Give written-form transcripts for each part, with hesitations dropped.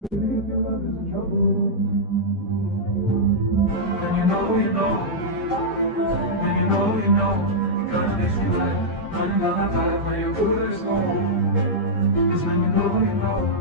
And you know, and you know, gonna miss you like when you're gonna fight when you're good as gold. 'Cause when you know,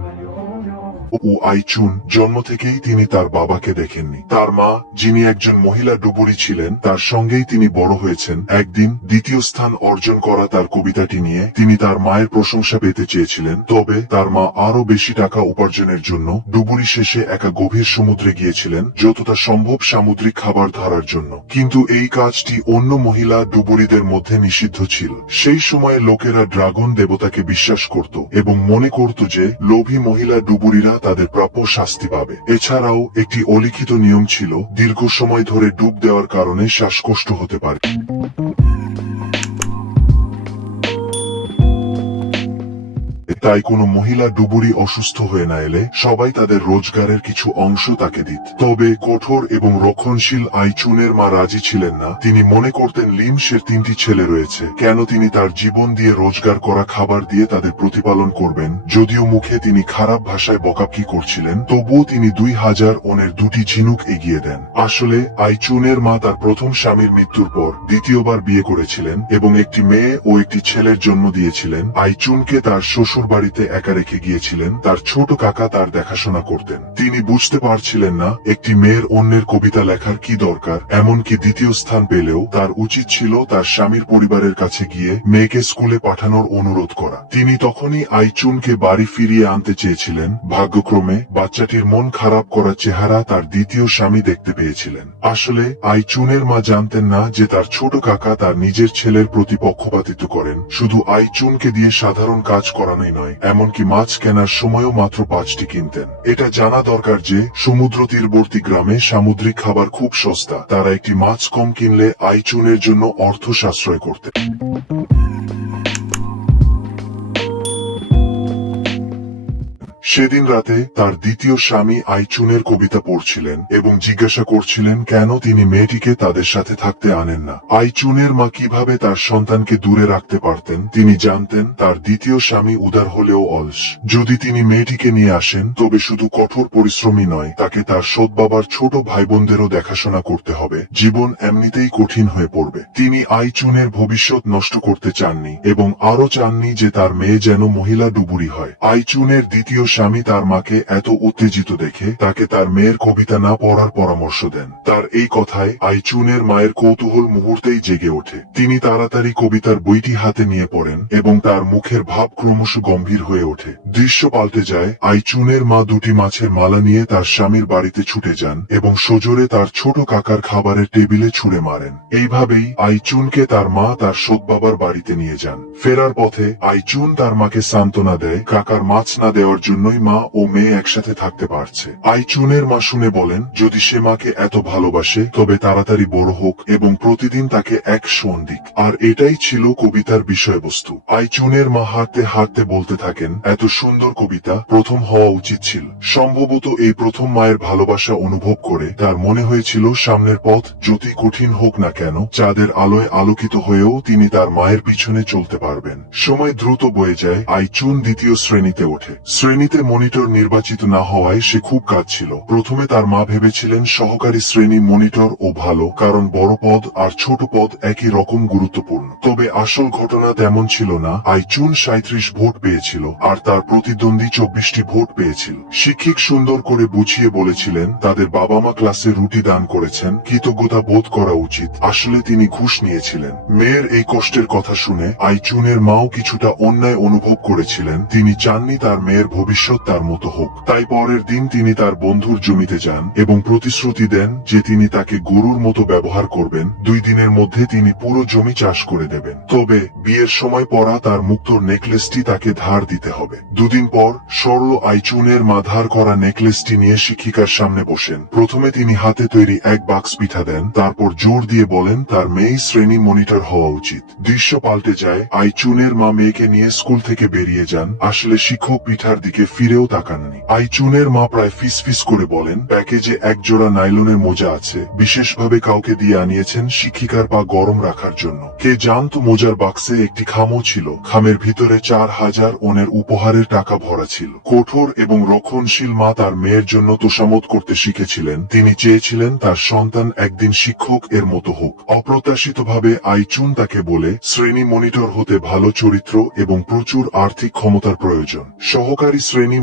when you own your own. ও আইচুন জন্ম থেকেই তিনি তার বাবাকে দেখেননি। তার মা, যিনি একজন মহিলা ডুবুরি ছিলেন, তার সঙ্গেই তিনি বড় হয়েছেন। একদিন দ্বিতীয় স্থান অর্জন করা তার কবিতাটি নিয়ে তিনি তার মায়ের প্রশংসা পেতে চেয়েছিলেন। তবে তার মা আরো বেশি টাকা উপার্জনের জন্য ডুবুরি শেষে একা গভীর সমুদ্রে গিয়েছিলেন, যতটা সম্ভব সামুদ্রিক খাবার ধরার জন্য। কিন্তু এই কাজটি অন্য মহিলা ডুবুরিদের মধ্যে নিষিদ্ধ ছিল। সেই সময়ে লোকেরা ড্রাগন দেবতাকে বিশ্বাস করত এবং মনে করত যে লোভী মহিলা ডুবুরিরা তাদের প্রাপ্য শাস্তি পাবে। এছাড়াও একটি অলিখিত নিয়ম ছিল, দীর্ঘ সময় ধরে ডুব দেওয়ার কারণে শ্বাসকষ্ট হতে পারে। তাই কোনো মহিলা ডুবুরি অসুস্থ হয়ে না এলে সবাই তাদের রোজগারের কিছু অংশ তাকে দিত। তবে কঠোর এবং রক্ষণশীল আইচুনের মা রাজি ছিলেন না। তিনি মনে করতেন লিমসের 3টি ছেলে রয়েছে, কেন তিনি তার জীবন দিয়ে রোজগার করা খাবার দিয়ে তাদের প্রতিপালন করবেন। যদিও মুখে তিনি খারাপ ভাষায় বকাবকি করছিলেন, তবুও তিনি 2000 ওনের 2টি ঝিনুক এগিয়ে দেন। আসলে আইচুনের মা তার প্রথম স্বামীর মৃত্যুর পর দ্বিতীয়বার বিয়ে করেছিলেন এবং একটি মেয়ে ও একটি ছেলের জন্ম দিয়েছিলেন। আইচুনকে তার শ্বশুর বাড়িতে একা রেখে গিয়েছিলেন। তার ছোট কাকা তার দেখাশোনা করতেন। তিনি বুঝতে পারছিলেন না একটি মেয়ের অন্যের কবিতা লেখার কি দরকার। এমনকি দ্বিতীয় স্থান পেলেও তার উচিত ছিল তার স্বামীর পরিবারের কাছে গিয়ে মেয়েকে স্কুলে পাঠানোর অনুরোধ করা। তিনি তখনই আইচুনকে বাড়ি ফিরিয়ে আনতে চেয়েছিলেন। ভাগ্যক্রমে বাচ্চাটির মন খারাপ করা চেহারা তার দ্বিতীয় স্বামী দেখতে পেয়েছিলেন। আসলে আইচুনের মা জানতেন না যে তার ছোট কাকা তার নিজের ছেলের প্রতি পক্ষপাতিত্ব করেন। শুধু আইচুনকে দিয়ে সাধারণ কাজ করানোই নয়, এমনকি মাছ কেনার সময়ও মাত্র 5টি কিনতেন। এটা জানা দরকার যে সমুদ্র তীরবর্তী গ্রামে সামুদ্রিক খাবার খুব সস্তা। তারা একটি মাছ কম কিনলে আইচুনের জন্য অর্থ সাশ্রয় করতেন। সেদিন রাতে তার দ্বিতীয় স্বামী আইচুনের কবিতা পড়ছিলেন এবং জিজ্ঞাসা করছিলেন কেন তিনি মেয়েটিকে তাদের সাথে থাকতে আনেন না। আইচুনের মা কিভাবে তার সন্তানকে দূরে রাখতে পারতেন তিনি জানতেন। তার দ্বিতীয় স্বামী উদার হলেও অলস। যদি তিনি মেয়েটিকে নিয়ে আসেন তবে শুধু কঠোর পরিশ্রমই নয়, তাকে তার সৎ বাবার ছোট ভাই বোনদেরও দেখাশোনা করতে হবে। জীবন এমনিতেই কঠিন হয়ে পড়বে। তিনি আইচুনের ভবিষ্যৎ নষ্ট করতে চাননি এবং আরো চাননি যে তার মেয়ে যেন মহিলা ডুবুরি হয়। আইচুনের দ্বিতীয় স্বামী তার মাকে এত উত্তেজিত দেখে তাকে তার মেয়ের কবিতা না পড়ার পরামর্শ দেন। তার এই কথায় আইচুনের মায়ের কৌতূহল মুহূর্তেই জেগে ওঠে। তিনি তাড়াতাড়ি কবিতার বইটি হাতে নিয়ে পড়েন এবং তার মুখের ভাব ক্রমশ গম্ভীর হয়ে ওঠে। দৃশ্য পাল্টে যায়। আইচুনের মা 2টি মাছের মালা নিয়ে তার স্বামীর বাড়িতে ছুটে যান এবং সজোরে তার ছোট কাকার খাবারের টেবিলে ছুঁড়ে মারেন। এইভাবেই আইচুনকে তার মা তার সৎ বাবার বাড়িতে নিয়ে যান। ফেরার পথে আইচুন তার মাকে সান্ত্বনা দেয়, কাকার মাছ না দেওয়ার জন্যই মা ও মেয়ে একসাথে থাকতে পারছে। আইচুনের মা শুনে বলেন যদি সে মাকে এত ভালোবাসে তবে তাড়াতাড়ি বড় হোক এবং প্রতিদিন তাকে 1 শোন দিক। আর এটাই ছিল কবিতার বিষয়বস্তু। আইচুনের মা হাঁটতে হাঁটতে বলতে থাকেন এত সুন্দর কবিতা প্রথম হওয়া উচিত ছিল। সম্ভবত এই প্রথম মায়ের ভালোবাসা অনুভব করে তার মনে হয়েছিল সামনের পথ যতই কঠিন হোক না কেন, চাঁদের আলোয় আলোকিত হয়েও তিনি তার মায়ের পিছনে চলতে পারবেন। সময় দ্রুত বয়ে যায়। আইচুন দ্বিতীয় শ্রেণীতে ওঠে। শ্রেণীতে মনিটর নির্বাচিত না হওয়ায় সে খুব কাঁদছিল। প্রথমে তার মা ভেবেছিলেন সহকারী শ্রেণী মনিটর ও ভালো, কারণ বড় পদ আর ছোট পদ একই রকম গুরুত্বপূর্ণ। তবে আসল ঘটনা তেমন ছিল না। আইচুন 37 ভোট পেয়েছিল আর তার প্রতিদ্বন্দ্বী 24টি ভোট পেয়েছিল। শিক্ষক সুন্দর করে বুঝিয়ে বলেছিলেন তাদের বাবা মা ক্লাসে রুটি দান করেছেন, কৃতজ্ঞতা বোধ করা উচিত। আসলে তিনি ঘুষ নিয়েছিলেন। মেয়ের এই কষ্টের কথা শুনে আইচুনের মাও কিছুটা অন্যায় অনুভব করেছিলেন। তিনি চাননি তার মেয়ের ভবিষ্যৎ তার মতো হোক। তাই পরের দিন তিনি তার বন্ধুর জমিতে যান এবং প্রতিশ্রুতি দেন যে তিনি তাকে গরুর মতো ব্যবহার করবেন। 2 দিনের মধ্যে তিনি পুরো জমি চাষ করে দেবেন। তবে বিয়ের সময় পরা তার মুক্তোর নেকলেসটি তাকে ধার দিতে হবে। 2 দিন পর সরল আইচুনের মা ধার করা নেকলেসটি নিয়ে শিক্ষিকার সামনে বসেন। প্রথমে তিনি হাতে তৈরি 1 বাক্স পিঠা দেন, তারপর জোর দিয়ে বলেন তার মেয়ে শ্রেণী মনিটর হওয়া উচিত। দৃশ্য পাল্টে যায়। আইচুনের মা মেয়েকে নিয়ে স্কুল থেকে বেরিয়ে যান। আসলে শিক্ষক পিঠার দিকে ফিরেও তাকাননি। আইচুনের মা প্রায় ফিসফিস করে বলেন, প্যাকেজে একজোড়া নাইলনের মোজা আছে, বিশেষভাবে কাউকে দিয়ে আনিয়েছেন শিক্ষিকার পা গরম রাখার জন্য। কে জানতো মোজার বাক্সে একটি খামও ছিল। খামের ভিতরে 4000 ওনের উপহারের টাকা ভরা ছিল। কঠোর এবং রক্ষণশীল মা তার মেয়ের জন্য তোষামত করতে শিখেছিলেন। তিনি চেয়েছিলেন তার সন্তান একদিন শিক্ষক এর মতো হোক। অপ্রত্যাশিতভাবে আইচুন তাকে বলে, শ্রেণী মনিটর হতে ভালো চরিত্র এবং প্রচুর আর্থিক ক্ষমতার প্রয়োজন। সহকারী শ্রেণী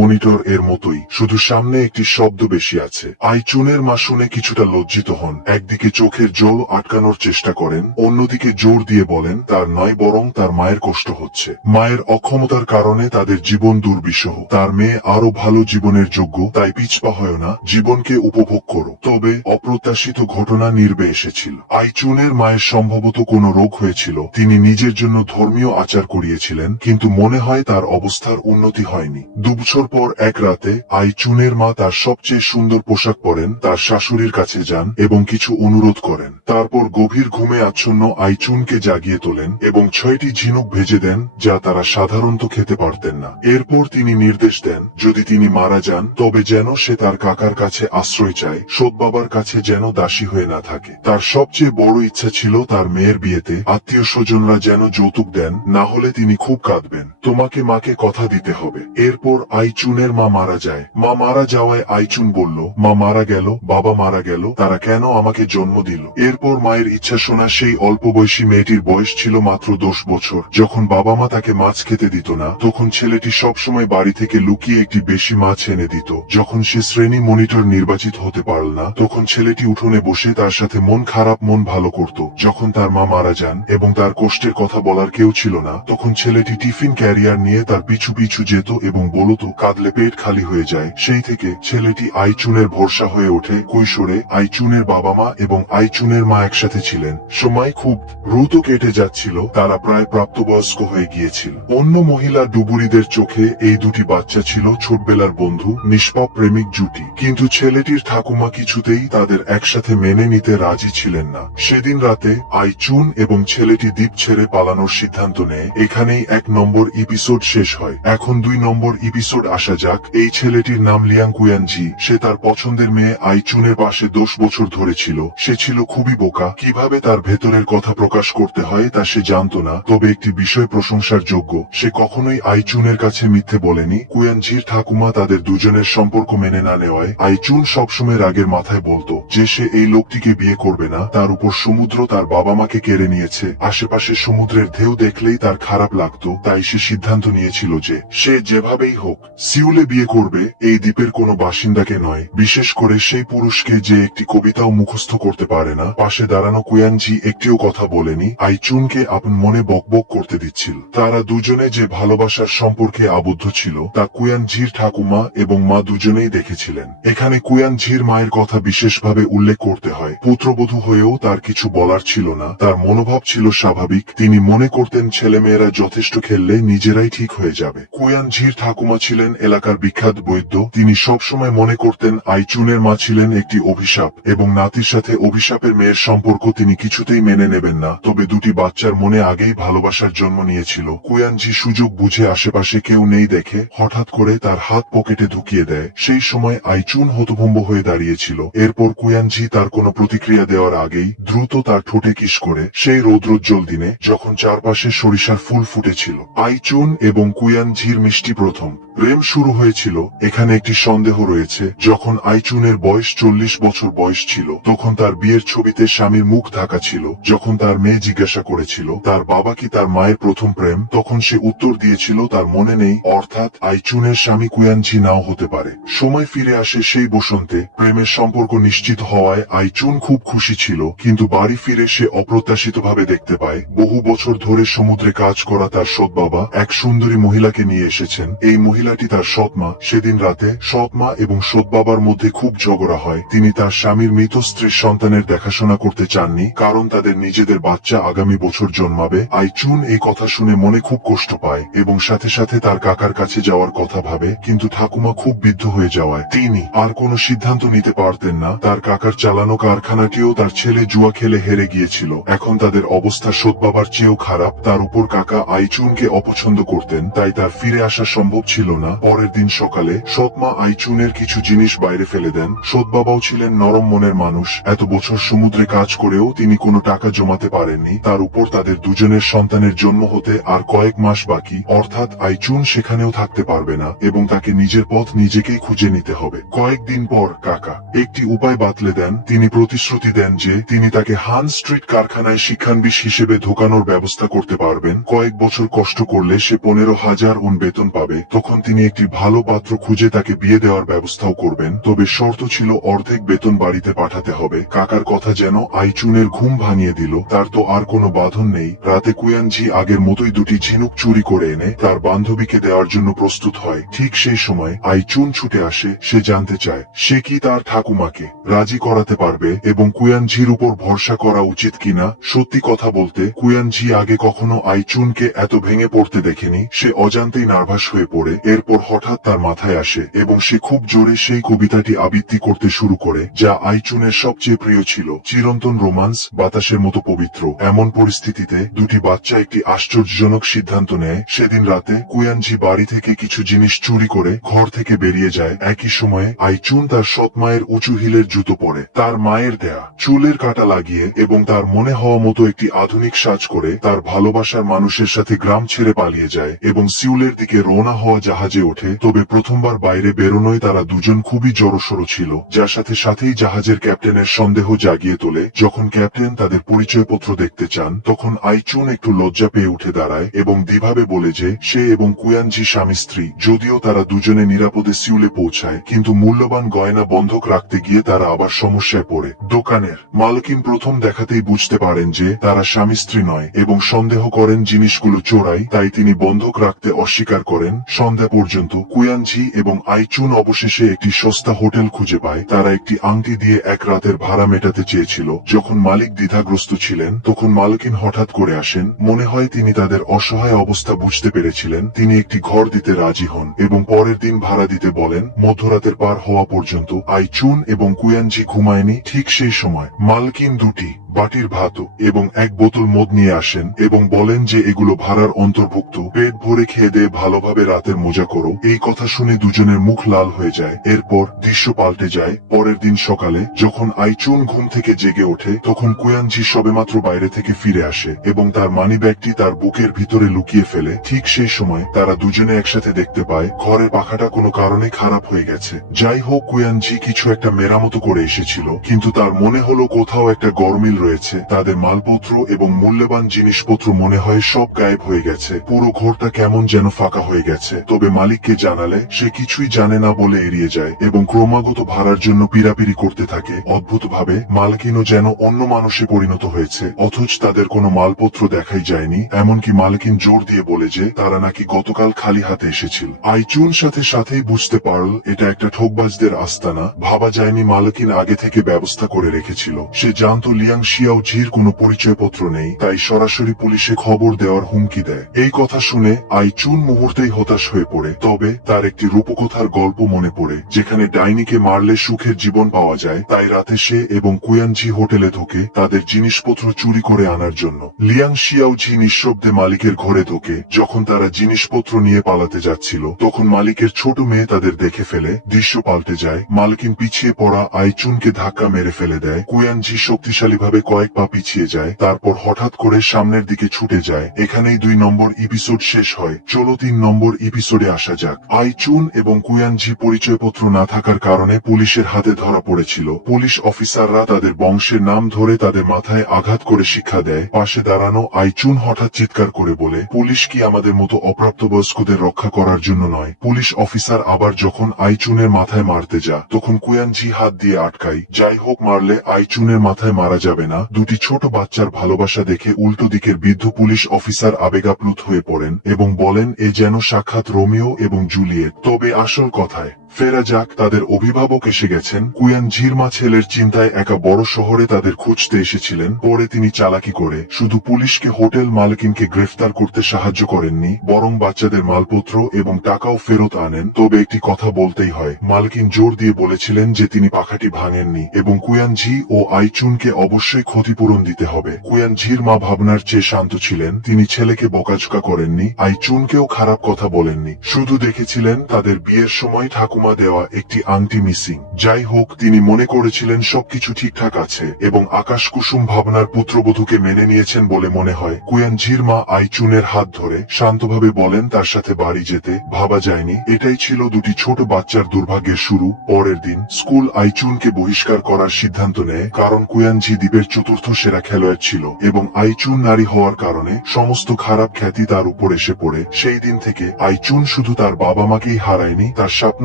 মনিটর এর মতোই, শুধু সামনে একটি শব্দ বেশি আছে। আইচুনের মা শুনে কিছুটা লজ্জিত হন। একদিকে চোখের জল আটকানোর চেষ্টা করেন, অন্যদিকে জোর দিয়ে বলেন তার নয়, বরং তার মায়ের কষ্ট হচ্ছে। মায়ের অক্ষমতার কারণে তাদের জীবন দুর্বিষহ। তার মেয়ে আরো ভালো জীবনের যোগ্য, তাই পিছপা হয় না, জীবনকে উপভোগ করো। তবে অপ্রত্যাশিত ঘটনা নির্বে এসেছিল। আইচুনের মায়ের সম্ভবত কোনো রোগ হয়েছিল। তিনি নিজের জন্য ধর্মীয় আচার করিয়েছিলেন, কিন্তু মনে হয় তার অবস্থার উন্নতি হয়নি। 2 বছর পর এক রাতে আইচুনের মা তার সবচেয়ে সুন্দর পোশাক পরেন, তার শাশুড়ির কাছে যান এবং কিছু অনুরোধ করেন। তারপর গভীর ঘুমে আচ্ছন্ন আইচুনকে জাগিয়ে তোলেন এবং 6টি ঝিনুক ভেজে দেন, যা তারা সাধারণত খেতে পারতেন না। এরপর তিনি নির্দেশ দেন, যদি তিনি মারা যান তবে যেন সে তার কাকার কাছে আশ্রয় চায়, সৎ বাবার কাছে যেন দাসী হয়ে না থাকে। তার সবচেয়ে বড় ইচ্ছা ছিল তার মেয়ের বিয়েতে আত্মীয় স্বজনরা যেন যৌতুক দেন, না হলে তিনি খুব কাঁদবেন। তোমাকে মাকে কথা দিতে হবে। এরপর আইচুনের মা মারা যায়। মা মারা যাওয়ায় আইচুন বলল, মা মারা গেল, বাবা মারা গেল, তারা কেন আমাকে জন্ম দিল? এরপর মায়ের ইচ্ছা শোনা সেই অল্প বয়সী মেয়েটির বয়স ছিল মাত্র 10 বছর। যখন বাবা মা তাকে মাছ খেতে দিত না, তখন ছেলেটি সবসময় বাড়ি থেকে লুকিয়ে একটি বেশি মাছ এনে দিত। যখন সে শ্রেণী মনিটর নির্বাচিত হতে পারল না, তখন ছেলেটি উঠোনে বসে তার সাথে মন খারাপ মন ভালো করত। যখন তার মা মারা যান এবং তার কষ্টের কথা বলার কেউ ছিল না, তখন ছেলেটি টিফিন ক্যারিয়ার নিয়ে তার পিছু পিছু যেত এবং বলতো, কাঁদলে পেট খালি হয়ে যায়। সেই থেকে ছেলেটি আইচুনের ভরসা হয়ে ওঠে। কৈশোরে আইচুনের বাবা মা এবং আইচুনের মা একসাথে ছিলেন। সময় খুব দ্রুত কেটে যাচ্ছিল, তারা প্রায় প্রাপ্তবয়স্ক হয়ে গিয়েছিল। অন্য মহিলা ডুবুরিদের চোখে এই দুটি বাচ্চা ছিল ছোটবেলার বন্ধু, নিষ্পাপ প্রেমিক জুটি। কিন্তু ছেলেটির ঠাকুমা কিছুতেই তাদের একসাথে মেনে নিতে রাজি ছিলেন না। সেদিন রাতে আইচুন এবং ছেলেটি দ্বীপ ছেড়ে পালানোর সিদ্ধান্ত নেয়। এখানেই 1 নম্বর এপিসোড শেষ হয়। এখন 2 নম্বর এপিসোড আসা যাক। এই ছেলেটির নাম লিয়াং কুয়ানজি। সে তার পছন্দের মেয়ে আইচুনের পাশে 10 বছর ধরে ছিল। সে ছিল খুবই বোকা। কিভাবে তার ভেতরের কথা প্রকাশ করতে হয় তা সে জানতো না। তবে একটি বিষয় প্রশংসার যোগ্য, সে কখনোই আইচুনের কাছে মিথ্যে বলেনি। কুয়ানজির ঠাকুমা তাদের দুজনের সম্পর্ক মেনে না নেওয়ায় আইচুন সবসময় রাগের মাথায় বলতো যে সে এই লোকটিকে বিয়ে করবে না। তার উপর সমুদ্র তার বাবা মাকে কেড়ে নিয়েছে। আশেপাশে সমুদ্রের ঢেউ দেখলেই তার খারাপ লাগতো। তাই সে সিদ্ধান্ত নিয়েছিল যে সে যেভাবেই হোক সিউলে বিয়ে করবে, এই দ্বীপের কোনো বাসিন্দাকে নয়, বিশেষ করে সেই পুরুষকে যে একটি কবিতাও মুখস্থ করতে পারে না। পাশে দাঁড়ানো কুয়ানজি একটিও কথা বলেনি, আইচুনকে আপন মনে বকবক করতে দিচ্ছিল। তারা দুজনে যে ভালোবাসার সম্পর্কে আবদ্ধ ছিল তা কুয়ানজির ঠাকুমা এবং মা দুজনেই দেখেছিলেন। এখানে কুয়ানজির মায়ের কথা বিশেষভাবে উল্লেখ করতে হয়। পুত্রবধূ হয়েও তার কিছু বলার ছিল না। তার মনোভাব ছিল স্বাভাবিক। তিনি মনে করতেন ছেলেমেয়েরা যথেষ্ট খেললে নিজেরাই ঠিক হয়ে যাবে। কুয়ানজির ঠাকুমা ছিলেন এলাকার বিখ্যাত বৈদ্য। তিনি সবসময় মনে করতেন আইচুনের মা ছিলেন একটি অভিশাপ এবং নাতির সাথে অভিশাপের মেয়ের সম্পর্ক তিনি কিছুতেই মেনে নেবেন না। তবে দুটি বাচ্চার মনে আগেই ভালোবাসার জন্ম নিয়েছিল। কুয়ানজি সুযোগ বুঝে আশেপাশে কেউ নেই দেখে হঠাৎ করে তার হাত পকেটে ঢুকিয়ে দেয়। সেই সময় আইচুন হতভম্ব হয়ে দাঁড়িয়েছিল। এরপর কুয়ানজি তার কোনো প্রতিক্রিয়া দেওয়ার আগেই দ্রুত তার ঠোঁটে কিস করে। সেই রৌদ্রোজ্জ্বল দিনে যখন চারপাশে সরিষার ফুল ফুটেছিল, আইচুন এবং কুয়ানজির মিষ্টি প্রথম প্রেম শুরু হয়েছিল। এখানে একটি সন্দেহ রয়েছে। যখন আইচুনের বয়স 40 বছর বয়স ছিল, তখন তার বিয়ের ছবিতে স্বামীর মুখ ঢাকা ছিল। যখন তার মেয়ে জিজ্ঞাসা করেছিল তার বাবা কি তার মায়ের প্রথম প্রেম, তখন সে উত্তর দিয়েছিল তার মনে নেই। অর্থাৎ আইচুনের স্বামী কুয়ানজি নাও হতে পারে। সময় ফিরে আসে সেই বসন্তে। প্রেমের সম্পর্ক নিশ্চিত হওয়ায় আইচুন খুব খুশি ছিল। কিন্তু বাড়ি ফিরে সে অপ্রত্যাশিতভাবে দেখতে পায় বহু বছর ধরে সমুদ্রে কাজ করা তার সৎ বাবা এক সুন্দরী মহিলাকে নিয়ে এসেছেন। এই মহিলাটি তার সৎ মা। সেদিন রাতে সৎ মা এবং সৎ বাবার মধ্যে খুব ঝগড়া হয়। তিনি তার স্বামীর মৃত স্ত্রীর সন্তানের দেখাশোনা করতে চাননি, কারণ তাদের নিজেদের বাচ্চা আগামী বছর জন্মাবে। আইচুন এই কথা শুনে মনে খুব কষ্ট পায় এবং সাথে সাথে তার কাকার কাছে যাওয়ার কথা ভাবে। কিন্তু ঠাকুমা খুব বিদ্ধ হয়ে যাওয়ায় তিনি আর কোনো সিদ্ধান্ত নিতে পারতেন না। তার কাকার চালানো কারখানাটিও তার ছেলে জুয়া খেলে হেরে গিয়েছিল। এখন তাদের অবস্থা সৎ বাবার চেয়েও খারাপ। তার উপর কাকা আইচুনকে অপছন্দ করতেন, তাই তার ফিরে আসা সম্ভব ছিল না। পরের দিন সকালে সৎমা আইচুনের কিছু জিনিস বাইরে ফেলে দেন। সৎ বাবাও ছিলেন নরম মনের মানুষ। এত বছর সমুদ্রে কাজ করেও তিনি কোনো টাকা জমাতে পারেননি। তার উপর তাদের দুজনের সন্তানের জন্ম হতে আর কয়েক মাস বাকি, অর্থাৎ আইচুন সেখানেও থাকতে পারবে না এবং তাকে নিজের পথ নিজেকেই খুঁজে নিতে হবে। কয়েকদিন পর কাকা একটি উপায় বাতলে দেন। তিনি প্রতিশ্রুতি দেন যে তিনি তাকে হান স্ট্রিট কারখানায় শিক্ষানবিশ হিসেবে ঢোকানোর ব্যবস্থা করতে পারবেন। কয়েক বছর কষ্ট করলে সে 15,000 উন বেতন পাবে। তখন তিনি একটি ভালো পাত্র খুঁজে তাকে বিয়ে দেওয়ার ব্যবস্থাও করবেন। তবে শর্ত ছিল অর্ধেক বেতন বাড়িতে পাঠাতে হবে। কাকার কথা যেন আইচুনের ঘুম ভাঙিয়ে দিল। তার তো আর কোনো বাঁধন নেই। রাতে কুয়ানজি আগের মতোই দুটি ঝিনুক চুরি করে এনে তার বান্ধবীকে দেওয়ার জন্য প্রস্তুত হয়। ঠিক সেই সময় আইচুন ছুটে আসে। সে জানতে চায় সে কি তার ঠাকুমাকে রাজি করাতে পারবে এবং কুয়ানজির উপর ভরসা করা উচিত কিনা। সত্যি কথা বলতে কুয়ানজি আগে কখনো আইচুনকে এত ভেঙে পড়তে দেখেনি। সে অজান্তেই নার্ভাস হয়ে পড়ে। এরপর হঠাৎ তার মাথায় আসে এবং সে খুব জোরে সেই কবিতাটি আবৃত্তি করতে শুরু করে, যা আইচুনের সবচেয়ে প্রিয় ছিল। চিরন্তন রোমান্স, বাতাসের মতো পবিত্র। এমন পরিস্থিতিতে দুটি বাচ্চা একটি আশ্চর্যজনক সিদ্ধান্ত নেয়। সেদিন রাতে কুয়ানজি বাড়ি থেকে কিছু জিনিস চুরি করে ঘর থেকে বেরিয়ে যায়। একই সময়ে আইচুন তার সৎ মায়ের উঁচু হিলের জুতো পরে, তার মায়ের দেয়া চুলের কাটা লাগিয়ে এবং তার মনে হওয়া মতো একটি আধুনিক সাজ করে তার ভালোবাসার মানুষের সাথে গ্রাম ছেড়ে পালিয়ে যায় এবং সিউলের দিকে রওনা হওয়া জাহাজে ওঠে। তবে প্রথমবার বাইরে বেরোনোয় তারা দুজন খুবই জড়সড় ছিল, যার সাথে সাথেই জাহাজের ক্যাপ্টেনের সন্দেহ জাগিয়ে তোলে। যখন ক্যাপ্টেন তাদের পরিচয়পত্র দেখতে চান তখন আইচুন একটু লজ্জা পেয়ে উঠে দাঁড়ায় এবং দ্বিভাবে বলে যে সে এবং কুয়ানজি স্বামী স্ত্রী। যদিও তারা দুজনে নিরাপদে সিউলে পৌঁছায়, কিন্তু মূল্যবান গয়না বন্ধক রাখতে গিয়ে তারা আবার সমস্যায় পড়ে। দোকানের মালকিন প্রথম দেখাতেই বুঝতে পারেন যে তারা স্বামী স্ত্রী নয় এবং সন্দেহ করেন জিনিসগুলো চোরাই। তাই তিনি বন্ধক রাখতে অস্বীকার করেন। সন্ধ্যা পর্যন্ত কুয়ানজি এবং আইচুন অবশেষে একটি সস্তা হোটেল খুঁজে পায়। তারা একটি আংটি দিয়ে এক রাতের ভাড়া মেটাতে চেয়েছিল। যখন মালিক দ্বিধাগ্রস্ত ছিলেন তখন মালকিন হঠাৎ করে আসেন। মনে হয় তিনি তাদের অসহায় অবস্থা বুঝতে পেরেছিলেন। তিনি একটি ঘর দিতে রাজি হন এবং পরের দিন ভাড়া দিতে বলেন। মধ্যরাতের পার হওয়া পর্যন্ত আইচুন এবং কুয়ানজি ঘুমায়নি। ঠিক সেই সময় মালকিন দুটি বাটির ভাত এবং এক বোতল মদ নিয়ে আসেন এবং বলেন যে এগুলো ভাড়ার অন্তর্ভুক্ত। পেট ভরে খেয়ে দিয়ে ভালোভাবে রাতের মজা করো। এই কথা শুনে দুজনের মুখ লাল হয়ে যায়। এরপর দৃশ্য পাল্টে যায়। পরের দিন সকালে যখন আইচুন ঘুম থেকে জেগে ওঠে তখন কুয়ানজি সবেমাত্র বাইরে থেকে ফিরে আসে এবং তার মানিব্যাগটি তার বুকের ভিতরে লুকিয়ে ফেলে। ঠিক সেই সময় তারা দুজনে একসাথে দেখতে পায় ঘরের পাখাটা কোনো কারণে খারাপ হয়ে গেছে। যাই হোক, কুয়ানজি কিছু একটা মেরামত করে এসেছিল, কিন্তু তার মনে হলো কোথাও একটা গরমিল রয়েছে। তাদের মালপত্র এবং মূল্যবান জিনিসপত্র মনে হয় সব গায়েব হয়ে গেছে। পুরো ঘরটা কেমন যেন ফাঁকা হয়ে গেছে। তবে মালিককে জানালে সে কিছুই জানে না বলে এড়িয়ে যায় এবং ক্রমাগত ভাড়ার জন্য পিরাপিরি করতে থাকে। অদ্ভুতভাবে মালকিনও যেন অন্য মানুষে পরিণত হয়েছে, অথচ তাদের কোনো মালপত্র দেখাই যায়নি। এমনকি মালকিন জোর দিয়ে বলে যে তারা নাকি গতকাল খালি হাতে এসেছিল। আইচুন সাথেই বুঝতে পারল এটা একটা ঠকবাজদের আস্তানা। ভাবা যায়নি মালকিন আগে থেকে ব্যবস্থা করে রেখেছিল। সে জানতো লিয়াং শিয়াও ঝির কোনো পরিচয়পত্র নেই, তাই সরাসরি পুলিশে খবর দেওয়ার হুমকি দেয়। এই কথা শুনে আইচুন মুহূর্তেই হতাশ হয়ে পড়ে। তবে তার একটি রূপকথার গল্প মনে পড়ে, যেখানে ডাইনিকে মারলে সুখের জীবন পাওয়া যায়। তাই রাতে সে এবং কুয়ানজি হোটেলে ঢোকে তাদের জিনিসপত্র চুরি করে আনার জন্য। লিয়াং শিয়াও ঝি নিঃশব্দে মালিকের ঘরে ঢোকে। যখন তারা জিনিসপত্র নিয়ে পালাতে যাচ্ছিল তখন মালিকের ছোট মেয়ে তাদের দেখে ফেলে। দৃশ্য পাল্টে যায়। মালকিন পিছিয়ে পড়া আইচুনকে ধাক্কা মেরে ফেলে দেয়। কুয়ানজি শক্তিশালীভাবে কয়েক পা পিছিয়ে যায়, তারপর হঠাৎ করে সামনের দিকে ছুটে যায়। এখানেই 2 নম্বর এপিসোড শেষ হয়। চলো 3 নম্বর এপিসোডে আসা যাক। আইচুন এবং কুয়ানজি পরিচয়পত্র না থাকার কারণে পুলিশের হাতে ধরা পড়েছিল। পুলিশ অফিসাররা তাদের বংশের নাম ধরে তাদের মাথায় আঘাত করে শিক্ষা দেয়। পাশে দাঁড়ানো আইচুন হঠাৎ চিৎকার করে বলে, পুলিশ কি আমাদের মতো অপ্রাপ্তবয়স্কদের রক্ষা করার জন্য নয়? পুলিশ অফিসার আবার যখন আইচুনের মাথায় মারতে যা তখন কুয়ানজি হাত দিয়ে আটকায়। যাই হোক, মারলে আইচুনের মাথায় মারা যাবে না। দুটি ছোট বাচ্চার ভালোবাসা দেখে উল্টো দিকের বৃদ্ধ পুলিশ অফিসার আবেগাপ্লুত হয়ে পড়েন এবং বলেন এ যেন সাক্ষাৎ রোমিও এবং জুলিয়েট। তবে আসল কথায় ফেরা যাক, তাদের অভিভাবক এসে গেছেন। কুয়ান ঝির মা ছেলের চিন্তায় একা বড় শহরে তাদের খুঁজতে এসেছিলেন। পরে তিনি চালাকি করে শুধু পুলিশকে হোটেল মালকিনকে গ্রেফতার করতে সাহায্য করেননি, বরং বাচ্চাদের মালপত্র এবং টাকাও ফেরত আনেন। তবে একটি কথা বলতেই হয়, মালকিন জোর দিয়ে বলেছিলেন যে তিনি পাখাটি ভাঙেননি এবং কুয়ান ঝি ও আইচুনকে অবশ্যই ক্ষতিপূরণ দিতে হবে। কুয়ান ঝির মা ভাবনার চেয়ে শান্ত ছিলেন। তিনি ছেলেকে বকাঝকা করেননি, আইচুনকেও খারাপ কথা বলেননি, শুধু দেখেছিলেন তাদের বিয়ের সময় ঠাকুমা দেওয়া একটি আংটি মিসিং। যাই হোক, তিনি মনে করেছিলেন সবকিছু ঠিকঠাক আছে এবং আকাশ কুসুম ভাবনার পুত্রবধূকে মেনে নিয়েছেন বলে মনে হয়। কুয়ান ঝির মা আইচুনের হাত ধরে শান্তভাবে বলেন তার সাথে বাড়ি যেতে। ভাবা যায়নি এটাই ছিল দুটি ছোট বাচ্চার দুর্ভাগ্যের শুরু। পরের দিন স্কুল আইচুনকে বহিষ্কার করার সিদ্ধান্ত নেয়, কারণ কুয়ান ঝি দ্বীপের চতুর্থ সেরা খেলোয়াড় ছিল এবং আইচুন নারী হওয়ার কারণে সমস্ত খারাপ খ্যাতি তার উপর এসে পড়ে। সেই দিন থেকে আইচুন শুধু তার বাবা মাকেই হারায়নি, তার স্বপ্ন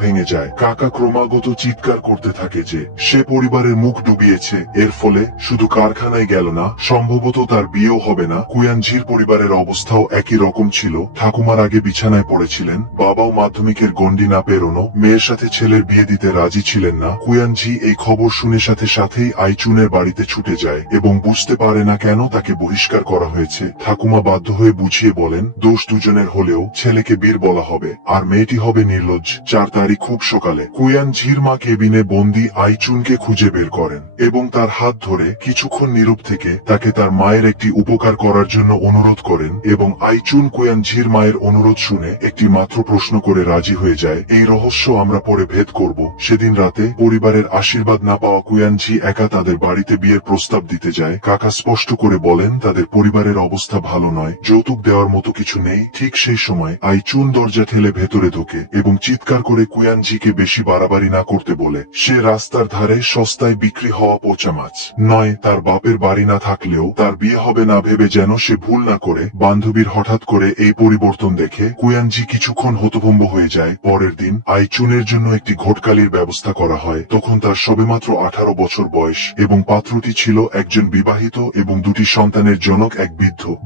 ভেঙে যায়। কাকা ক্রমাগত চিৎকার করতে থাকে যে সে পরিবারের মুখ ডুবিয়েছে। এর ফলে শুধু কারখানায় গেল না, সম্ভবত তার বিয়েও হবে না। কুয়ান ঝির পরিবারের অবস্থাও একই রকম ছিল। ঠাকুমার আগে বিছানায় পড়েছিলেন, বাবাও মাধ্যমিকের গণ্ডি না পেরোনো মেয়ের সাথে ছেলের বিয়ে দিতে রাজি ছিলেন না। কুয়ান ঝি এই খবর শুনে সাথে সাথেই আইচুনের বাড়িতে ছুটে যায় এবং বুঝতে পারে না কেন তাকে বহিষ্কার করা হয়েছে। ঠাকুমা বাধ্য হয়ে বুঝিয়ে বলেন দোষ দুজনের হলেও ছেলেকে বীর বলা হবে আর মেয়েটি হবে নির্লজ্জ। 4 তারিখ খুব সকালে কুয়ান ঝির মা কেবিনে বন্দি আইচুনকে খুঁজে বের করেন এবং তার হাত ধরে কিছুক্ষণ নীরব থেকে তাকে তার মায়ের একটি উপকার করার জন্য অনুরোধ করেন এবং আইচুন কুয়ান ঝির মায়ের অনুরোধ শুনে একটি মাত্র প্রশ্ন করে রাজি হয়ে যায়। এই রহস্য আমরা পরে ভেদ করব। সেদিন রাতে পরিবারের আশীর্বাদ না পাওয়া কুয়ান ঝি একা তাদের বাড়িতে বিয়ের প্রস্তাব দিতে যায়। কাকা স্পষ্ট করে বলেন তাদের পরিবারের অবস্থা ভালো নয়, যৌতুক দেওয়ার মতো কিছু নেই। ঠিক সেই সময় আইচুন দরজা ঠেলে ভেতরে ঢোকে এবং চিৎকার করে কুয়ান ঝিকে বেশি বাড়াবাড়ি না করতে বলে। সে রাস্তার ধারে সস্তায় বিক্রি হওয়া পচা মাছ নয়। তার বাপের বাড়ি না থাকলেও তার বিয়ে হবে না ভেবে যেন সে ভুল না করে। বান্ধবীর হঠাৎ করে এই পরিবর্তন দেখে কুয়ান ঝি কিছুক্ষণ হতভম্ব হয়ে যায়। পরের দিন আইচুনের জন্য একটি ঘটকালির ব্যবস্থা করা হয়। তখন তার সবেমাত্র 18 বছর বয়স এবং পাত্রটি ছিল একজন বিবাহিত এবং 2টি সন্তানের জনক এক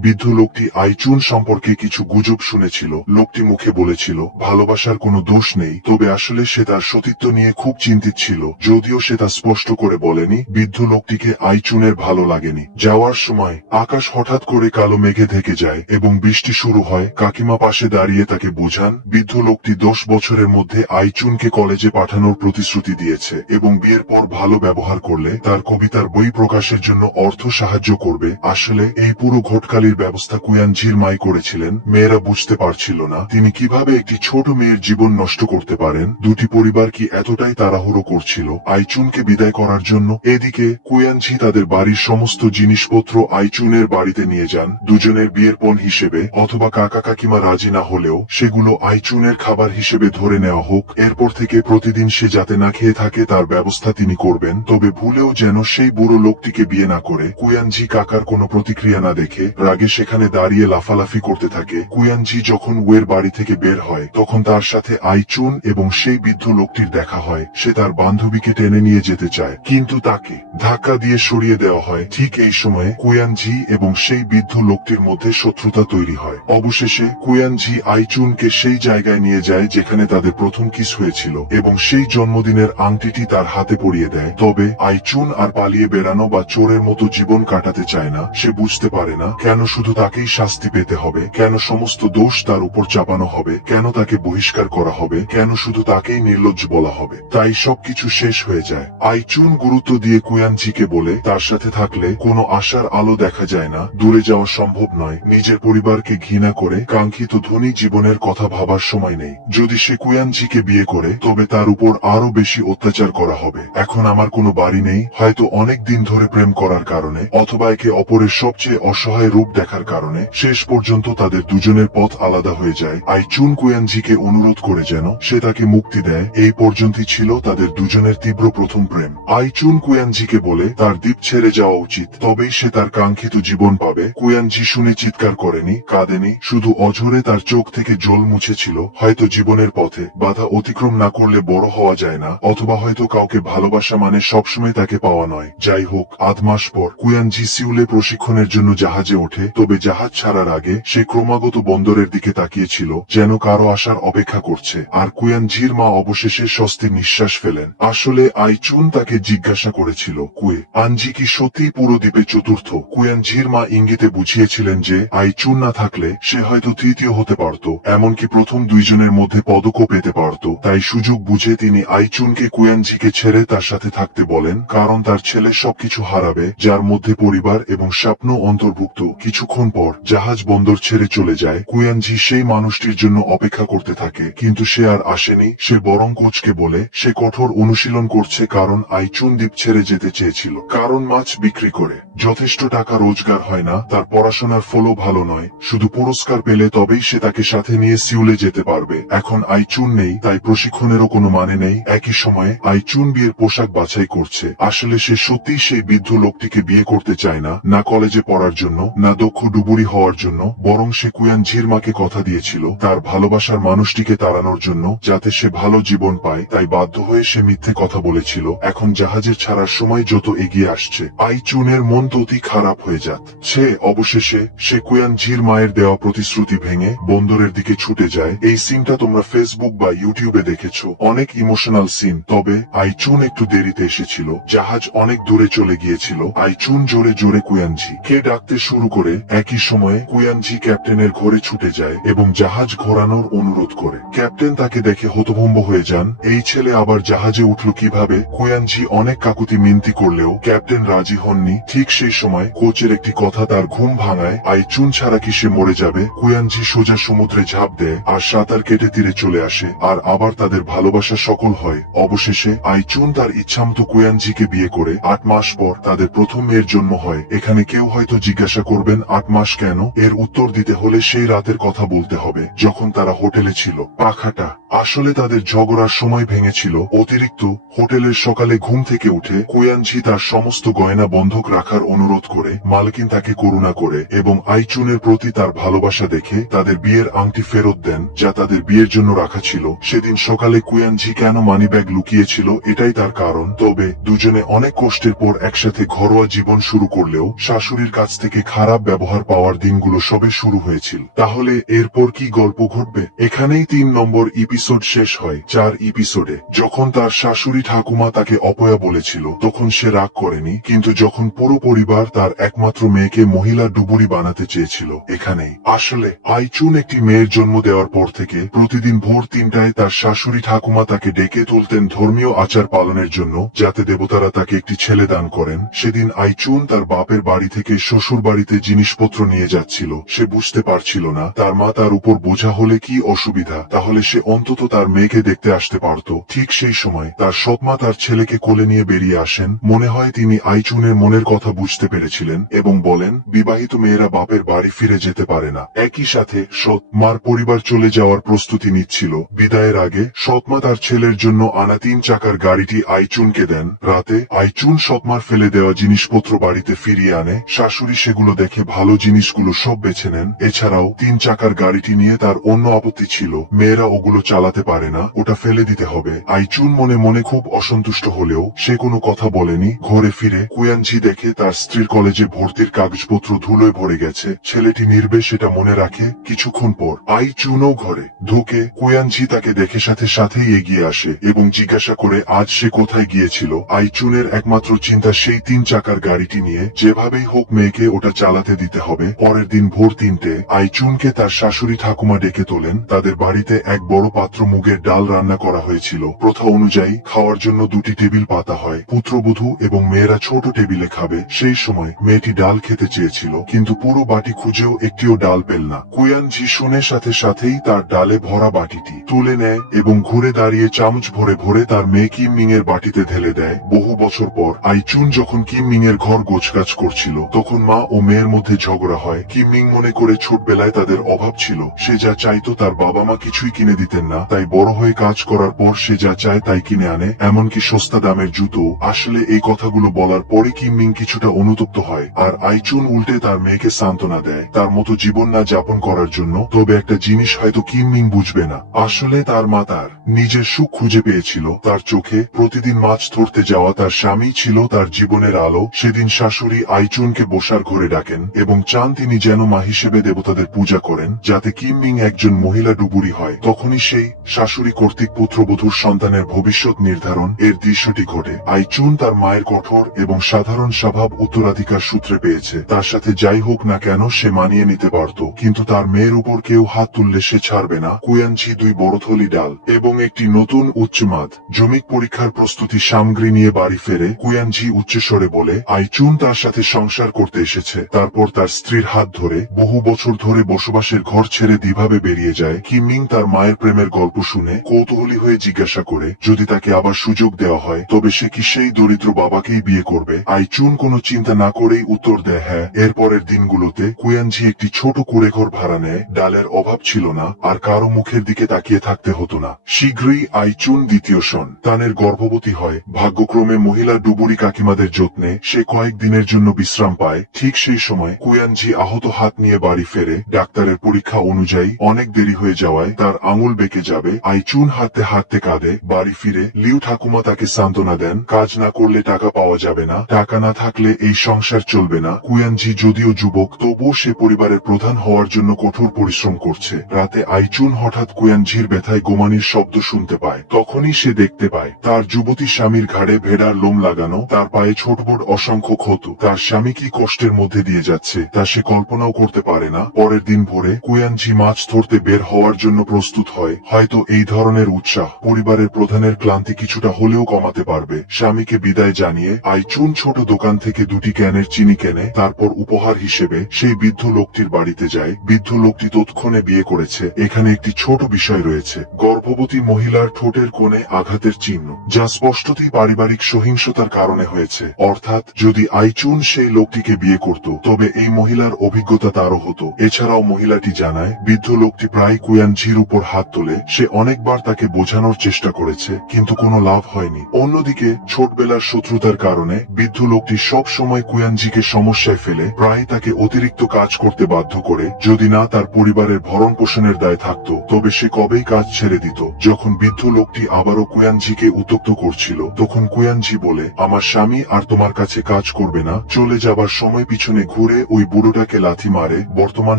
বৃদ্ধ লোকটি আইচুন সম্পর্কে কিছু গুজব শুনেছিল। লোকটি মুখে বলেছিল ভালোবাসার কোনো দোষ নেই, তবে আসলে সে তার সতীত্ব নিয়ে খুব চিন্তিত ছিল। যদিও সে তা স্পষ্ট করে বলেনি, বৃদ্ধ লোকটিকে আইচুনের ভালো লাগেনি। যাওয়ার সময় আকাশ হঠাৎ করে কালো মেঘে ঢেকে যায় এবং বৃষ্টি শুরু হয়। কাকিমা পাশে দাঁড়িয়ে তাকে বোঝান বৃদ্ধ লোকটি 10 বছরের মধ্যে আইচুনকে কলেজে পাঠানোর প্রতিশ্রুতি দিয়েছে এবং বিয়ের পর ভালো ব্যবহার করলে তার কবিতার বই প্রকাশের জন্য অর্থ সাহায্য করবে। আসলে এই পুরো ঘটকালির ব্যবস্থা কুয়ান ঝির মাই করেছিলেন। মেয়েরা বুঝতে পারছিল না তিনি কিভাবে একটি ছোট মেয়ের জীবন নষ্ট করতে পারেন। দুটি পরিবার কি এতটাই তাড়াহুড়ো করছিল আইচুনকে বিদায় করার জন্য? এদিকে কুয়ান ঝি তাদের বাড়ির সমস্ত জিনিসপত্র আইচুনের বাড়িতে নিয়ে যান, দুজনের বিয়ের পণ হিসেবে, অথবা কাকা কাকিমা রাজি না হলেও সেগুলো আইচুনের খাবার হিসেবে ধরে নেওয়া হোক। এরপর থেকে প্রতিদিন সে যাতে না খেয়ে থাকে তার ব্যবস্থা তিনি করবেন, তবে ভুলেও যেন সেই বুড়ো লোকটিকে বিয়ে না করে। কুয়ান ঝি কাকার কোনো প্রতিক্রিয়া না দেখে রাগে সেখানে দাঁড়িয়ে লাফালাফি করতে থাকে। কুয়ান ঝি যখন ওয়ের বাড়ি থেকে বের হয় তখন তার সাথে আইচুন এবং সেই বৃদ্ধ লোকটির দেখা হয়। সে তার বান্ধবীকে টেনে নিয়ে যেতে চায়, কিন্তু তাকে ধাক্কা দিয়ে সরিয়ে দেওয়া হয়। ঠিক এই সময়ে কুয়ান ঝি এবং সেই বৃদ্ধ লোকটির মধ্যে শত্রুতা তৈরি হয়। অবশেষে কুয়ান ঝি আইচুনকে সেই জায়গায় নিয়ে যায় যেখানে তাদের প্রথম কিস হয়েছিল এবং সেই জন্মদিনের আংটিটি তার হাতে পরিয়ে দেয়। তবে আইচুন আর পালিয়ে বেড়ানো বা চোরের মতো জীবন কাটাতে চায় না। সে বুঝতে পারে না কেন শুধু তাকেই শাস্তি পেতে হবে, কেন সমস্ত দোষ তার উপর চাপানো হবে, কেন তাকে বহিষ্কার করা হবে, কেন শুধু তাকেই নির্লজ্জ বলা হবে। তাই সবকিছু শেষ হয়ে যায়। আইচুন গুরুত্ব দিয়ে কুয়ান ঝিকে বলে তার সাথে থাকলে কোনো আশার আলো দেখা যায় না, দূরে যাওয়া সম্ভব নয়। নিজের পরিবারকে ঘৃণা করে কাঙ্ক্ষিত ধনী জীবনের কথা ভাবার সময় নেই। যদি সে কুয়ান ঝিকে বিয়ে করে তবে তার উপর আরো বেশি অত্যাচার করা হবে। এখন আমার কোনো বাড়ি নেই, হয়তো অনেক দিন ধরে প্রেম করার কারণে অথবা একে অপরের সবচেয়ে অসহায় রূপ দেখার কারণে শেষ পর্যন্ত তাদের দুজনের পথ আলাদা হয়ে যায়। আইচুন কুয়ান ঝিকে অনুরোধ করে যেন সে তাকে মুক্তি দেয়। এই পর্যন্তই ছিল তাদের দুজনের তীব্র প্রথম প্রেম। আইচুন কুয়ান ঝিকে বলে তার দ্বীপ ছেড়ে যাওয়া উচিত, তবেই সে তার কাঙ্ক্ষিত জীবন পাবে। কুয়ান ঝি শুনে চিৎকার করেনি, কাঁদেনি, শুধু অঝরে তার চোখ থেকে জল মুছেছিল। হয়তো জীবনের পথে বাধা অতিক্রম না করলে বড় হওয়া যায় না, অথবা হয়তো কাউকে ভালোবাসা মানে সবসময় তাকে পাওয়া নয়। যাই হোক, 8 মাস পর কুয়ান ঝি সিউলে প্রশিক্ষণের জন্য জাহাজে ওঠে। তবে জাহাজ ছাড়ার আগে সে ক্রমাগত বন্দরের দিকে তাকিয়েছিল, যেন কারো আসার অপেক্ষা করছে। আর কুয়ান ঝির মা অবশেষে স্বস্তির নিঃশ্বাস ফেলেন। আসলে আইচুন তাকে জিজ্ঞাসা করেছিল, কুয়ে আনজি কি সত্যিই পুরো দ্বীপে চতুর্থ? কুয়ান ঝির মা ইঙ্গিতে বুঝিয়েছিলেন যে আইচুন না থাকলে সে হয়তো তৃতীয় হতে পারত, এমনকি প্রথম দুইজনের মধ্যে পদকও পেতে পারত। তাই সুযোগ বুঝে তিনি আইচুনকে কুয়ানজিকে ছেড়ে তার সাথে থাকতে বলেন, কারণ তার ছেলে সবকিছু হারাবে, যার মধ্যে পরিবার এবং স্বপ্ন অন্তর্ভুক্ত। কিছুক্ষণ পর জাহাজ বন্দর ছেড়ে চলে যায়। কুয়ানজি সেই মানুষটির জন্য অপেক্ষা করতে থাকে, কিন্তু সে আর আসেনি। সে বরং কোচকে বলে সে কঠোর অনুশীলন করছে, কারণ আইচুন দ্বীপ ছেড়ে যেতে চেয়েছিল। কারণ মাছ বিক্রি করে যথেষ্ট টাকা রোজগার হয় না, তার পড়াশোনার ফলও ভালো নয়। শুধু পুরস্কার পেলে তবেই সে তাকে সাথে নিয়ে সিউলে যেতে পারবে। এখন আইচুন নেই, তাই প্রশিক্ষণেরও কোনো মানে নেই। একই সময়ে আইচুন বিয়ের পোশাক বাছাই করছে। আসলে সে সত্যিই সেই বৃদ্ধ লোকটিকে বিয়ে করতে চায় না, না কলেজে পড়ার জন্য, না দক্ষ ডুবুরি হওয়ার জন্য, বরং সে কুয়ান ঝির মাকে কথা দিয়েছিল তার ভালোবাসার মানুষটিকে তাড়ানোর জন্য, যাতে সে ভালো জীবন পায়। তাই বাধ্য হয়ে সে মিথ্যে কথা বলেছিল। এখন জাহাজের ছাড়ার সময় যত এগিয়ে আসছে, আইচুনের মন ততই খারাপ হয়ে যাচ্ছে। অবশেষে সে কুয়ান ঝির মায়ের দেওয়া প্রতিশ্রুতি ভেঙে বন্দরের দিকে ছুটে যায়। এই সিনটা তোমরা ফেসবুক বা ইউটিউবে দেখেছো, অনেক ইমোশনাল সিন। তবে আইচুন একটু দেরিতে এসেছিল, জাহাজ অনেক দূরে চলে গিয়েছিল। আইচুন জোরে জোরে কুয়ানজি কে ডাকতে শুরু করে। একই সময়ে কুয়ানজি ক্যাপ্টেনের ঘরে ছুটে যায় এবং জাহাজ ঘোরানোর অনুরোধ করে। ক্যাপ্টেন তাকে দেখে হতভম্ব হয়ে যান। এই ছেলে আবার জাহাজে উঠল কিভাবে? কুয়ানজি অনেক কাকুতি মিনতি করলেও ক্যাপ্টেন রাজি হননি। ঠিক সেই সময় কোচের একটি কথা তার ঘুম ভাঙায়। আইচুন ছাড়া কি সে মরে যাবে? কুয়ানজি সোজা সমুদ্রে ঝাঁপ দেয় আর সাঁতার কেটে তীরে চলে আসে, আর আবার তাদের ভালোবাসা সফল হয়। অবশেষে আইচুন তার ইচ্ছামতো কুয়ানজিকে বিয়ে করে 8 মাস পর তাদের প্রথম মেয়ের জন্ম হয়। এখানে কেউ হয়তো জিজ্ঞাসা করবেন 8 মাস কেন? এর উত্তর দিতে হলে সেই রাতের কথা বলতে হবে যখন তারা হোটেলে ছিল। পাখাটা আসলে তাদের ঝগড়ার সময় ভেঙেছিল। অতিরিক্ত হোটেলের সকালে ঘুম থেকে উঠে কুয়ানজি তার সমস্ত গয়না বন্ধক রাখার অনুরোধ করে। মালকিন তাকে করুণা করে এবং আইচুনের প্রতি তার ভালোবাসা দেখে তাদের বিয়ের আংটি ফেরত দেন, যা তাদের বিয়ের জন্য রাখা ছিল। সেদিন সকালে কুয়ানজি কেন মানিব্যাগ লুকিয়েছিল, এটাই তার কারণ। তবে দুজনে অনেক কষ্টের পর একসাথে ঘরোয়া জীবন শুরু করলেও শাশুড়ির কাছ থেকে খারাপ ব্যবহার পাওয়ার দিনগুলো সবে শুরু হয়েছিল। তাহলে এরপর কি গল্প ঘটবে? এখানেই 3 নম্বর এপিসোড শেষ হয়। 4 এপিসোডে যখন তার শাশুড়ি ঠাকুমা তাকে অপয়া বলেছিল, তখন সে রাগ করেনি, কিন্তু যখন পুরো পরিবার তার একমাত্র মেয়েকে মহিলা ডুবুরি বানাতে চেয়েছিল, এখানেই আসলে আইচুন একটি মেয়ের জন্ম দেওয়ার পর থেকে প্রতিদিন ভোর 3টায় তার শাশুড়ি ঠাকুমা তাকে ডেকে তুলতেন ধর্মীয় আচার পালনের জন্য, যাতে দেবতারা তাকে একটি ছেলে দান করেন। সেদিন আইচুন তার বাপের বাড়ি থেকে শ্বশুর বাড়িতে জিনিসপত্র নিয়ে যাচ্ছিল। সে বুঝতে পারছিল না তার মা তার উপর বোঝা হলে কি অসুবিধা, তাহলে সে অন্তত তার মেয়েকে দেখতে আসতে পারত। ঠিক সেই সময় তার সৎমা তার ছেলেকে কোলে নিয়ে বেরিয়ে আসেন। মনে হয় তিনি আইচুনের মনের কথা বুঝতে পেরেছিলেন এবং বলেন, বিবাহিত মেয়েরা বাপের বাড়ি ফিরে যেতে পারে না। একই সাথে সৎ মার পরিবার চলে যাওয়ার প্রস্তুতি নিচ্ছিল। বিদায়ের আগে সৎমা তার ছেলের জন্য আনা 3 চাকার গাড়িটি আইচুনকে দেন। রাতে আইচুন সৎমার ফেলে দেওয়া জিনিসপত্র বাড়িতে ফিরিয়ে আনে। শাশুড়ি সেগুলো দেখে ভালো জিনিসগুলো সব বেছে নেন। এছাড়াও 3 চাকার গাড়িটি নিয়ে তার অন্য আপত্তি ছিল, মেয়েরা ওগুলো চালাতে পারে না, ওটা ফেলে দিতে হবে। আইচুন মনে মনে খুব অসন্তুষ্ট হলেও সে কোনো কথা বলেনি। ঘরে ফিরে কুয়ানজি দেখে তার স্ত্রীর কলেজে ভর্তির কাগজপত্র ধুলোয় ভরে গেছে। ছেলেটি নির্বে সেটা মনে রাখে। কিছুক্ষণ পর আইচুনও ঘরে ঢোকে। কুয়ানজি তাকে দেখে সাথে সাথেই এগিয়ে আসে এবং জিজ্ঞাসা করে আজ সে কোথায় গিয়েছিল। আইচুনের একমাত্র চিন্তা সেই 3 চাকার গাড়িটি নিয়ে যেভাবেই হোক মেয়েকে ওটা চালাতে দিতে হবে। পরের দিন ভোর 3টে আইচুনকে তার শাশুড়ি ঠাকুমা ডেকে তোলেন। তাদের বাড়িতে এক বড় পাত্র মুগের ডাল রান্না করা হয়েছিল। প্রথা অনুযায়ী খাওয়ার জন্য 2টি টেবিল পাতা হয়। পুত্রবধূ এবং মেয়েরা ছোট টেবিলে খাবে। সেই সময় মেয়েটি ডাল খেতে চেয়েছিল, কিন্তু পুরো বাটি খুঁজেও একটিও ডাল পেল না। কুয়ানজি শুনে সাথে সাথেই তার ডালে ভরা বাটিটি তুলে নেয় এবং ঘুরে দাঁড়িয়ে চামচ ভরে ভরে তার মেয়ে কিম মিং এর বাটিতে ঢেলে দেয়। বহু বছর পর আইচুন যখন কিম মিং এর ঘর গোছগাছ করছিল, তখন মা ও মেয়ের মধ্যে ঝগড়া হয়। কিম মিং মনে করে ছোটবেলায় তাদের অভাব ছিল, সে যা চাইতো তার বাবা মা কিছুই কিনে দিতেন না, তাই বড় হয়ে কাজ করার পর সে যা চায় তাই কিনে আনে, এমনকি সস্তা দামের জুতো। আসলে এই কথাগুলো বলার পরে কিম মিং কিছুটা অনুতপ্ত হয়, আর আইচুন উল্টে তার মেয়েকে সান্ত্বনা দেয় তার মতো জীবন না যাপন করার জন্য। তবে একটা জিনিস হয়তো কিম মিং বুঝবে না, আসলে তার মা তার নিজের সুখ খুঁজে পেয়েছিল। তার চোখে প্রতিদিন মাছ ধরতে যাওয়া তার স্বামী ছিল তার জীবনের আলো। সেদিন শাশুড়ি আইচুনকে বসার ঘরে ডাকেন এবং চান তিনি যেন মা হিসেবে দেবতাদের পূজা করেন, যাতে কিম মিং একজন মহিলা ডুবুরি হয়। তখনই সেই শাশুড়ি কর্তৃক পুত্রবধূর সন্তানের ভবিষ্যৎ নির্ধারণ এর দৃশ্যটি ঘটে। আইচুন তার মায়ের কঠোর এবং সাধারণ স্বভাব উত্তরাধিকার সূত্রে পেয়েছে। তার সাথে যাই হোক না কেন সে মানিয়ে নিতে পারত, কিন্তু তার মেয়ের উপর কেউ হাত তুললে সে ছাড়বে না। কুয়ানঝি 2 বড় থলি ডাল এবং একটি নতুন উচ্চমাদ জমিক পরীক্ষার প্রস্তুতি সামগ্রী নিয়ে বাড়ি ফেরে। কুয়ানঝি উচ্চস্বরে বলে আইচুন তার সাথে সংসার করতে এসেছে। তারপর তার স্ত্রীর হাত ধরে বহু বছর ধরে বসবাসের ঘর ছেড়ে কিভাবে বেরিয়ে যায়। কিমিং তার মায়ের প্রেমের গল্প শুনে কৌতূহলী হয়ে জিজ্ঞাসা করে যদি তাকে আবার সুযোগ দেওয়া হয় তবে সে কি সেই দরিদ্র বাবাকেই বিয়ে করবে। আইচুন কোনো চিন্তা না করেই উত্তর দেয় হ্যাঁ। এরপরের দিনগুলোতে কুয়ানঝি একটি ছোট কুঁড়েঘর ভাড়া নেয়। ডালের অভাব ছিল না, আর কারো মুখের দিকে তাকিয়ে থাকতে হতো না। শীঘ্রই আইচুন দ্বিতীয় সন্তানের গর্ভবতী হয়। ভাগ্যক্রমে মহিলা ডুবুরি কাকিমাদের যত্নে সে কয়েকদিনের জন্য বিশ্রাম পায়। ঠিক সেই সময় কুয়ানঝি আহত হাত নিয়ে বাড়ি ফেরে। ডাক্তারের পরীক্ষা অনুযায়ী অনেক দেরি হয়ে যাওয়ায় তার আঙুল বেঁকে যাবে। আইচুন হাঁটতে হাঁটতে কাঁদে। বাড়ি ফিরে লিউ ঠাকুমা তাকে সান্ত্বনা দেন, কাজ না করলে টাকা পাওয়া যাবে না, টাকা না থাকলে এই সংসার চলবে না। কুয়ানঝি যদিও যুবক, তবুও সে পরিবারের প্রধান হওয়ার জন্য কঠোর পরিশ্রম করছে। রাতে আইচুন হঠাৎ কুয়ানঝির ব্যথায় গোমানির শব্দ শুনতে পায়। তখনই সে দেখতে পায় তার যুবতী স্বামীর ঘাড়ে ভেড়ার লোম লাগানো, তার পায়ে ছোট বড় অসংখ্য ক্ষত। তার স্বামী কি কষ্টের মধ্যে দিয়ে যাচ্ছে তা সে কল্পনাও করতে পারে না। পরের দিন ভোরে কুয়ানঝি মাছ ধরতে বের হওয়ার জন্য প্রস্তুত হয়। হয়তো এই ধরনের উৎসাহ পরিবারের প্রধানের ক্লান্তি কিছুটা হলেও কমাতে পারবে। স্বামীকে বিদায় জানিয়ে আইচুন ছোট দোকান থেকে 2টি ক্যানের চিনি কেনে। তারপর উপহার হিসেবে সেই বৃদ্ধ লোকটির বাড়িতে যায়। বৃদ্ধ লোকটি তৎক্ষণে বিয়ে করেছে। এখানে একটি ছোট বিষয় রয়েছে, গর্ভবতী মহিলার ঠোঁটের কোণে আঘাতের চিহ্ন, যা স্পষ্টতই পারিবারিক সহিংসতার কারণে হয়েছে। অর্থাৎ যদি আইচুন সেই লোকটিকে বিয়ে করত তবে এই মহিলার অভিজ্ঞতা তারও হতো। এছাড়াও মহিলাটি জানায় বৃদ্ধ লোকটি প্রায় কুয়ানঝির উপর হাত তোলে। সে অনেকবার তাকে বোঝানোর চেষ্টা করেছে, কিন্তু কোনো লাভ হয়নি। অন্যদিকে ছোটবেলার শত্রুতার কারণে বৃদ্ধ লোকটি সব সময় কুয়ানঝিকে সমস্যায় ফেলে, প্রায় তাকে অতিরিক্ত কাজ করতে বাধ্য করে। যদি না তার পরিবারের ভরণ পোষণের দায় থাকত তবে সে কবেই কাজ ছেড়ে দিত। যখন বৃদ্ধ লোকটি আবারও কুয়ানঝিকে উত্ত্যক্ত করছিল তখন কুয়ানঝি বলে আমার স্বামী আর তোমার কাছে কাজ করবে না। চলে যাবার সময় পিছনে ঘুরে ওই বুড়োটাকে লাথি মারে। বর্তমান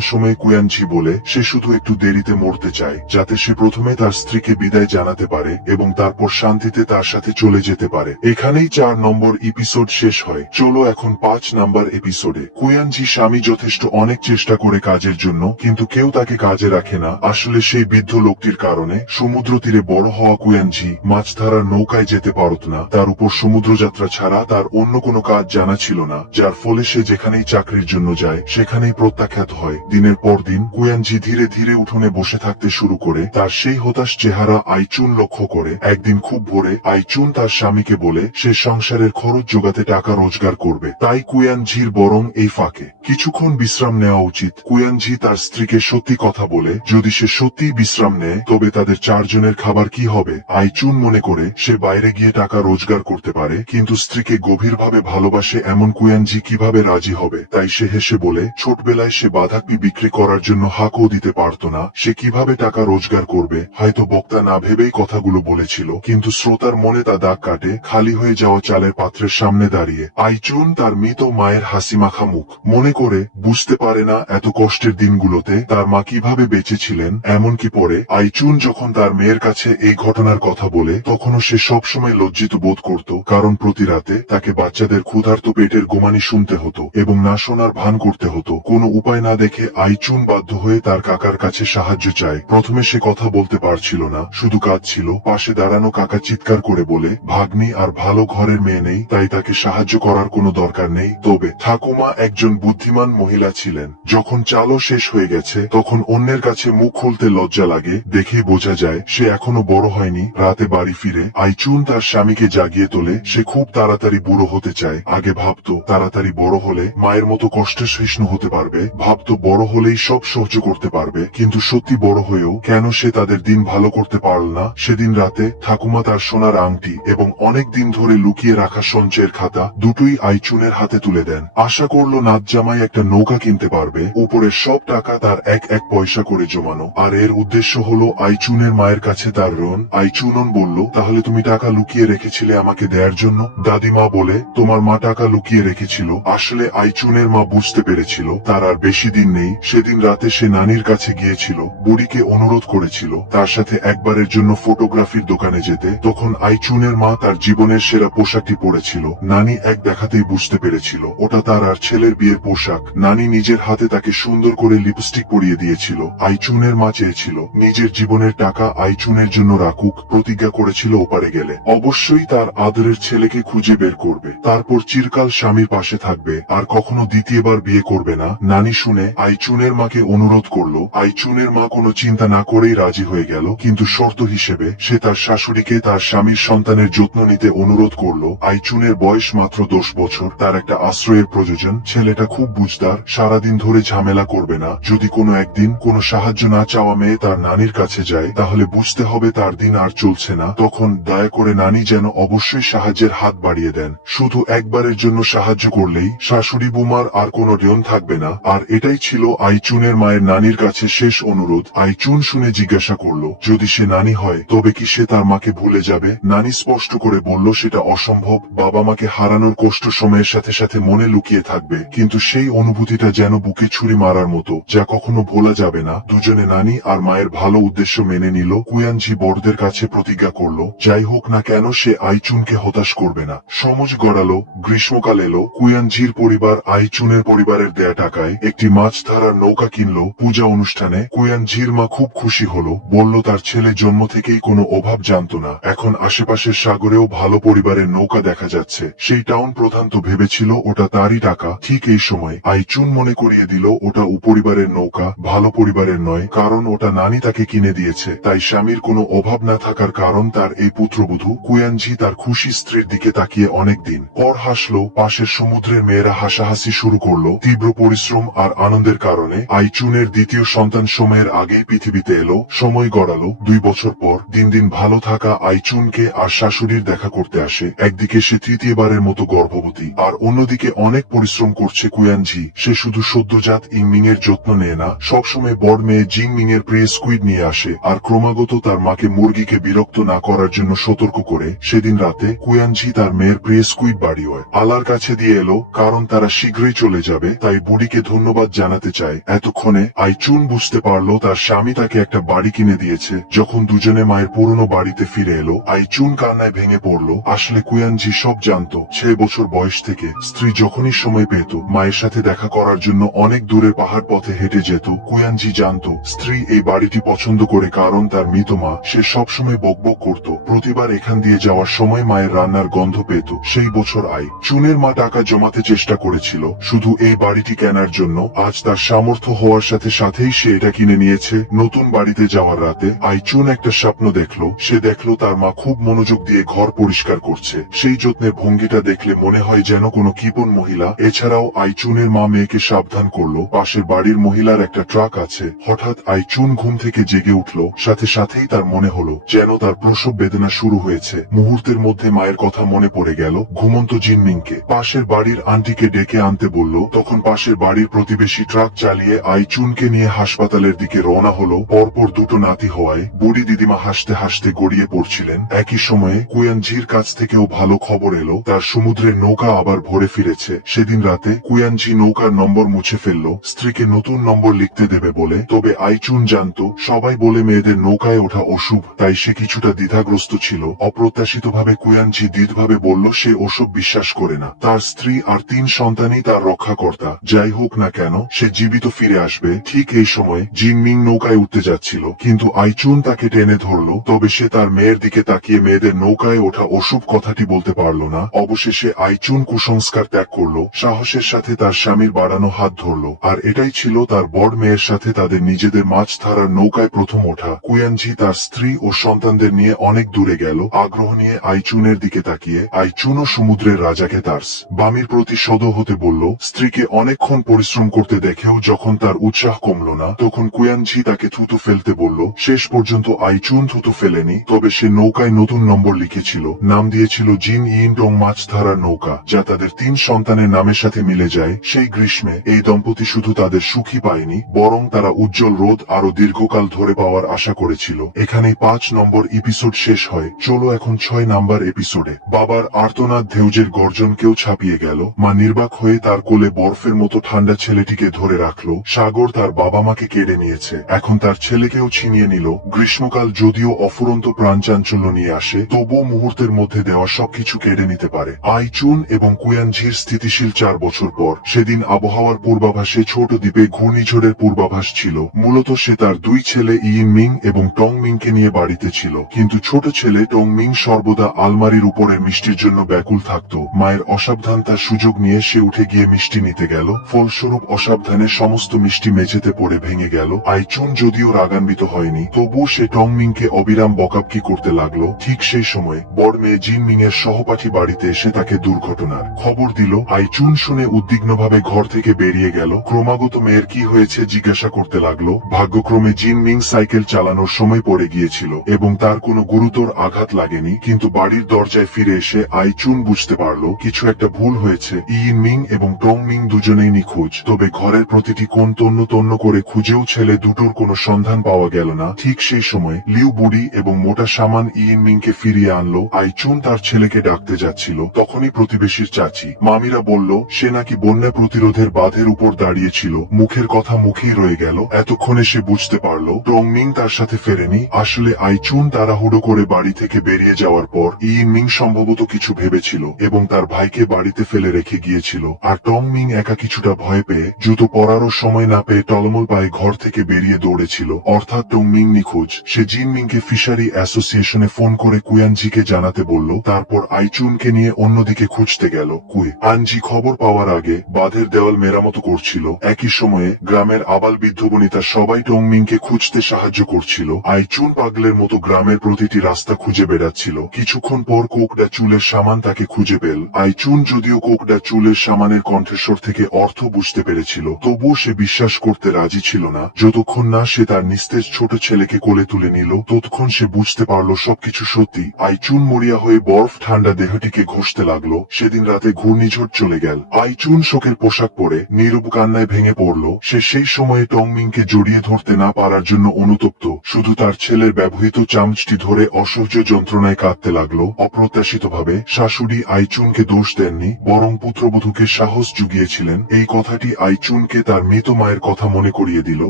সময়ে কুয়ানঝি বলে সে শুধু একটু দেরিতে মরতে চায়, যাতে সে প্রথমে তার স্ত্রীকে বিদায় জানাতে পারে এবং তারপর শান্তিতে তার সাথে চলে যেতে পারে। এখানেই 4 নম্বর এপিসোড শেষ হয়। চলো এখন 5 নাম্বার এপিসোডে। কুয়ানঝি স্বামী যথেষ্ট অনেক চেষ্টা করে কাজের জন্য, কিন্তু কেউ তাকে কাজে রাখে না। আসলে সেই বৃদ্ধ লোকটির কারণে সমুদ্র তীরে বড় হওয়া কুয়ানঝি মাছ ধরার নৌকায় যেতে পারত না। তার উপর সমুদ্রযাত্রা ছাড়া তার অন্য কোনো কাজ জানা ছিল না, যার ফলে সে যেখানেই চাকরির জন্য যায় সেখানেই প্রত্যাখ্যাত হয়। দিনের পর দিন কুয়ানঝি ধীরে ধীরে উঠোনে বসে থাকতে শুরু করে। তার সেই হতাশ চেহারা আইচুন লক্ষ্য করে। একদিন খুব ভোরে আইচুন তার স্বামীকে বলে সে সংসারের খরচ জোগাতে টাকা রোজগার করবে। তাই কুয়ানঝির বরং এই ফাঁকে কিছুক্ষণ বিশ্রাম নেওয়া উচিত। কুয়ানঝি তার স্ত্রীকে সত্যি কথা বলে যদি সে সত্যিই বিশ্রাম নেয় তবে তাদের 4 জনের খাবার কি হবে। আইচুন মনে করে সে বাইরে গিয়ে টাকা রোজগার করতে পারে, কিন্তু স্ত্রীকে গভীরভাবে ভালোবাসে এমন কুয়ানঝি কিভাবে রাজি হবে। তাই সে হেসে বলে ছোটবেলায় সে বাঁধাকপি বিক্রি করার জন্য হাঁকও দিতে পারত না, সে কিভাবে টাকা রোজগার করবে। হয়তো বক্তা না ভেবেই কথাগুলো বলেছিল, কিন্তু শ্রোতার মনে তা দাগ কাটে। খালি হয়ে যাওয়া চালের পাত্রের সামনে দাঁড়িয়ে আইচুন তার মৃত মায়ের হাসি মাখা মুখ মনে করে বুঝতে পারে না এত কষ্টের দিনগুলোতে তার মা কিভাবে বেঁচে ছিলেন। এমনকি পরে আইচুন যখন তার মেয়ের কাছে এই ঘটনার কথা বলে তখনও সে সবসময় লজ্জিত বোধ করত, কারণ প্রতি রাতে তাকে বাচ্চাদের ক্ষুধার্ত পেটের গোমানি শুনতে হতো এবং না শোনার ভান করতে হতো। কোনো উপায় না দেখে আইচুন বাধ্য হয়ে তার কাকার কাছে সাহায্য চায়। প্রথমে সে কথা বলতে পারছিল না, শুধু কাঁদছিল। পাশে দাঁড়ানো কাকা চিৎকার করে বলে ভাগ্নি আর ভালো ঘরের মেয়ে নেই, তাই তাকে সাহায্য করার কোনো দরকার নেই। তবে ঠাকুমা একজন বুদ্ধিমান মহিলা ছিলেন। যখন চালও শেষ হয়ে গেছে তখন অন্যের কাছে মুখ খুলতে লজ্জা লাগে। দেখেই বোঝা যায় সে এখনো বড় হয়নি। রাতে বাড়ি ফিরে আইচুন তার স্বামীকে জাগিয়ে তোলে। সে খুব তাড়াতাড়ি বুড়ো হতে চায়। আগে ভাবতো তাড়াতাড়ি বড় হলে মায়ের মতো কষ্টে সহিষ্ণু হতে পারবে, ভাবতো বড় হলেই সব সহ্য করতে পারবে। কিন্তু সত্যি বড় হয়েও কেন সে তাদের দিন ভালো করতে পারল না। সেদিন রাতে ঠাকুমা তার সোনার আংটি এবং অনেক দিন ধরে লুকিয়ে রাখা সঞ্চয়ের খাতা দুটোই আইচুনের হাতে তুলে দেন। আশা করলো নাচ জামাই একটা নৌকা কিনতে পারবে। উপরের সব টাকা তার এক এক পয়সা করে জমানো, আর এর উদ্দেশ্য হলো আইচুনের মায়ের কাছে তার ঋণ। আইচুনন বলল তাহলে তুমি টাকা লুকিয়ে রেখেছিলে আমাকে দেওয়ার জন্য। দাদিমা বলে তোমার মা টাকা লুকিয়ে রেখেছিল। আসলে আইচুনের মা বুঝতে পেরেছিল তার আর বেশি দিন নেই। সেদিন রাতে সে নানির কাছে গিয়েছিল, বুড়িকে অনুরোধ করেছিল তার সাথে একবারের জন্য ফটোগ্রাফির দোকানে যেতে, তখন আইচুনের মা তার জীবনের সেরা পোশাকটি পরেছিল। নানি এক দেখাতেই বুঝতে পেরেছিল ওটা তার আর ছেলের বিয়ের পোশাক। নানি নিজের হাতে তাকে সুন্দর করে লিপস্টিক পরিয়ে দিয়েছিল। আইচুনের মা চেয়েছিল নিজের জীবনের টাকা আইচুনের জন্য রাখুক, প্রতিজ্ঞা করেছিল ওপারে গেলে অবশ্যই তার আদরের ছেলেকে খুঁজে বের করবে, তারপর চিরকাল স্বামীর পাশে থাকবে আর কখনো দ্বিতীয়বার বিয়ে করবে না। নানি শুনে আইচুনের মাকে অনুরোধ করলো। আইচুনের মা কোনো চিন্তা না করেই রাজি হয়ে গেল, কিন্তু শর্ত হিসেবে সে তার শাশুড়িকে তার স্বামীর সন্তানের যত্ন নিতে অনুরোধ করলো। আইচুনের বয়স মাত্র 10 বছর, তার একটা আশ্রয়ের প্রয়োজন। ছেলেটা খুব বুঝদার, সারাদিন ধরে ঝামেলা করবে না। যদি কোনো একদিন কোনো সাহায্য না চাওয়া মেয়ে তার নানির কাছে যায়, তাহলে বুঝতে হবে তার দিন আর চলছে না। তখন দয়া করে নানি যেন অবশ্যই সাহায্যের হাত বাড়িয়ে দেন। শুধু একবারের জন্য সাহায্য করলেই শাশুড়ি বুমার আর কোনো ঋণ থাকবে না। আর এটাই ছিল আইচুনের মায়ের নানির কাছে শেষ অনুরোধ। আইচুন শুনে জিজ্ঞাসা করলো, যদি সে নানি হয় তবে কি সে তার মাকে ভুলে যাবে? নানি স্পষ্ট করে বলল, সেটা অসম্ভব। বাবা মাকে হারানোর কষ্ট সময়ের সাথে সাথে মনে লুকিয়ে থাকবে, কিন্তু সেই অনুভূতিটা যেন বুকে ছুরি মারার মতো, যা কখনো ভোলা যাবে না। দুজনে নানি আর মায়ের ভালো উদ্দেশ্য মেনে নিল। কুয়ানজি বড়দের কাছে প্রতিজ্ঞা করলো, যাই হোক না কেন সে আইচুনকে হতাশ করবে না। সমজ গড়ালো, গ্রীষ্মকাল এলো। কুয়ানজির পরিবার আইচুনের পরিবারের দেয়া টাকায় একটি মাছ ধরার নৌকা কিনলো। পূজা অনুষ্ঠানে কুয়ানজির মা খুব খুশি হলো, বলল তার ছেলে জন্ম থেকেই কোনো অভাব জানতো না, এখন আশেপাশের সাগরেও ভালো পরিবারের নৌকা দেখা যাচ্ছে। সেই টাউন প্রধান তো ভেবেছিল ওটা তারই টাকা। ঠিক এই সময় আইচুন মনে করিয়ে দিল ওটা উপরিবারের নৌকা, ভালো পরিবারের নয়, কারণ ওটা নানি তাকে কিনে দিয়েছে। তাই স্বামীর কোনো অভাব না থাকার কারণ তার এই পুত্রবধূ। কুয়ানজি তার খুশি স্ত্রীর দিকে তাকিয়ে অনেকদিন পর হাসলো। পাশের সমুদ্রের মেয়েরা হাসাহাসি শুরু করলো। তীব্র পরিশ্রম আর আনন্দের কারণে আইচুনের দ্বিতীয় সন্তান সময়ের আগেই পৃথিবীতে এলো। সময় গড়ালো। 2 বছর পর দিন দিন ভালো থাকা আইচুনকে আর শাশুড়ির দেখা করতে আসে। একদিকে সে তৃতীয়বারের মতো গর্ভবতী, আর অন্যদিকে অনেক পরিশ্রম করছে কুয়ানজি। সে শুধু সদ্যজাত ইংমিং এর যত্ন নেয় না, সবসময় বড় মেয়ে জিংমিং এর প্রিয় স্কুইড নিয়ে আসে আর ক্রমাগত তার মাকে মুরগিকে বিরক্ত না করার জন্য সতর্ক করে। সেদিন রাতে কুয়ানজি তার মেয়ের প্রিয় স্কুইড বাড়ি হয় আলার কাছে দিয়ে এলো, কারণ তারা শীঘ্রই চলে যাবে, তাই বুড়িকে ধন্যবাদ জানাতে চায়। এতক্ষণে আইচুন বুঝতে পারলো তার স্বামী তাকে একটা বাড়ি কিনে দিয়েছে। যখন দুজনে মায়ের পুরনো বাড়িতে ফিরে এলো, আইচুন কান্নায় ভেঙে পড়লো। আসলে কুয়ানজি সব জানতো। 6 বছর বয়স থেকে স্ত্রী যখনই সময় পেত মায়ের সাথে দেখা করার জন্য অনেক দূরের পাহাড় পথে হেঁটে যেত। কুয়ানজি জানতো স্ত্রী এই বাড়িটি পছন্দ করে, কারণ তার মৃত মা সে সবসময় বকবক করত। প্রতিবার এখান দিয়ে যাওয়ার সময় মায়ের রান্নার গন্ধ পেত। সেই বছর আইচুনের মা টাকা জমাতে চেষ্টা করেছিল শুধু এই বাড়িটি কেনার জন্য। আজ তার সামর্থ্য হওয়ার সাথে সাথেই সে এটা কিনে নিয়েছে। নতুন বাড়িতে যাওয়ার রাতে আইচুন একটা স্বপ্ন দেখলো। সে দেখলো তার মা খুব মনোযোগ দিয়ে ঘর পরিষ্কার করছে। সেই যত্নের ভঙ্গিটা দেখলে মনে হয় যেন কোনো কৃপণ মহিলা। এছাড়াও আইচুনের মা মেয়েকে সাবধান করলো পাশের বাড়ির মহিলার একটা ট্রাক আছে। হঠাৎ আইচুন ঘুম থেকে জেগে উঠলো, সাথে সাথেই তার মনে হলো যেন তার প্রসব বেদনা শুরু হয়েছে। মুহূর্তের মধ্যে মায়ের কথা মনে পড়ে গেল। ঘুমন্ত জিনমিংকে পাশের বাড়ির আন্টিকে ডেকে আনতে বলল। তখন পাশের বাড়ির প্রতিবেশী ট্রাক চালিয়ে আইচুনকে নিয়ে হাসপাতালের দিকে রওনা হলো। পরপর দুটো নাতি হওয়ায় বুড়ি দিদিমা হাসতে হাসতে গড়িয়ে পড়ছিলেন। একই সময়ে কুয়ানজির কাছ থেকেও ভালো খবর এলো, তার সমুদ্রের নৌকা আবার ভরে ফিরেছে। সেদিন রাতে কুয়ানজি নৌকার নম্বর মুছে ফেললো, স্ত্রীকে নতুন নম্বর লিখতে দেবে বলে। তবে আইচুন জানতো সবাই বলে মেয়েদের নৌকায় ওঠা অশুভ, তাই সে কিছুটা দ্বিধাগ্রস্ত ছিল। অপ্রত্যাশিতভাবে কুয়ানজি দৃঢ়ভাবে বলল সে ওসব বিশ্বাস করে না। তার স্ত্রী আর 3 সন্তানই তার রক্ষাকর্তা। যাই হোক না কেন সে জীবিত ফিরে আসবে। ঠিক এই সময় জিনমিং নৌকায় উঠতে যাচ্ছিল, কিন্তু আইচুন তাকে টেনে ধরলো। তবে সে তার মেয়ের দিকে তাকিয়ে মেয়েদের নৌকায় ওঠা অশুভ কথাটি বলতে পারল না। অবশেষে আইচুন কুসংস্কার ত্যাগ করলো, সাহসের সাথে তার স্বামীর বাড়ানো হাত ধরলো। আর এটাই ছিল তার বড় মেয়ের সাথে তাদের নিজেদের মাছ ধরার নৌকায় প্রথম ওঠা। কুয়ানজি তার স্ত্রী ও সন্তানদের নিয়ে অনেক দূরে গেল। আগ্রহ নিয়ে আইচুনের দিকে তাকিয়ে আইচুনও সমুদ্রের রাজাকে তার বামির প্রতি সদয় হতে বলল। স্ত্রীকে অনেকক্ষণ পরিশ্রম করতে দেখেও যখন তার উৎসাহ কমল না, তখন কুয়ানজি তাকে থুতু ফেলতে বলল। শেষ পর্যন্ত আইচুন থুতু ফেলেনি, তবে সে নৌকায় নতুন নম্বর লিখেছিল। নাম দিয়েছিল জিন ইন টং মাছ ধরার নৌকা, যা তাদের 3 সন্তানের নামের সাথে মিলে যায়। সেই গ্রীষ্মে এই দম্পতি শুধু তাদের সুখী পায়নি, বরং তারা উজ্জ্বল রোদ আরো দীর্ঘকাল ধরে পাওয়ার আশা করেছিল। এখানেই 5 নম্বর এপিসোড শেষ হয়। চলো এখন 6 নাম্বার এপিসোডে। বাবার আর্তনাদ ঢেউজের গর্জনকেও ছাপিয়ে গেল। মা নির্বাক হয়ে তার কোলে বরফের মতো ঠান্ডা ছেলেটিকে ধরে রাখলো। সাগর তার বাবা মাকে কেড়ে নিয়েছে, এখন তার ছেলেকেও ছিনিয়ে নিল। ছিল। গ্রীষ্মকাল যদিও অফুরন্ত প্রাণচাঞ্চল্য নিয়ে আসে, তবুও মুহূর্তের মধ্যে দেওয়া সবকিছু কেড়ে নিতে পারে। আইচুন এবং কুয়ানঝির স্থিতিশীল 4 বছর পর সেদিন আবহাওয়ার পূর্বাভাসে ছোট দ্বীপে ঘূর্ণিঝড়ের পূর্বাভাস ছিল। মূলত সে তার 2 ছেলে ইয়িন মিং এবং টং মিংকে নিয়ে বাড়িতে ছিল, কিন্তু ছোট ছেলে টং মিং সর্বদা আলমারির উপরে মিষ্টির জন্য ব্যাকুল থাকত। মায়ের অসাবধানতার সুযোগ নিয়ে সে উঠে গিয়ে মিষ্টি নিতে গেল, ফলস্বরূপ অসাবধানে সমস্ত মিষ্টি মেঝেতে পড়ে ভেঙে গেল। আইচুন যদিও রাগান্বিত হয়নি, তবুও সে টং মিংকে অবিরাম বকাবকি করতে লাগলো। ঠিক সেই সময় বড় মেয়ে জিন মিং এর সহপাঠী বাড়িতে এসে তাকে দুর্ঘটনার খবর দিল। আইচুন শুনে উদ্বিগ্নভাবে ঘর থেকে বেরিয়ে গেল, ক্রমাগত মেয়ের কি হয়েছে জিজ্ঞাসা করতে লাগলো। ভাগ্যক্রমে জিন মিং সাইকেল চালানোর সময় পড়ে গিয়েছিল এবং তার কোনো গুরুতর আঘাত লাগেনি, কিন্তু বাড়ির দরজায় ফিরে এসে আইচুন বুঝতে পারলো কিছু একটা ভুল হয়েছে। ইয়িন মিং এবং টং মিং দুজনেই নিখোঁজ, তবে ঘরের প্রতিটি কোণ তন্ন তন্ন করে খুঁজেও ছেলে দুটোর কোনো সন্ধান পাওয়া গেল না। ঠিক সেই সময় লিউ বুড়ি এবং মোটা সামান ইয়িন মিংকে ফিরিয়ে আনলো। আইচুন তার ছেলেকে ডাকতে যাচ্ছিল, তখনই প্রতিবেশীর চাচি মামিরা বলল সে নাকি বন্যা প্রতিরোধের বাঁধের উপর দাঁড়িয়েছিল। মুখের কথা মুখেই রয়ে গেল। এতক্ষণে সে বুঝতে পারলো টং মিং তার সাথে ফেরেনি। আসলে আইচুন তাড়াহুড়ো করে বাড়ি থেকে বেরিয়ে যাওয়ার পর ইয়িন মিং সম্ভবত কিছু ভেবেছিল এবং তার ভাইকে বাড়িতে ফেলে রেখে গিয়েছিল। আর টং মিং একা কিছুটা ভয় পেয়ে জুতো পরারও সময় না পেয়ে টলমল পায়ে ঘর থেকে বেরিয়ে দৌড়েছিল। অর্থাৎ টং মিং নিখোঁজ। সে জিন মিংকে ফিশারি অ্যাসোসিয়েশনে ফোন করে কুয়ানজিকে জানাতে বলল, তারপর আইচুনকে নিয়ে অন্যদিকে খুঁজতে গেল। কুয়ানজি খবর পাওয়ার আগে বাঁধের দেওয়াল মেরামত করছিল। একই সময়ে গ্রামের আবাল বৃদ্ধ বনিতা সবাই টং মিংকে খুঁজতে সাহায্য করছিল। আইচুন পাগলের মতো গ্রামের প্রতিটি রাস্তা খুঁজে বেড়াচ্ছিল। কিছুক্ষণ পর কোকড়া চুলের সামান তাকে খুঁজে পেল। আইচুন যদিও কোকড়া চুলের সামানের কণ্ঠস্বর থেকে অর্থ বুঝতে পেরেছিল, তবুও সে বিশ্বাস করতে রাজি ছিল না। যতক্ষণ না সে তার নিস্তেজ ছোট ছেলেকে কোলে তুলে নিল, ততক্ষণ সে বুঝতে পারল সবকিছু সত্যি। আইচুন মরিয়া হয়ে বরফ ঠান্ডা দেহটিকে ঘষতে লাগলো। সেদিন রাতে ঘূর্ণিঝড় চলে গেল। আইচুন শোকের পোশাক পরে নীরব কান্নায় ভেঙে পড়ল। সে সেই সময়ে টং মিংকে জড়িয়ে ধরতে না পারার জন্য অনুতপ্ত। শুধু তার ছেলের ব্যবহৃত চামচটি ধরে অসহ্য যন্ত্রণায় কাঁদতে লাগলো। অপ্রত্যাশিতভাবে শাশুড়ি আইচুনকে দোষ দেননি, বরং পুত্রবধূকে সাহস জুগিয়েছিলেন। এই কথাটি আইচুনকে তার মৃত মায়ের কথা মনে করিয়ে দিল।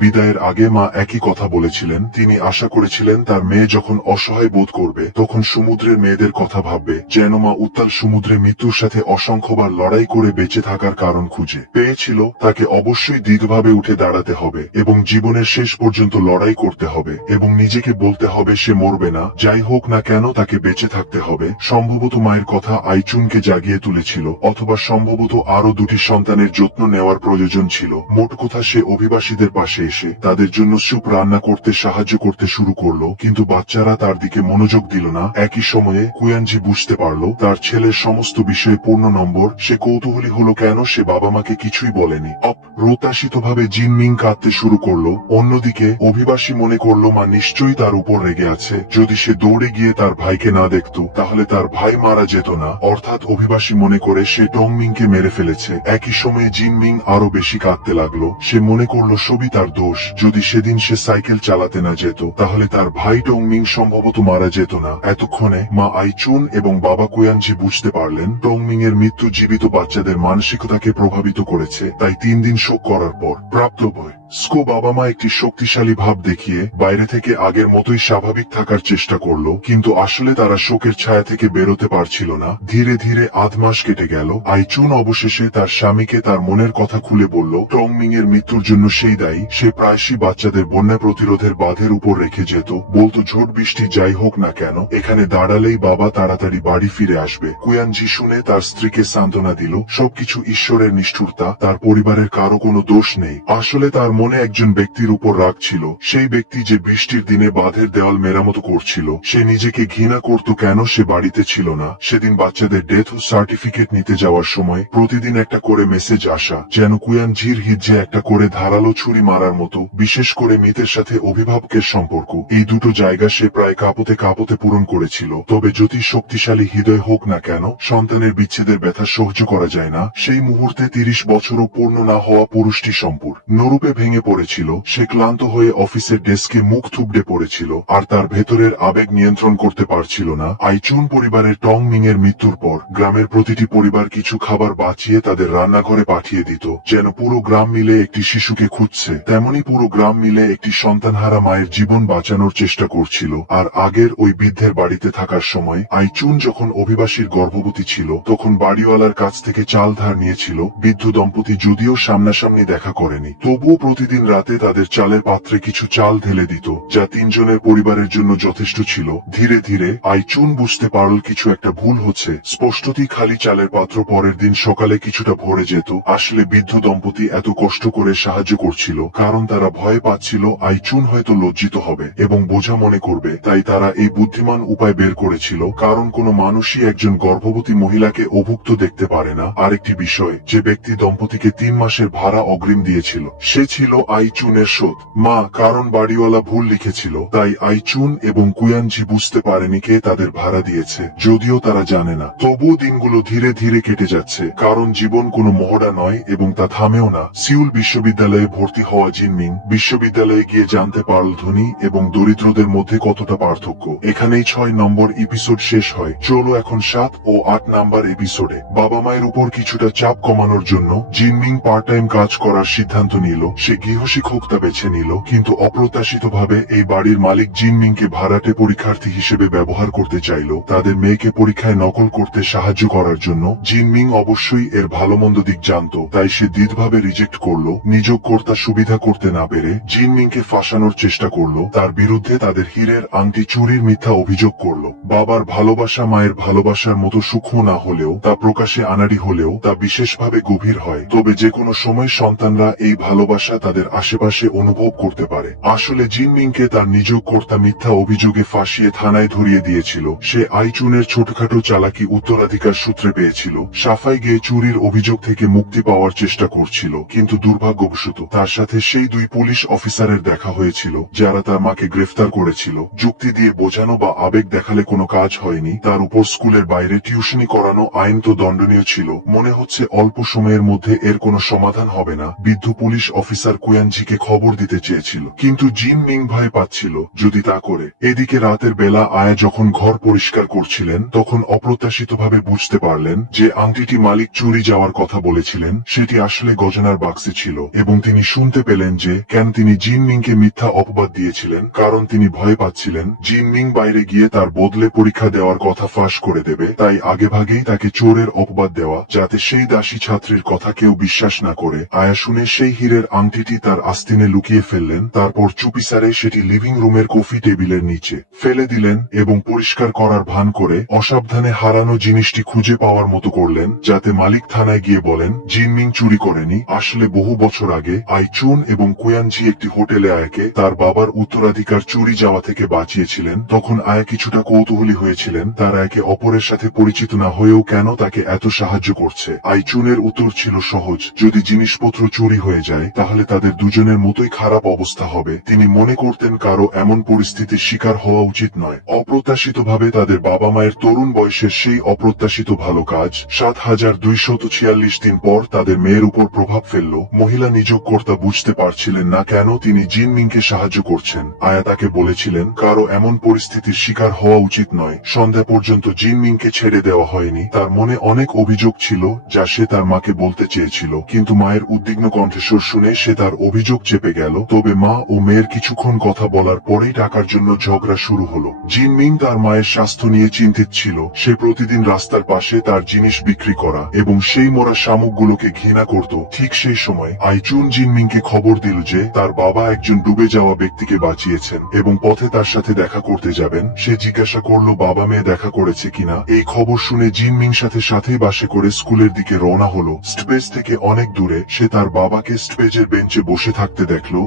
বিদায়ের আগে মা একই কথা বলেছিলেন। তিনি আশা করেছিলেন তার মেয়ে যখন অসহায় বোধ করবে তখন সমুদ্রের মেয়েদের কথা ভাববে, যেন মা উত্তাল সমুদ্রে মৃত্যুর সাথে অসংখ্যবার লড়াই করে বেঁচে থাকার কারণ খুঁজে পেয়েছিল। তাকে অবশ্যই দৃঢ়ভাবে উঠে দাঁড়াতে হবে এবং জীবনের শেষ পর্যন্ত লড়াই করতে হবে এবং নিজেকে বলতে হবে সে মরবে না। যাই হোক না কেন তাকে বেঁচে থাকতে হবে। সম্ভবত মায়ের কথা আইচুনকে জাগিয়ে তুলেছিল, অথবা সম্ভবত আরো 2টি সন্তানের যত্ন নেওয়ার প্রয়োজন ছিল। মোট কথা সে অভিবাসীদের পাশে এসে তাদের জন্য স্যুপ রান্না করতে সাহায্য করতে শুরু করলো, কিন্তু বাচ্চারা তার দিকে মনোযোগ দিল না। একই সময়ে কুয়ানজি বুঝতে পারলো তার ছেলের সমস্ত বিষয়ে পূর্ণ নম্বর। সে কৌতূহলী হলো কেন সে বাবা মাকে কিছুই বলেনি। অপ্রত্যাশিতভাবে জিন মিং কাঁদতে শুরু করলো। অন্যদিকে অভিবাসী মনে করলো মা নিশ্চয়ই তার উপর রেগে আছে। যদি সে দৌড়ে গিয়ে তার ভাইকে না দেখত তাহলে তার ভাই মারা যেত না। অর্থাৎ অভিবাসী মনে করে সে টং মিংকে মেরে ফেলেছে। একই সময়ে জিন মিং আরো বেশি কাঁদতে লাগলো। সে মনে করলো সবই তার দোষ। যদি সেদিন সে সাইকেল চালাতে না যেত তাহলে তার ভাই টং মিং সম্ভবত মারা যেত না। এতক্ষণে মা আইচুন এবং বাবা কুয়ানজি বুঝতে পারলেন টং মিং এর মৃত্যু জীবিত বাচ্চাদের মানসিকতাকে প্রভাবিত করেছে। তাই 3 দিন শোক করার পর প্রাপ্ত ভয় স্কো বাবা মা একটি শক্তিশালী ভাব দেখিয়ে বাইরে থেকে আগের মতোই স্বাভাবিক থাকার চেষ্টা করলো, কিন্তু আসলে তারা শোকের ছায়া থেকে বেরোতে পারছিল না। ধীরে ধীরে 8 মাস কেটে গেল। আইচুন অবশেষে তার স্বামীকে তার মনের কথা খুলে বলল টং মিং এর মৃত্যুর জন্য সেই দায়ী। সে প্রায়শই বাচ্চাদের বন্যা প্রতিরোধের বাঁধের উপর রেখে যেত, বলতো ঝড় বৃষ্টি যাই হোক না কেন এখানে দাঁড়ালেই বাবা তাড়াতাড়ি বাড়ি ফিরে আসবে। কুয়ানজি শুনে তার স্ত্রীকে সান্ত্বনা দিল, সবকিছু ঈশ্বরের নিষ্ঠুরতা, তার পরিবারের কারো কোনো দোষ নেই। আসলে তার মনে একজন ব্যক্তির উপর রাগ ছিল, সেই ব্যক্তি যে বৃষ্টির দিনে বাঁধের দেওয়াল মেরামত করছিল। সে নিজেকে ঘৃণা করত কেন সে বাড়িতে ছিল না। সেদিন বাচ্চাদের ডেথ সার্টিফিকেট নিতে যাওয়ার সময় প্রতিদিন একটা করে মেসেজ আসা, যেন কুয়ানজির হিজ্জে একটা করে ধারালো ছুরি মারার মতো। বিশেষ করে মৃতের সাথে অভিভাবকের সম্পর্ক, এই দুটো জায়গা সে প্রায় কাঁপতে কাঁপতে পূরণ করেছিল। তবে যতই শক্তিশালী হৃদয় হোক না কেন সন্তানের বিচ্ছেদের ব্যথা সহ্য করা যায় না। সেই মুহূর্তে 30 বছরও পূর্ণ না হওয়া পুরুষটি সম্পূর্ণরূপে ভেঙে পড়েছিল। সে ক্লান্ত হয়ে অফিসের ডেস্কে মুখ থুবড়ে পড়েছিল আর তার ভেতরের আবেগ নিয়ন্ত্রণ করতে পারছিল না। আইচুন পরিবারের টং মিং এর মৃত্যুর পর গ্রামের প্রতিটি পরিবার কিছু খাবার বাঁচিয়ে তাদের রান্নাঘরে পাঠিয়ে দিত, যেন পুরো গ্রাম মিলে একটি শিশুকে খুঁজছে। তেমনি পুরো গ্রাম মিলে একটি সন্তানহারা মায়ের জীবন বাঁচানোর চেষ্টা করছিল। আর আগের ওই বৃদ্ধের বাড়িতে থাকার সময় আইচুন যখন অভিবাসীর গর্ভবতী ছিল তখন বাড়িওয়ালার কাছ থেকে চাল ধার নিয়েছিল। বৃদ্ধ দম্পতি যদিও সামনাসামনি দেখা করেনি, তবুও প্রতিদিন রাতে তাদের চালের পাত্রে কিছু চাল ঢেলে দিত, যা তিনজনের পরিবারের জন্য যথেষ্ট ছিল। ধীরে ধীরে আইচুন বুঝতে পারল কিছু একটা ভুল হচ্ছে। স্পষ্টতই খালি চালের পাত্র পরের দিন সকালে কিছুটা ভরে যেত। আসলে বৃদ্ধ দম্পতি এত কষ্ট করে সাহায্য করছিল কারণ তারা ভয় পাচ্ছিল আইচুন হয়তো লজ্জিত হবে এবং বোঝা মনে করবে। তাই তারা এই বুদ্ধিমান উপায় বের করেছিল, কারণ কোনো মানুষই একজন গর্ভবতী মহিলাকে অভুক্ত দেখতে পারে না। আরেকটি বিষয়, যে ব্যক্তি দম্পতিকে 3 মাসের ভাড়া অগ্রিম দিয়েছিল সে ছিল আইচুনের শোধ মা, কারণ বাড়িওয়ালা ভুল লিখেছিল। তাই আইচুন এবং কুয়ানজি বুঝতে পারেনি কে তাদের ভাড়া দিয়েছে, যদিও তারা জানে না। তবুও দিনগুলো ধীরে ধীরে কেটে যাচ্ছে, কারণ জীবন কোনো মহড়া নয় এবং তা থামেও না। সিউল বিশ্ববিদ্যালয়ে ভর্তি হওয়া জিনমিং বিশ্ববিদ্যালয়ে গিয়ে জানতে পারল ধনী এবং দরিদ্রদের মধ্যে কতটা পার্থক্য। এখানেই 6 নম্বর এপিসোড শেষ হয়। চলো এখন 7 ও 8 নাম্বার এপিসোডে। বাবা মায়ের উপর কিছুটা চাপ কমানোর জন্য জিনমিং পার্ট টাইম কাজ করার সিদ্ধান্ত নিল। সে গৃহশিক্ষকতা বেছে নিল, কিন্তু অপ্রত্যাশিতভাবে এই বাড়ির মালিক জিনমিংকে ভাড়াটে পরীক্ষার্থী হিসেবে ব্যবহার করতে চাইল, তাদের মেয়েকে পরীক্ষায় নকল করতে সাহায্য করার জন্য। জিনমিং অবশ্যই এর ভালো মন্দ দিক জানত, তাই সে দৃঢ়ভাবে রিজেক্ট করল। নিযোগকর্তা সুবিধা করতে না পেরে জিনমিংকে ফাঁসানোর চেষ্টা করল। তার বিরুদ্ধে তাদের হীরের আংটি চুরির মিথ্যা অভিযোগ করল। বাবার ভালোবাসা মায়ের ভালোবাসার মতো সূক্ষ্ম না হলেও, তা প্রকাশে আনাড়ি হলেও তা বিশেষভাবে গভীর হয়। তবে যে কোনো সময় সন্তানরা এই ভালোবাসা তাদের আশেপাশে অনুভব করতে পারে। আসলে জিনমিংকে তার নিযোগকর্তা মিথ্যা অভিযোগে ফাঁসিয়ে থানায় ধরিয়ে দিয়েছিল। সে আইচুনের ছোটখাটো চালাকি উত্তরাধিকার সূত্রে পেয়েছিল। সাফাই গিয়ে চুরির অভিযোগ থেকে মুক্তি পাওয়ার চেষ্টা করছিল, কিন্তু দুর্ভাগ্যবশত তার সাথে সেই 2 পুলিশ অফিসারের দেখা হয়েছিল যারা তার মাকে গ্রেফতার করেছিল। যুক্তি দিয়ে বোঝানো বা আবেগ দেখালে কোনো কাজ হয়নি। তার উপর স্কুলের বাইরে টিউশনি করানো আইন তো দণ্ডনীয় ছিল। মনে হচ্ছে অল্প সময়ের মধ্যে এর কোনো সমাধান হবে না। বৃদ্ধ পুলিশ অফিসার কুয়ানজিকে খবর দিতে চেয়েছিল, কিন্তু জিন মিং ভয় পাচ্ছিল যদি তা করে। এদিকে রাতের বেলা আয়া যখন ঘর পরিষ্কার করছিলেন তখন অপ্রত্যাশিতভাবে বুঝতে পারলেন যে আংটিটি মালিক চুরি যাওয়ার কথা বলেছিলেন সেটি আসলে গজনার বাক্সে ছিল, এবং তিনি শুনতে পেলেন যে কেন তিনি জিন মিংকে মিথ্যা অপবাদ দিয়েছিলেন। কারণ তিনি ভয় পাচ্ছিলেন জিন মিং বাইরে গিয়ে তার বদলে পরীক্ষা দেওয়ার কথা ফাঁস করে দেবে। তাই আগেভাগেই তাকে চোরের অপবাদ দেওয়া, যাতে সেই দাসী ছাত্রীর কথা কেউ বিশ্বাস না করে। আয়া শুনে সেই হীরের আংটিটি তার আস্তিনে লুকিয়ে ফেললেন। তারপর চুপিসারে সেটি লিভিং রুমের কফি টেবিলের নিচে ফেলে দিলেন এবং পরিষ্কার করার ভান করে অসাবধানে হারানো জিনিসটি খুঁজে পাওয়ার মতো করলেন, যাতে মালিক থানায় গিয়ে বলেন জিনমিং চুরি করেনি। আসলে বহু বছর আগে আইচুন এবং কুয়ানজি একটি হোটেলে আয়াকে তার বাবার উত্তরাধিকার চুরি যাওয়া থেকে বাঁচিয়েছিলেন। তখন আয়া কিছুটা কৌতূহলী হয়েছিলেন তারা একে অপরের সাথে পরিচিত না হয়েও কেন তাকে এত সাহায্য করছে। আইচুনের উত্তর ছিল সহজ, যদি জিনিসপত্র চুরি হয়ে যায় তাহলে তাদের দুজনের মতোই খারাপ অবস্থা হবে। তিনি মনে করতেন কারো এমন পরিস্থিতির শিকার হওয়া উচিত নয়। অপ্রত্যাশিতভাবে তাদের বাবা মায়ের তরুণ বয়সের সেই অপ্রত্যাশিত ভালো কাজ 7246 দিন পর তাদের মেয়ের উপর প্রভাব ফেলল। মহিলা নিযোগকর্তা বুঝতে পারছিলেন না কেন তিনি জিনমিংকে সাহায্য করছেন। আয়া তাকে বলেছিলেন কারো এমন পরিস্থিতির শিকার হওয়া উচিত নয়। সন্ধ্যা পর্যন্ত জিনমিংকে ছেড়ে দেওয়া হয়নি। তার মনে অনেক অভিযোগ ছিল যা সে তার মাকে বলতে চেয়েছিল, কিন্তু মায়ের উদ্বিগ্ন কণ্ঠস্বর শুনে সে তার অভিযোগ চেপে গেল। তবে মা ও মেয়ের কিছুক্ষণ কথা বলার পরেই টাকার জন্য ঝগড়া শুরু হলো। জিনমিং তার মায়ের স্বাস্থ্য নিয়ে চিন্তিত ছিল। সে প্রতিদিন রাস্তার পাশে তার জিনিস বিক্রি করা এবং সেই মরা শামুকগুলোকে ঘৃণা করত। ঠিক সেই সময় আইচুন জিনমিংকে খবর দিল যে তার বাবা একজন ডুবে যাওয়া ব্যক্তিকে বাঁচিয়েছেন এবং পথে তার সাথে দেখা করতে যাবেন। সে জিজ্ঞাসা করলো বাবা মেয়ে দেখা করেছে কিনা। এই খবর শুনে জিনমিং সাথেই বাসে করে স্কুলের দিকে রওনা হলো। স্টেজ থেকে অনেক দূরে সে তার বাবাকে স্টেজের বেঞ্চে বসে থাকতে দেখলো।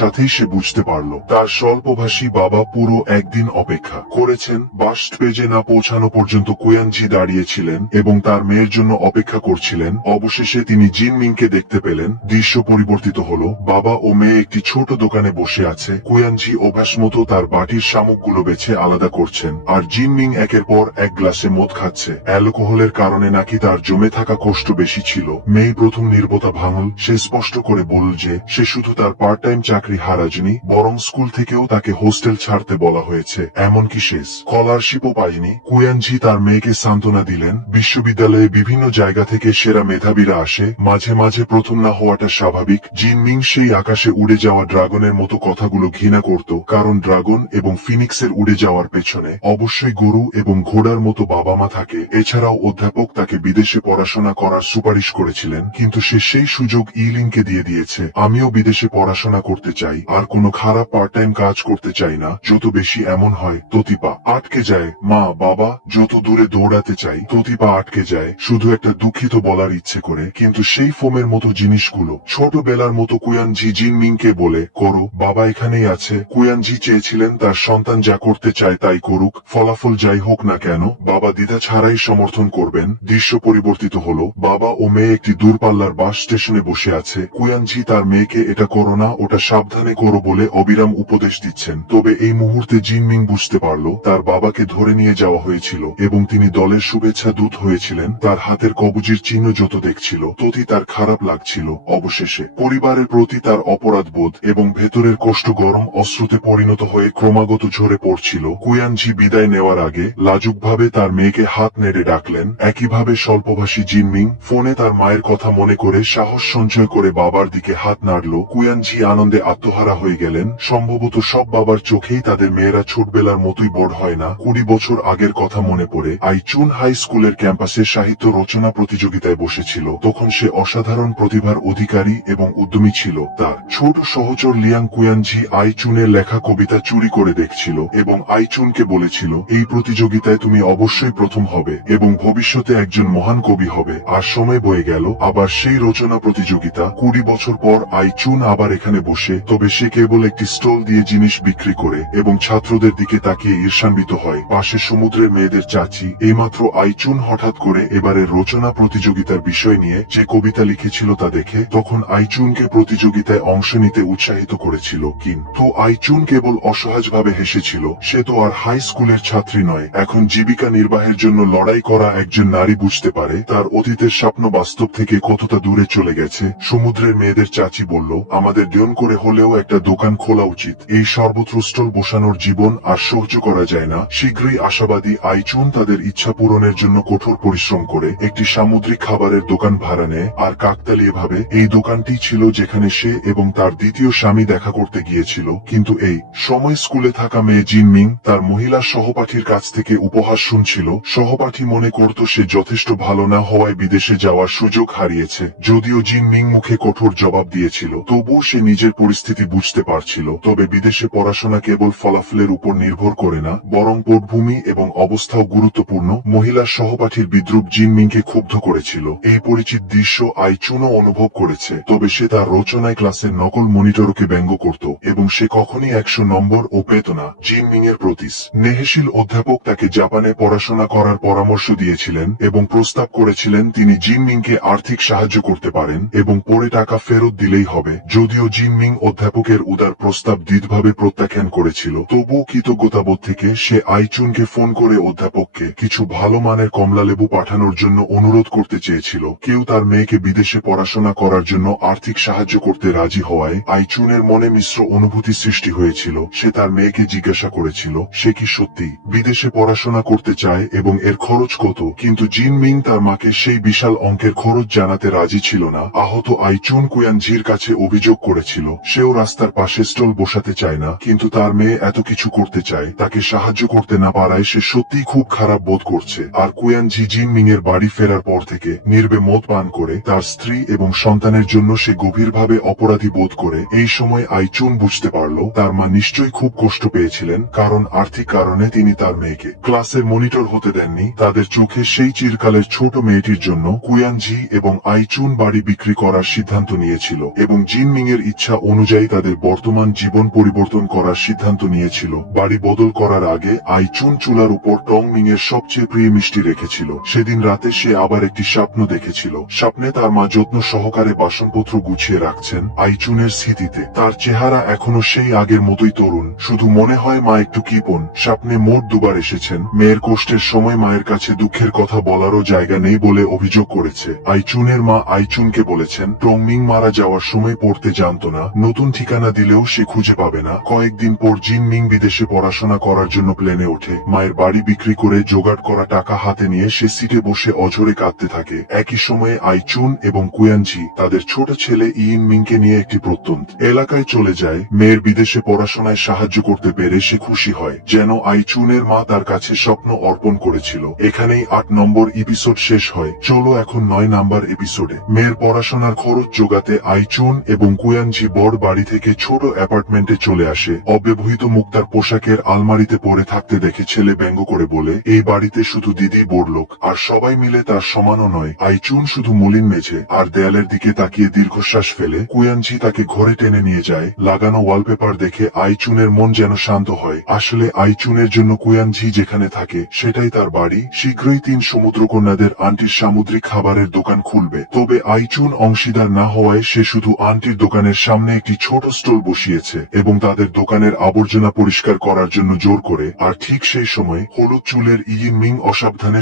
সাথেই সে বুঝতে পারলো তার স্বল্পভাষী বাবা পুরো একদিন অপেক্ষা করেছেন। বাস স্টেজে না পৌঁছানো পর্যন্ত কুয়ানজি দাঁড়িয়েছিলেন এবং তার মেয়ের জন্য অপেক্ষা করছিলেন। অবশেষে তিনি জিনমিংকে দেখতে পেলেন। দৃশ্য পরিবর্তিত হলো। বাবা ও মেয়ে একটি ছোট দোকানে বসে আছে। কুয়ানজি অভ্যাস মতো তার বাটির শামুকগুলো বেছে আলাদা করছেন, আর জিনমিং একের পর এক গ্লাসে মদ খাচ্ছে। অ্যালকোহলের কারণে নাকি তার জমে থাকা কষ্ট বেশি ছিল। মেয়ে প্রথম নির্বতা ভাঙল। সে স্পষ্ট করে বলল যে সে শুধু তার পার্ট টাইম চাকরি হারাজনি, বরং স্কুল থেকেও তাকে হোস্টেল ছাড়তে বলা হয়েছে, এমনকি সে স্কলারশিপও পায়নি। কুয়ানজি তার মেয়েকে সান্ত্বনা দিলেন, বিশ্ববিদ্যালয়ে বিভিন্ন জায়গা থেকে সেরা মেধাবীরা আসে, মাঝে মাঝে প্রথম না হওয়াটা স্বাভাবিক। জিনমিং সেই আকাশে উড়ে যাওয়া ড্রাগনের মতো কথা কথাগুলো ঘৃণা করত, কারণ ড্রাগন এবং ফিনিক্সের উড়ে যাওয়ার পেছনে অবশ্যই গরু এবং ঘোড়ার মতো বাবা মা থাকে। এছাড়াও অধ্যাপক তাকে বিদেশে পড়াশোনা করার সুপারিশ করেছিলেন, কিন্তু সে সেই সুযোগ ইলিনকে দিয়ে দিয়েছে। আমিও বিদেশে পড়াশোনা করতে চাই, আর কোনো খারাপ পার্ট টাইম কাজ করতে চাই না। যত বেশি এমন হয় ততিপা আটকে যায়। মা বাবা যত দূরে দৌড়াতে চাই, ততিপা আটকে যায় শুধু একটা দুঃখিত বলার ইচ্ছে করে। কিন্তু সেই ফোমের মতো জিনিসগুলো ছোটবেলার মতো কুয়ানজি জিনমিংকে বলে, করো, বাবা এখানেই আছে। কুয়ানজি চেয়েছিলেন তার সন্তান যা করতে চায় তাই করুক, ফলাফল যাই হোক না কেন বাবা দ্বিধা ছাড়াই সমর্থন করবেন। দৃশ্য পরিবর্তিত হলো, বাবা ও মেয়ে একটি দূরপাল্লার বাস স্টেশনে বসে আছে। কুয়ানজি তার মেয়েকে এটা করো না, ওটা সাবধানে করো বলে অবিরাম উপদেশ দিচ্ছেন। তবে এই মুহূর্তে জিনমিং বুঝতে পারল তার বাবাকে ধরে নিয়ে যাওয়া হয়েছিল এবং তিনি দলের শুভেচ্ছা দূত হয়েছিলেন। তার হাতের কবজির চিহ্ন যত দেখছিল ততই তার খারাপ লাগছিল। অবশেষে পরিবারের প্রতি তার অপরাধ বোধ এবং ভেতরের কষ্ট গরম অশ্রুতে পরিণত হয়ে ক্রমাগত ঝরে পড়ছিল। কুয়ানজি বিদায় নেওয়ার আগে লাজুকভাবে তার মেয়েকে হাত নেড়ে ডাকলেন। একইভাবে স্বল্পভাষী জিনমিং ফোনে তার মায়ের কথা মনে করে সাহস সঞ্চয় করে বাবার দিকে হাত নাড়ল। কুয়ানজি আনন্দে আত্মহারা হয়ে গেলেন। সম্ভবত সব বাবার চোখেই তাদের মেয়েরা ছোটবেলার মতোই বড় হয় না। 20 বছর আগের কথা মনে পড়ে আইচুন হাই স্কুলের ক্যাম্পাসে সাহিত্য রচনা প্রতিযোগিতায় বসেছিল। তখন সে অসাধারণ প্রতিভার অধিকারী এবং উদ্যমী ছিল। তার ছোট সহচর লিয়াং কুয়ানজি আইচুনের লেখা কবিতা চুরি করে দেখছিল এবং আইচুনকে বলেছিল, এই প্রতিযোগিতায় তুমি অবশ্যই প্রথম হবে এবং ভবিষ্যতে একজন মহান কবি হবে। আর সময় বয়ে গেল, আবার সেই রচনা প্রতিযোগিতা। 20 বছর পর আইচুন আবার এখানে বসে, তবে সে কেবল একটি স্টল দিয়ে জিনিস বিক্রি করে এবং ছাত্রদের দিকে তাকিয়ে ঈর্ষান্বিত হয়। পাশে সমুদ্রের মেয়েদের চাচি। এইমাত্র আইচুন হঠাৎ করে এবারের রচনা প্রতিযোগিতার বিষয় নিয়ে যে কবিতা লিখেছিল তা দেখে তখন আইচুনকে প্রতিযোগিতায় অংশ নিতে উৎসাহিত করেছিল। কিন্তু আইচুন কেবল অসহজভাবে হেসেছিল। সে তো আর হাই স্কুলের ছাত্রী নয়, এখন জীবিকা নির্বাহের জন্য লড়াই করা একজন নারী বুঝতে পারে তার অতীতের স্বপ্ন বাস্তব থেকে কতটা দূরে চলে গেছে। সমুদ্রের মেয়েদের চাচি বলল, আমাদের দেন করে হলেও একটা দোকান খোলা উচিত। এই সর্বত্র স্টল বসানোর জীবন আর সহ্য করা যায় না। শীঘ্রই আশাবাদী আইচুন তাদের ইচ্ছা পূরণের জন্য কঠোর পরিশ্রম করে একটি সামুদ্রিক খাবারের দোকান ভাড়া নেয়। আর কাকতালীয়ভাবে এই দোকানটি ছিল যেখানে সে এবং তার দ্বিতীয় স্বামী দেখা করতে গিয়েছিল। কিন্তু এই সময় স্কুলে থাকা মেয়ে জিনমিং তার মহিলা সহপাঠীর কাছ থেকে উপহাস শুনছিল। সহপাঠী মনে করত সে যথেষ্ট ভালো না হওয়ায় বিদেশে যাওয়ার সুযোগ হারিয়েছে। যদিও জিনমিং মুখে কঠোর জবাব দিয়েছিল, তবুও সে নিজের পরিস্থিতি বুঝতে পারছিল। তবে বিদেশে পড়াশোনা কেবল ফলাফলের উপর নির্ভর করে না, বরং পটভূমি এবং অবস্থাও গুরুত্বপূর্ণ। মহিলা সহপাঠীর বিদ্রুপ জিনমিংকে ক্ষুব্ধ করেছিল। এই পরিচিত দৃশ্য আইচুনও অনুভব করেছে। তবে সে তার রচনায় ক্লাসের নকল মনিটরকে ব্যঙ্গ করত এবং সে কখনই 100 নম্বর ও পেত না। জিনমিং এর প্রতি স্নেহশীল অধ্যাপক তাকে জাপানে পড়াশোনা করার পরামর্শ দিয়েছিলেন এবং প্রস্তাব করেছিলেন তিনি জিনমিংকে আর্থিক সাহায্য করতে পারেন এবং পরে টাকা ফেরত দিলেই হবে। যদিও জিনমিং অধ্যাপকের উদার প্রস্তাব দৃঢ়ভাবে প্রত্যাখ্যান করেছিল, তবুও কৃতজ্ঞতাবোধ থেকে সে আইচুনকে ফোন করে অধ্যাপককে কিছু ভালো মানের কমলালেবু পাঠানোর জন্য অনুরোধ করতে চেয়েছিল। কেউ তার মেয়েকে বিদেশে পড়াশোনা করার জন্য আর্থিক সাহায্য করতে রাজি হওয়ায় আইচুনের মনে মিশ্র অনুভূতি সৃষ্টি হয়েছিল। সে তার মেয়েকে জিজ্ঞাসা করেছিল সে কি সত্যি বিদেশে পড়াশোনা করতে চায় এবং এর খরচ কত। কিন্তু জিনমিং তার মাকে সেই বিশাল অঙ্কের খরচ জানাতে রাজি ছিল না। আহত আইচুন কুয়ানজির কাছে অভিযোগ করেছিল সেও রাস্তার পাশে স্টল বসাতে চায় না, কিন্তু তার মেয়ে এত কিছু করতে চায়। তাকে সাহায্য করতে না পারায় সে সত্যিই খুব খারাপ বোধ করছে। আর কুয়ানজি জিনমিং এর বাড়ি ফেরার পর থেকে নির্বে মদ পান করে তার স্ত্রী এবং সন্তানের জন্য সে গভীরভাবে অপরাধী বোধ করে। এই সময় আইচুন বুঝতে পারল তার মা নিশ্চয়ই খুব কষ্ট পেয়েছিলেন, কারণ আর্থিক কারণে তিনি তার মেয়েকে ক্লাসের মনিটর হতে দেননি। তাদের চোখে সেই চিরকালের ছোট মেয়েটির জন্য কুয়ানজি এবং আইচুন বাড়ি বিক্রি করার সিদ্ধান্ত নিয়েছিল এবং জিনমিং এর ইচ্ছা অনুযায়ী তাদের বর্তমান জীবন পরিবর্তন করার সিদ্ধান্ত নিয়েছিল। বাড়ি বদল করার আগে আইচুন চুলার উপর টং মিং এর সবচেয়ে প্রিয় মিষ্টি রেখেছিল। সেদিন রাতে সে আবার একটি স্বপ্ন দেখেছিল। স্বপ্নে তার মা যত্ন সহকারে বাসনপত্র গুছিয়ে রাখছেন আইচুনের স্মৃতিতে। তার চেহারা এখনো সেই আগের মতোই তরুণ, শুধু মনে হয় মা একটু কৃপণ। স্বপ্নে মোট দুবার এসেছেন। মেয়ের কষ্টের সময় মায়ের কাছে দুঃখের কথা বলারও জায়গা নেই বলে অভিযোগ করেছে। আইচুনের মা আইচুনকে বলেছেন টংমিং মারা যাওয়ার সময় পড়তে জানত না, নতুন ঠিকানা দিলেও সে খুঁজে পাবে না। কয়েকদিন পর জিনমিং বিদেশে পড়াশোনা করার জন্য প্লেনে ওঠে। মায়ের বাড়ি বিক্রি করে জোগাড় করা টাকা হাতে নিয়ে সে সিটে বসে অঝরে কাঁদতে থাকে। একই সময়ে আইচুন এবং কুয়ানজি তাদের ছোট ছেলে ইন মিংকে নিয়ে একটি প্রত্যন্ত এলাকায় চলে যায়। যায়। মেয়ের বিদেশে পড়াশোনায় সাহায্য করতে পেরে সে খুশি হয়, যেন আইচুনের মা তার কাছে স্বপ্ন অর্পণ করেছিল। এখানেই 8 নম্বর এপিসোড শেষ হয়। চলো এখন 9 নাম্বার এপিসোডে। মেয়ের পড়াশোনার খরচ জোগাতে আইচুন এবং কুয়ানজি বড় বাড়ি থেকে ছোট অ্যাপার্টমেন্টে চলে আসে। অব্যবহৃত মুক্তার পোশাকের আলমারিতে পড়ে থাকতে দেখে ছেলে ব্যঙ্গ করে বলে, এই বাড়িতে শুধু দিদি বড়লোক, আর সবাই মিলে তার সমানও নয়। আইচুন শুধু মলিন মেঝে আর দেয়ালের দিকে তাকিয়ে দীর্ঘশ্বাস ফেলে। কুয়ানজি তাকে ঘরে টেনে নিয়ে যায়। লাগানো ওয়ালপেপার দেখে আইচুনের মন যেন শান্ত হয়। আসলে আইচুনের জন্য কুয়ানজি যেখানে থাকে সেটাই তার বাড়ি। শীঘ্রই 3 সমুদ্রকন্যাদের আন্টির সামুদ্রিক খাবারের দোকান খুলবে। তবে আইচুন অংশীদার না হওয়ায় সে শুধু আন্টির দোকানের সামনে একটি ছোট স্টল বসিয়েছে এবং তাদের দোকানের আবর্জনা পরিষ্কার করার জন্য জোর করে। আর ঠিক সেই সময় হলুদ চুলের ইয়িন মিং অসাবধানে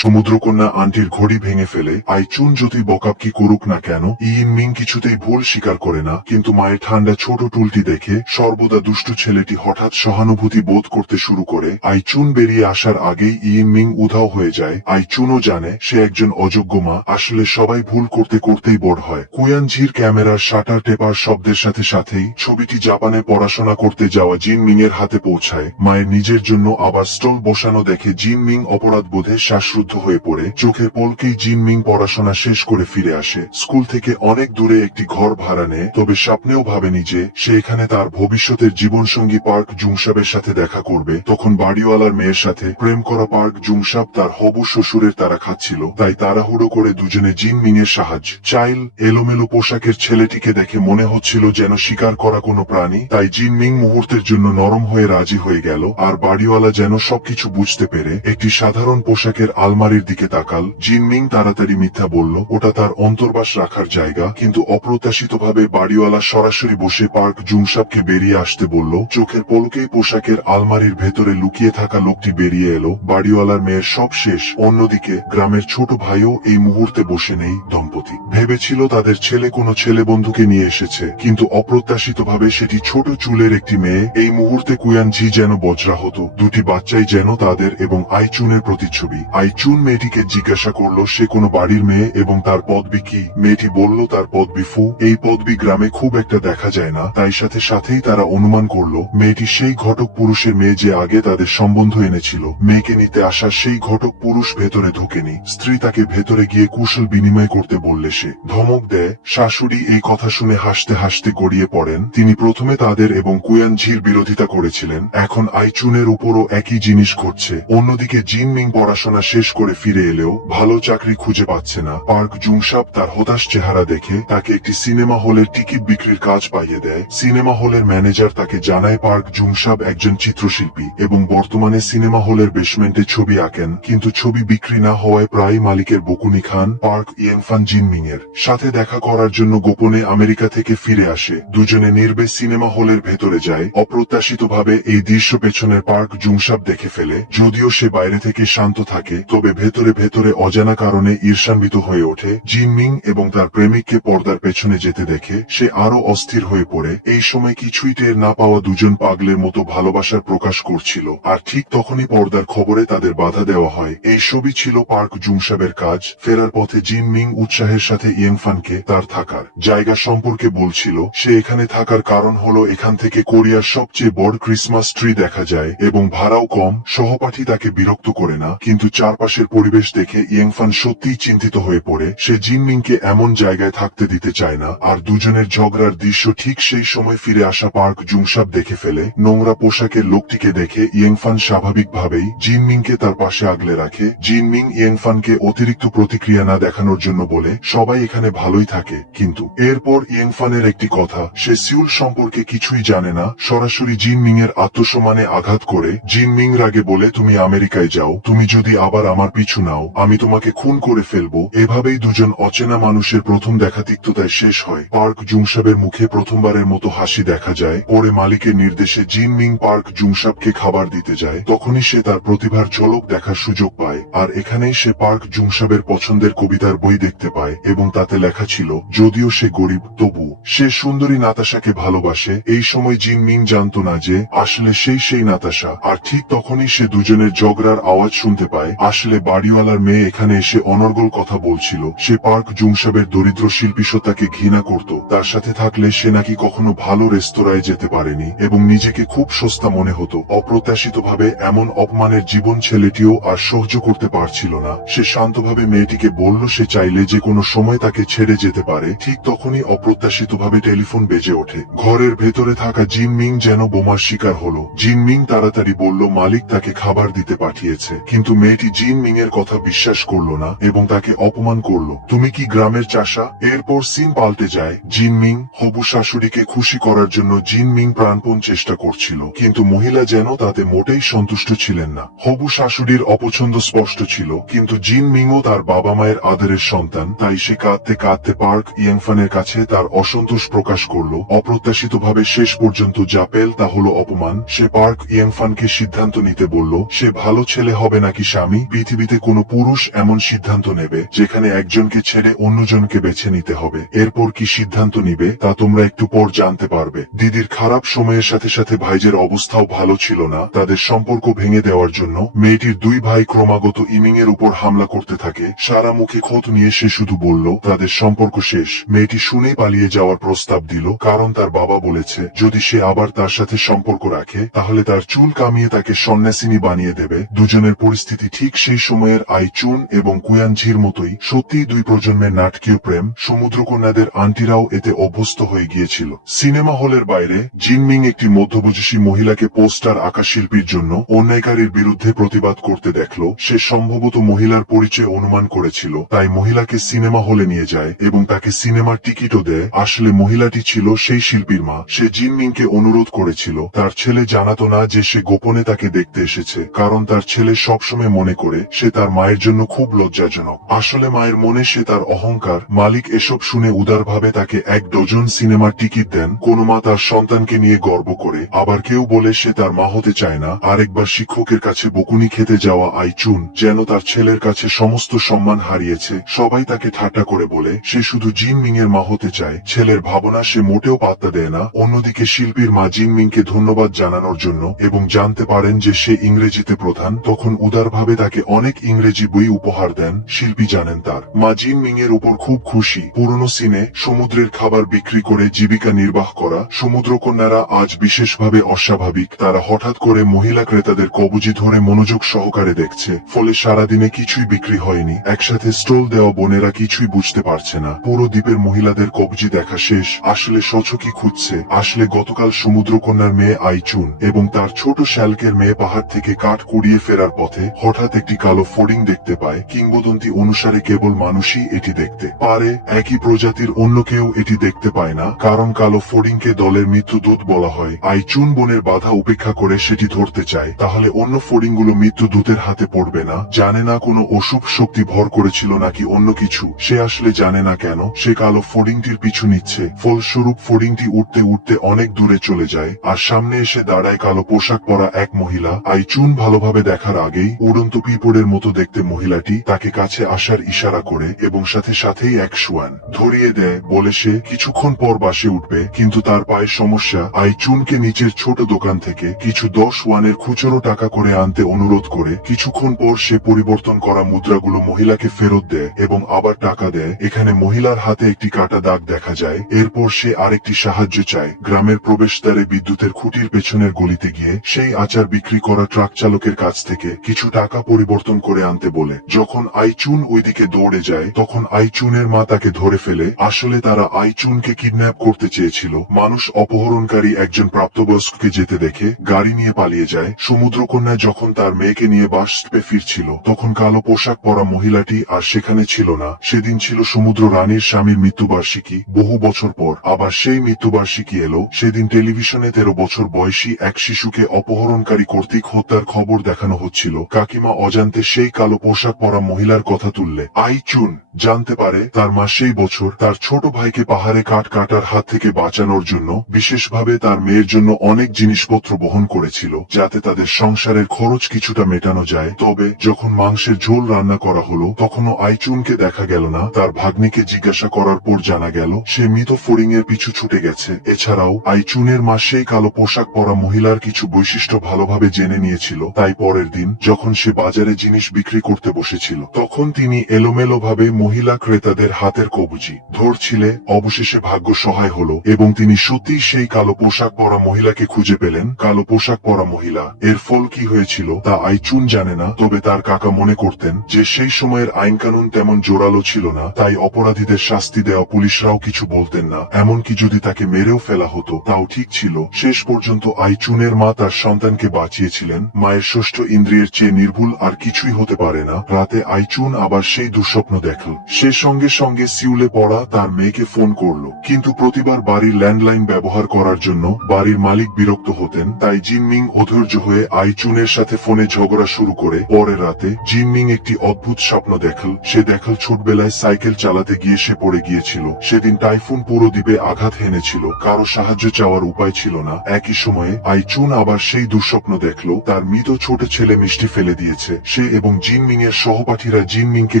সমুদ্রকন্যা আন্টির ঘড়ি ভেঙে ফেলে। আইচুন যদি বকাবকি করুক না কেন, ইয়িন মিং কিছুতেই ভুল স্বীকার করে না। কিন্তু মায়ের ঠান্ডা ছোট টুলটি দেখে সর্বদা দুষ্টু ছেলেটি হঠাৎ সহানুভূতি বোধ করতে শুরু করে। আইচুন বেরিয়ে আসার আগেই ইয়িন মিং উধাও হয়ে যায়। আইচুনও জানে সে একজন অযোগ্য মা। আসলে সবাই ভুল করতে করতেই বড় হয়। কুয়ানজির ক্যামেরার শাটার টেপার শব্দের সাথে সাথেই ছবিটি জাপানে পড়াশোনা করতে যাওয়া জিন মিং এর হাতে পৌঁছায়। মায়ের নিজের জন্য আবার স্টল বসানো দেখে জিন মিং অপরাধ বোধে শ্বাসরুদ্ধ হয়ে পড়ে। চোখের পলকেই জিন মিং পড়াশোনা শেষ করে ফিরে আসে। স্কুল থেকে অনেক দূরে একটি ঘর ভাড়া নেয়, তবে স্বপ্নেও ভাবেনি যে সে এখানে তার ভবিষ্যতের জীবনসঙ্গী পার্ক জুংসাবের সাথে দেখা করবে। তখন বাড়িওয়ালার মেয়ের সাথে প্রেম করা পার্ক জুংসাব তার হবু শ্বশুরের তারা খাচ্ছিল, তাই তাড়াহুড়ো করে দুজনে জিন মিং এর সাহায্য চাইল। এলোমেলো পোশাকের ছেলেটিকে দেখে মনে হচ্ছিল যেন শিকার করা কোনো প্রাণী, তাই জিন মিং মুহূর্তের জন্য নরম হয়ে রাজি হয়ে গেল। আর বাড়িওয়ালা যেন সবকিছু বুঝতে পেরে একটি সাধারণ পোশাকের আলমারির দিকে তাকাল। জিন মিং তাড়াতাড়ি মিথ্যা বলল ওটা তার অন্তর্বাস রাখার জায়গা, কিন্তু অপ্রত্যাশিতভাবে বাড়িওয়ালা সরাসরি বসে পার্ক জুংসাবকে বেরিয়ে আসতে বলল। চোখের পলকেই পোশাকের আলমারির ভেতরে লুকিয়ে থাকা লোকটি বেরিয়ে এলো। বাড়িওয়ালার মেয়ের সব শেষ। অন্যদিকে গ্রামের ছোট ভাইও এই মুহূর্তে বসে নেই। দম্পতি ভেবেছিল তাদের ছেলে কোনো ছেলে বন্ধুকে নিয়ে এসেছে, কিন্তু অপ্রত্যাশিতভাবে সেটি ছোট চুলের একটি মেয়ে। এই মুহূর্তে কুয়ানজি যেন বজ্রাহত। দুটি বাচ্চাই যেন তাদের এবং আইচুনের প্রতিচ্ছবি। আইচুন মেয়েটিকে জিজ্ঞাসা করলো সে কোনো বাড়ির মেয়ে এবং তার পদবি কি। মেয়েটি বলল তার পদবি ফু। এই পদবি গ্রামে খুব একটা দেখা যায় না, তাই সাথে সাথেই তারা অনুমান করলো মেয়েটি সেই ঘটক পুরুষের মেয়ে যে আগে তাদের সম্বন্ধ এনেছিল। মেয়েকে নিতে আসা সেই ঘটক পুরুষ ভেতরে ঢোকেনি। স্ত্রী তাকে ভেতরে গিয়ে কুশল বিনিময় করতে বললে সে ধমক দেয়। শাশুড়ি এই কথা শুনে হাসতে হাসতে গড়িয়ে পড়েন। তিনি প্রথমে তাদের এবং কুয়ানজির বিরোধিতা করেছিলেন, এখন আইচুনের উপরও একই জিনিস ঘটছে। অন্যদিকে জিন মিং পড়াশোনা শেষ করে ফিরে এলেও ভালো চাকরি খুঁজে পাচ্ছে না। পার্ক জুংসাব তার হতাশ চেহারা দেখে তাকে একটি সিনেমা হলের টিকিট বিক্রির কাজ পাইয়ে দেয়। সিনেমা হলের ম্যানেজার তাকে জানায় পার্ক জুংসাব একজন চিত্রশিল্পী এবং বর্তমানে সিনেমা হলের বেসমেন্টে ছবি আঁকেন, কিন্তু ছবি বিক্রি না হওয়ায় প্রায় মালিকের বকুনি খান। পার্ক ইয়েংফান জিন মিং এর সাথে দেখা করার জন্য গোপনে আমেরিকা থেকে ফিরে আসে। দুজনে নির্বে সিনেমা হলের ভেতরে যায়। অপ্রত্যাশিতভাবে এই দৃশ্য পেছনের পার্ক জুংসাব দেখে ফেলে। যদিও সে বাইরে থেকে শান্ত থাকে, তবে ভেতরে ভেতরে অজানা কারণে ঈর্ষান্বিত হয়ে ওঠে। জিন মিং এবং তার প্রেমিককে পর্দার পেছনে যেতে দেখে সে আরো অস্থির হয়ে পড়ে। এই সময় কিছুই টের না পাওয়া দুজন পাগলের মতো ভালোবাসার প্রকাশ করছিল, আর ঠিক তখনই পর্দার খবরে তাদের বাধা দেওয়া হয়। এই সবই ছিল পার্ক জুংসাবের কাজ। ফেরার পথে জিন মিং উৎসাহের সাথে ইয়েংফানকে তার থাকার জায়গা সম্পর্কে বলছিল। সে এখানে থাকার কারণ হলো এখান থেকে কোরিয়ার সবচেয়ে বড় ক্রিসমাস ট্রি দেখা যায় এবং ভাড়াও কম। সহপাঠী তাকে বিরক্ত করে না, কিন্তু চারপাশের পরিবেশ দেখে ইয়েংফান সত্যিই চিন্তিত হয়ে পড়ে। সে জিন মিংকে এমন জায়গায় থাকতে দিতে চায় না। আর দুজনের ঝগড়ার দৃশ্য ঠিক সেই সময় ফিরে আসা পার্ক জুংসাব দেখে ফেলে। নোংরা পোশাকের লোকটিকে দেখে ইয়েংফান স্বাভাবিকভাবেই জিন মিংকে তার পাশে আগলে রাখে। জিন মিং ইয়েংফানকে অতিরিক্ত প্রতিক্রিয়া না দেখানোর জন্য বলে সবাই এখানে ভালোই থাকে, কিন্তু এরপর ইয়েংফানের একটি কথা, সে সিউল সম্পর্কে কিছুই জানে না, সরাসরি জিন মিং এর আত্মসম্মানে আঘাত করে। জিন মিং রাগে বলে তুমি আমেরিকায় যাও, তুমি যদি আবার আমার পিছু নাও আমি তোমাকে খুন করে ফেলবো। এভাবেই দুজন অচেনা মানুষের প্রথম দেখা তিক্ততায় শেষ হয়। পার্ক জুংসাবের মুখে প্রথমবারের মতো হাসি দেখা যায়। পরে মালিকের নির্দেশে জিন মিং পার্ক জুংসাবকে খাবার দিতে যায়। তখনই সে তার প্রতিভার ঝলক দেখার সুযোগ পায়। আর এখানেই সে পার্ক জুংসাবের পছন্দের কবিতার বই দেখতে পায় এবং তাতে লেখা ছিল যদিও সে গরিব তবু সে সুন্দরী নাতাশাকে ভালোবাসে। এই সময় জিন মিং জানতো না যে আসলে সেই নাতাশা। আর ঠিক তখনই সে দুজনের ঝগড়ার আওয়াজ শুনতে পায়। আসলে ছেলে বাড়িওয়ালার মেয়ে এখানে এসে অনর্গল কথা বলছিল। সে পার্ক জুংসাবের দরিদ্র শিল্পী সত্তাকে ঘৃণা করত। তার সাথে থাকলে সে নাকি কখনো ভালো রেস্তোরাঁয় যেতে পারেনি এবং নিজেকে খুব সস্তা মনে হতো। অপ্রত্যাশিতভাবে এমন অপমানের জীবন ছেলেটিও আর সহ্য করতে পারছিল না। সে শান্তভাবে মেয়েটিকে বলল সে চাইলে যে কোনো সময় তাকে ছেড়ে যেতে পারে। ঠিক তখনই অপ্রত্যাশিতভাবে টেলিফোন বেজে ওঠে। ঘরের ভেতরে থাকা জিন মিং যেন বোমার শিকার হলো। জিন মিং তাড়াতাড়ি বলল মালিক তাকে খাবার দিতে পাঠিয়েছে। কিন্তু মেয়েটি জিন মিং এর কথা বিশ্বাস করলো না এবং তাকে অপমান করলো। তুমি কি গ্রামের চাষা? এরপর সিন পাল্টে যায়। জিন মিং হবু শাশুড়িকে খুশি করার জন্য জিন মিং প্রাণপণ চেষ্টা করছিল, কিন্তু মহিলা যেন তাতে মোটেই সন্তুষ্ট ছিলেন না। হবু শাশুড়ির অপছন্দ স্পষ্ট ছিল, কিন্তু জিন মিংও তার বাবা মায়ের আদরের সন্তান, তাই সে কাঁদতে কাঁদতে পার্ক ইয়াংফানের কাছে তার অসন্তোষ প্রকাশ করলো। অপ্রত্যাশিতভাবে শেষ পর্যন্ত যা পেল তা হলো অপমান। সে পার্ক ইয়াংফানকে সিদ্ধান্ত নিতে বলল সে ভালো ছেলে হবে নাকি স্বামী। পৃথিবীতে কোনো পুরুষ এমন সিদ্ধান্ত নেবে যেখানে একজনকে ছেড়ে অন্যজনকে বেছে নিতে হবে। এরপর কি সিদ্ধান্ত নিবে তা তোমরা একটু পর জানতে পারবে। দিদির খারাপ সময়ের সাথে সাথে ভাইজের অবস্থাও ভালো ছিল না। তাদের সম্পর্ক ভেঙে দেওয়ার জন্য মেয়েটির দুই ভাই ক্রমাগত ইমিং এর উপর হামলা করতে থাকে। সারা মুখে ক্ষত নিয়ে সে শুধু বলল তাদের সম্পর্ক শেষ। মেয়েটি শুনেই পালিয়ে যাওয়ার প্রস্তাব দিল, কারণ তার বাবা বলেছে যদি সে আবার তার সাথে সম্পর্ক রাখে তাহলে তার চুল কামিয়ে তাকে সন্ন্যাসিনী বানিয়ে দেবে। দুজনের পরিস্থিতি ঠিক সেই সময়ের আইচুন এবং কুয়ানঝির মতোই। সত্যিই দুই প্রজন্মের নাটকীয় প্রেম। সমুদ্রকন্যাদের আন্টিরাও এতে অভ্যস্ত হয়ে গিয়েছিল। সিনেমা হলের বাইরে জিনমিং একটি মধ্যবয়সী মহিলাকে পোস্টার আঁকা শিল্পীর জন্য অন্যায়কারীর বিরুদ্ধে প্রতিবাদ করতে দেখল। সে সম্ভবত মহিলার পরিচয় অনুমান করেছিল, তাই মহিলাকে সিনেমা হলে নিয়ে যায় এবং তাকে সিনেমার টিকিটও দেয়। আসলে মহিলাটি ছিল সেই শিল্পীর মা। সে জিনমিংকে অনুরোধ করেছিল তার ছেলে জানাতো না যে সে গোপনে তাকে দেখতে এসেছে, কারণ তার ছেলে সবসময় মনে করে সে তার মায়ের জন্য খুব লজ্জাজনক। আসলে মায়ের মনে সে তার অহংকার। মালিক এসব শুনে উদারভাবে তাকে 1 ডজন সিনেমার টিকিট দেন। কোন মা তার সন্তানকে নিয়ে গর্ব করে, আবার কেউ বলে সে তার মা হতে চায় না। আরেকবার শিক্ষকের কাছে বকুনি খেতে যাওয়া আইচুন যেন তার ছেলের কাছে সমস্ত সম্মান হারিয়েছে। সবাই তাকে ঠাট্টা করে বলে সে শুধু জিন মিং এর মা হতে চায়। ছেলের ভাবনা সে মোটেও পাত্তা দেয় না। অন্যদিকে শিল্পীর মা জিন মিংকে ধন্যবাদ জানানোর জন্য এবং জানতে পারেন যে সে ইংরেজিতে প্রধান, তখন উদারভাবে তাকে অনেক ইংরেজি বই উপহার দেন। শিল্পী জানেন তার মা জিন মিং এর উপর খুব খুশি। পুরনো সিনে সমুদ্রের খাবার বিক্রি করে জীবিকা নির্বাহ করা সমুদ্রকন্যারা আজ বিশেষভাবে অস্বাভাবিক। তারা হঠাৎ করে মহিলা ক্রেতাদের কবজি ধরে মনোযোগ সহকারে দেখছে, ফলে সারাদিনে কিছুই বিক্রি হয়নি। একসাথে স্টল দেওয়া বোনেরা কিছুই বুঝতে পারছে না। পুরো দ্বীপের মহিলাদের কবজি দেখা শেষ। আসলে সচকি খুঁজছে। আসলে গতকাল সমুদ্রকন্যার মেয়ে আইচুন এবং তার ছোট শ্যালকের মেয়ে পাহাড় থেকে কাঠ কুড়িয়ে ফেরার পথে হঠাৎ একটি কালো ফড়িং দেখতে পায়। কিংবদন্তি অনুসারে কেবল মানুষই এটি দেখতে পারে। একই প্রজাতির অন্য কেউ এটি দেখতে পায় না, কারণ কালো ফড়িংকে দলের মৃত্যুদূত বলা হয়। আইচুন বোনের বাধা উপেক্ষা করে সেটি ধরতে চায়। তাহলে অন্য ফড়িংগুলো মৃত্যুদূতের হাতে পড়বে না। জানে না কোনো অশুভ শক্তি ভর করেছিল নাকি অন্য কিছু। সে আসলে জানে না কেন সে কালো ফড়িংটির পিছু নিচ্ছে। ফলস্বরূপ ফড়িংটি উঠতে উঠতে অনেক দূরে চলে যায় আর সামনে এসে দাঁড়ায় কালো পোশাক পরা এক মহিলা। আইচুন ভালোভাবে দেখার আগেই উড়ন্ত পিঁপড়ের মতো দেখতে মহিলাটি তাকে কাছে আসার ইশারা করে এবং সাথে সাথেই এক শুয়ান ধরিয়ে দেয়। বলে সে কিছুক্ষণ পর বাসে উঠবে, কিন্তু তার পায়ের সমস্যা। আইচুনকে নিচের ছোট দোকান থেকে কিছু 10 ওয়ানের খুচরো টাকা করে আনতে অনুরোধ করে। কিছুক্ষণ পর সে পরিবর্তন করা মুদ্রাগুলো মহিলাকে ফেরত দেয় এবং আবার টাকা দেয়। এখানে মহিলার হাতে একটি কাটা দাগ দেখা যায়। এরপর সে আরেকটি সাহায্য চায়। গ্রামের প্রবেশদ্বারে বিদ্যুতের খুঁটির পেছনের গলিতে গিয়ে সেই আচার বিক্রি করা ট্রাক চালকের কাছ থেকে কিছু টাকা পরিবর্তন করে আনতে বলে। যখন আইচুন ওইদিকে দৌড়ে যায় তখন আইচুনের মা তাকে ধরে ফেলে। আসলে তারা আইচুনকে কিডন্যাপ করতে চেয়েছিল। মানুষ অপহরণকারী একজন প্রাপ্তবয়স্ককে যেতে দেখে গাড়ি নিয়ে পালিয়ে যায়। সমুদ্রকন্যা যখন তার মেয়েকে নিয়ে বাস স্টপে ফিরছিল তখন কালো পোশাক পরা মহিলাটি আর সেখানে ছিল না। সেদিন ছিল সমুদ্র রানীর স্বামীর মৃত্যুবার্ষিকী। বহু বছর পর আবার সেই মৃত্যুবার্ষিকী এলো। সেদিন টেলিভিশনে 13 বছর বয়সী এক শিশুকে অপহরণকারী কর্তৃক হত্যার খবর দেখানো হচ্ছিল। কাকিমা অজান্তে সেই কালো পোশাক পরা মহিলার কথা তুললে আইচুন জানতে পারে তার মা সেই বছর তার ছোট ভাইকে পাহাড়ে কাঠ কাটার হাত থেকে বাঁচানোর জন্য বিশেষভাবে তার মেয়ের জন্য অনেক জিনিসপত্র বহন করেছিল, যাতে তাদের সংসারের খরচ কিছুটা মেটানো যায়। তবে যখন মাংসের ঝোল রান্না করা হলো তখনও আইচুনকে দেখা গেল না। তার ভাগ্নিকে জিজ্ঞাসা করার পর জানা গেল সে মৃত ফড়িং এর পিছু ছুটে গেছে। এছাড়াও আইচুনের মা সেই কালো পোশাক পরা মহিলার কিছু বৈশিষ্ট্য ভালোভাবে জেনে নিয়েছিল। তাই পরের দিন যখন সে বাজারে জিনিস বিক্রি করতে বসেছিল। তখন তিনি এলোমেলোভাবে মহিলা ক্রেতাদের হাতের কবজি ধরছিলে। অবশেষে ভাগ্য সহায় হলো এবং তিনি সত্যিই সেই কালো পোশাক পরা মহিলাকে খুঁজে পেলেন। কালো পোশাক পরা মহিলা। এর ফল কি হয়েছিল তা আইচুন জানে না, তবে তার কাকা মনে করতেন যে সেই সময়ের আইনকানুন তেমন জোরালো ছিল না, তাই অপরাধীদের শাস্তি দেওয়া পুলিশরাও কিছু বলতেন না। এমনকি যদি তাকে মেরেও ফেলা হতো তাও ঠিক ছিল। শেষ পর্যন্ত আইচুনের মা তার সন্তানকে বাঁচিয়েছিলেন। মায়ের ষষ্ঠ ইন্দ্রিয়ের চেয়ে নির্ভুল আর কিছুই হতে পারে না। রাতে আইচুন আবার সেই দুঃস্বপ্ন দেখল। সে সঙ্গে সঙ্গে সিউলে পড়া তার মেয়েকে ফোন করলো, কিন্তু প্রতিবার বাড়ির ল্যান্ডলাইন ব্যবহার করার জন্য বাড়ির মালিক বিরক্ত হতেন। তাই জিনমিং অধৈর্য হয়ে আইচুনের সাথে ফোনে ঝগড়া শুরু করে। পরের রাতে জিনমিং একটি অদ্ভুত স্বপ্ন দেখল। সে দেখল ছোটবেলায় সাইকেল চালাতে গিয়ে সে পড়ে গিয়েছিল। সেদিন টাইফুন পুরো দ্বীপে আঘাত হেনেছিল, কারো সাহায্য চাওয়ার উপায় ছিল না। একই সময়ে আইচুন আবার সেই দুঃস্বপ্ন দেখল, তার মৃত ছোট ছেলে মিষ্টি ফেলে দিয়েছে। সে এবং জিনমিং এর সহপাঠীরা জিনমিংকে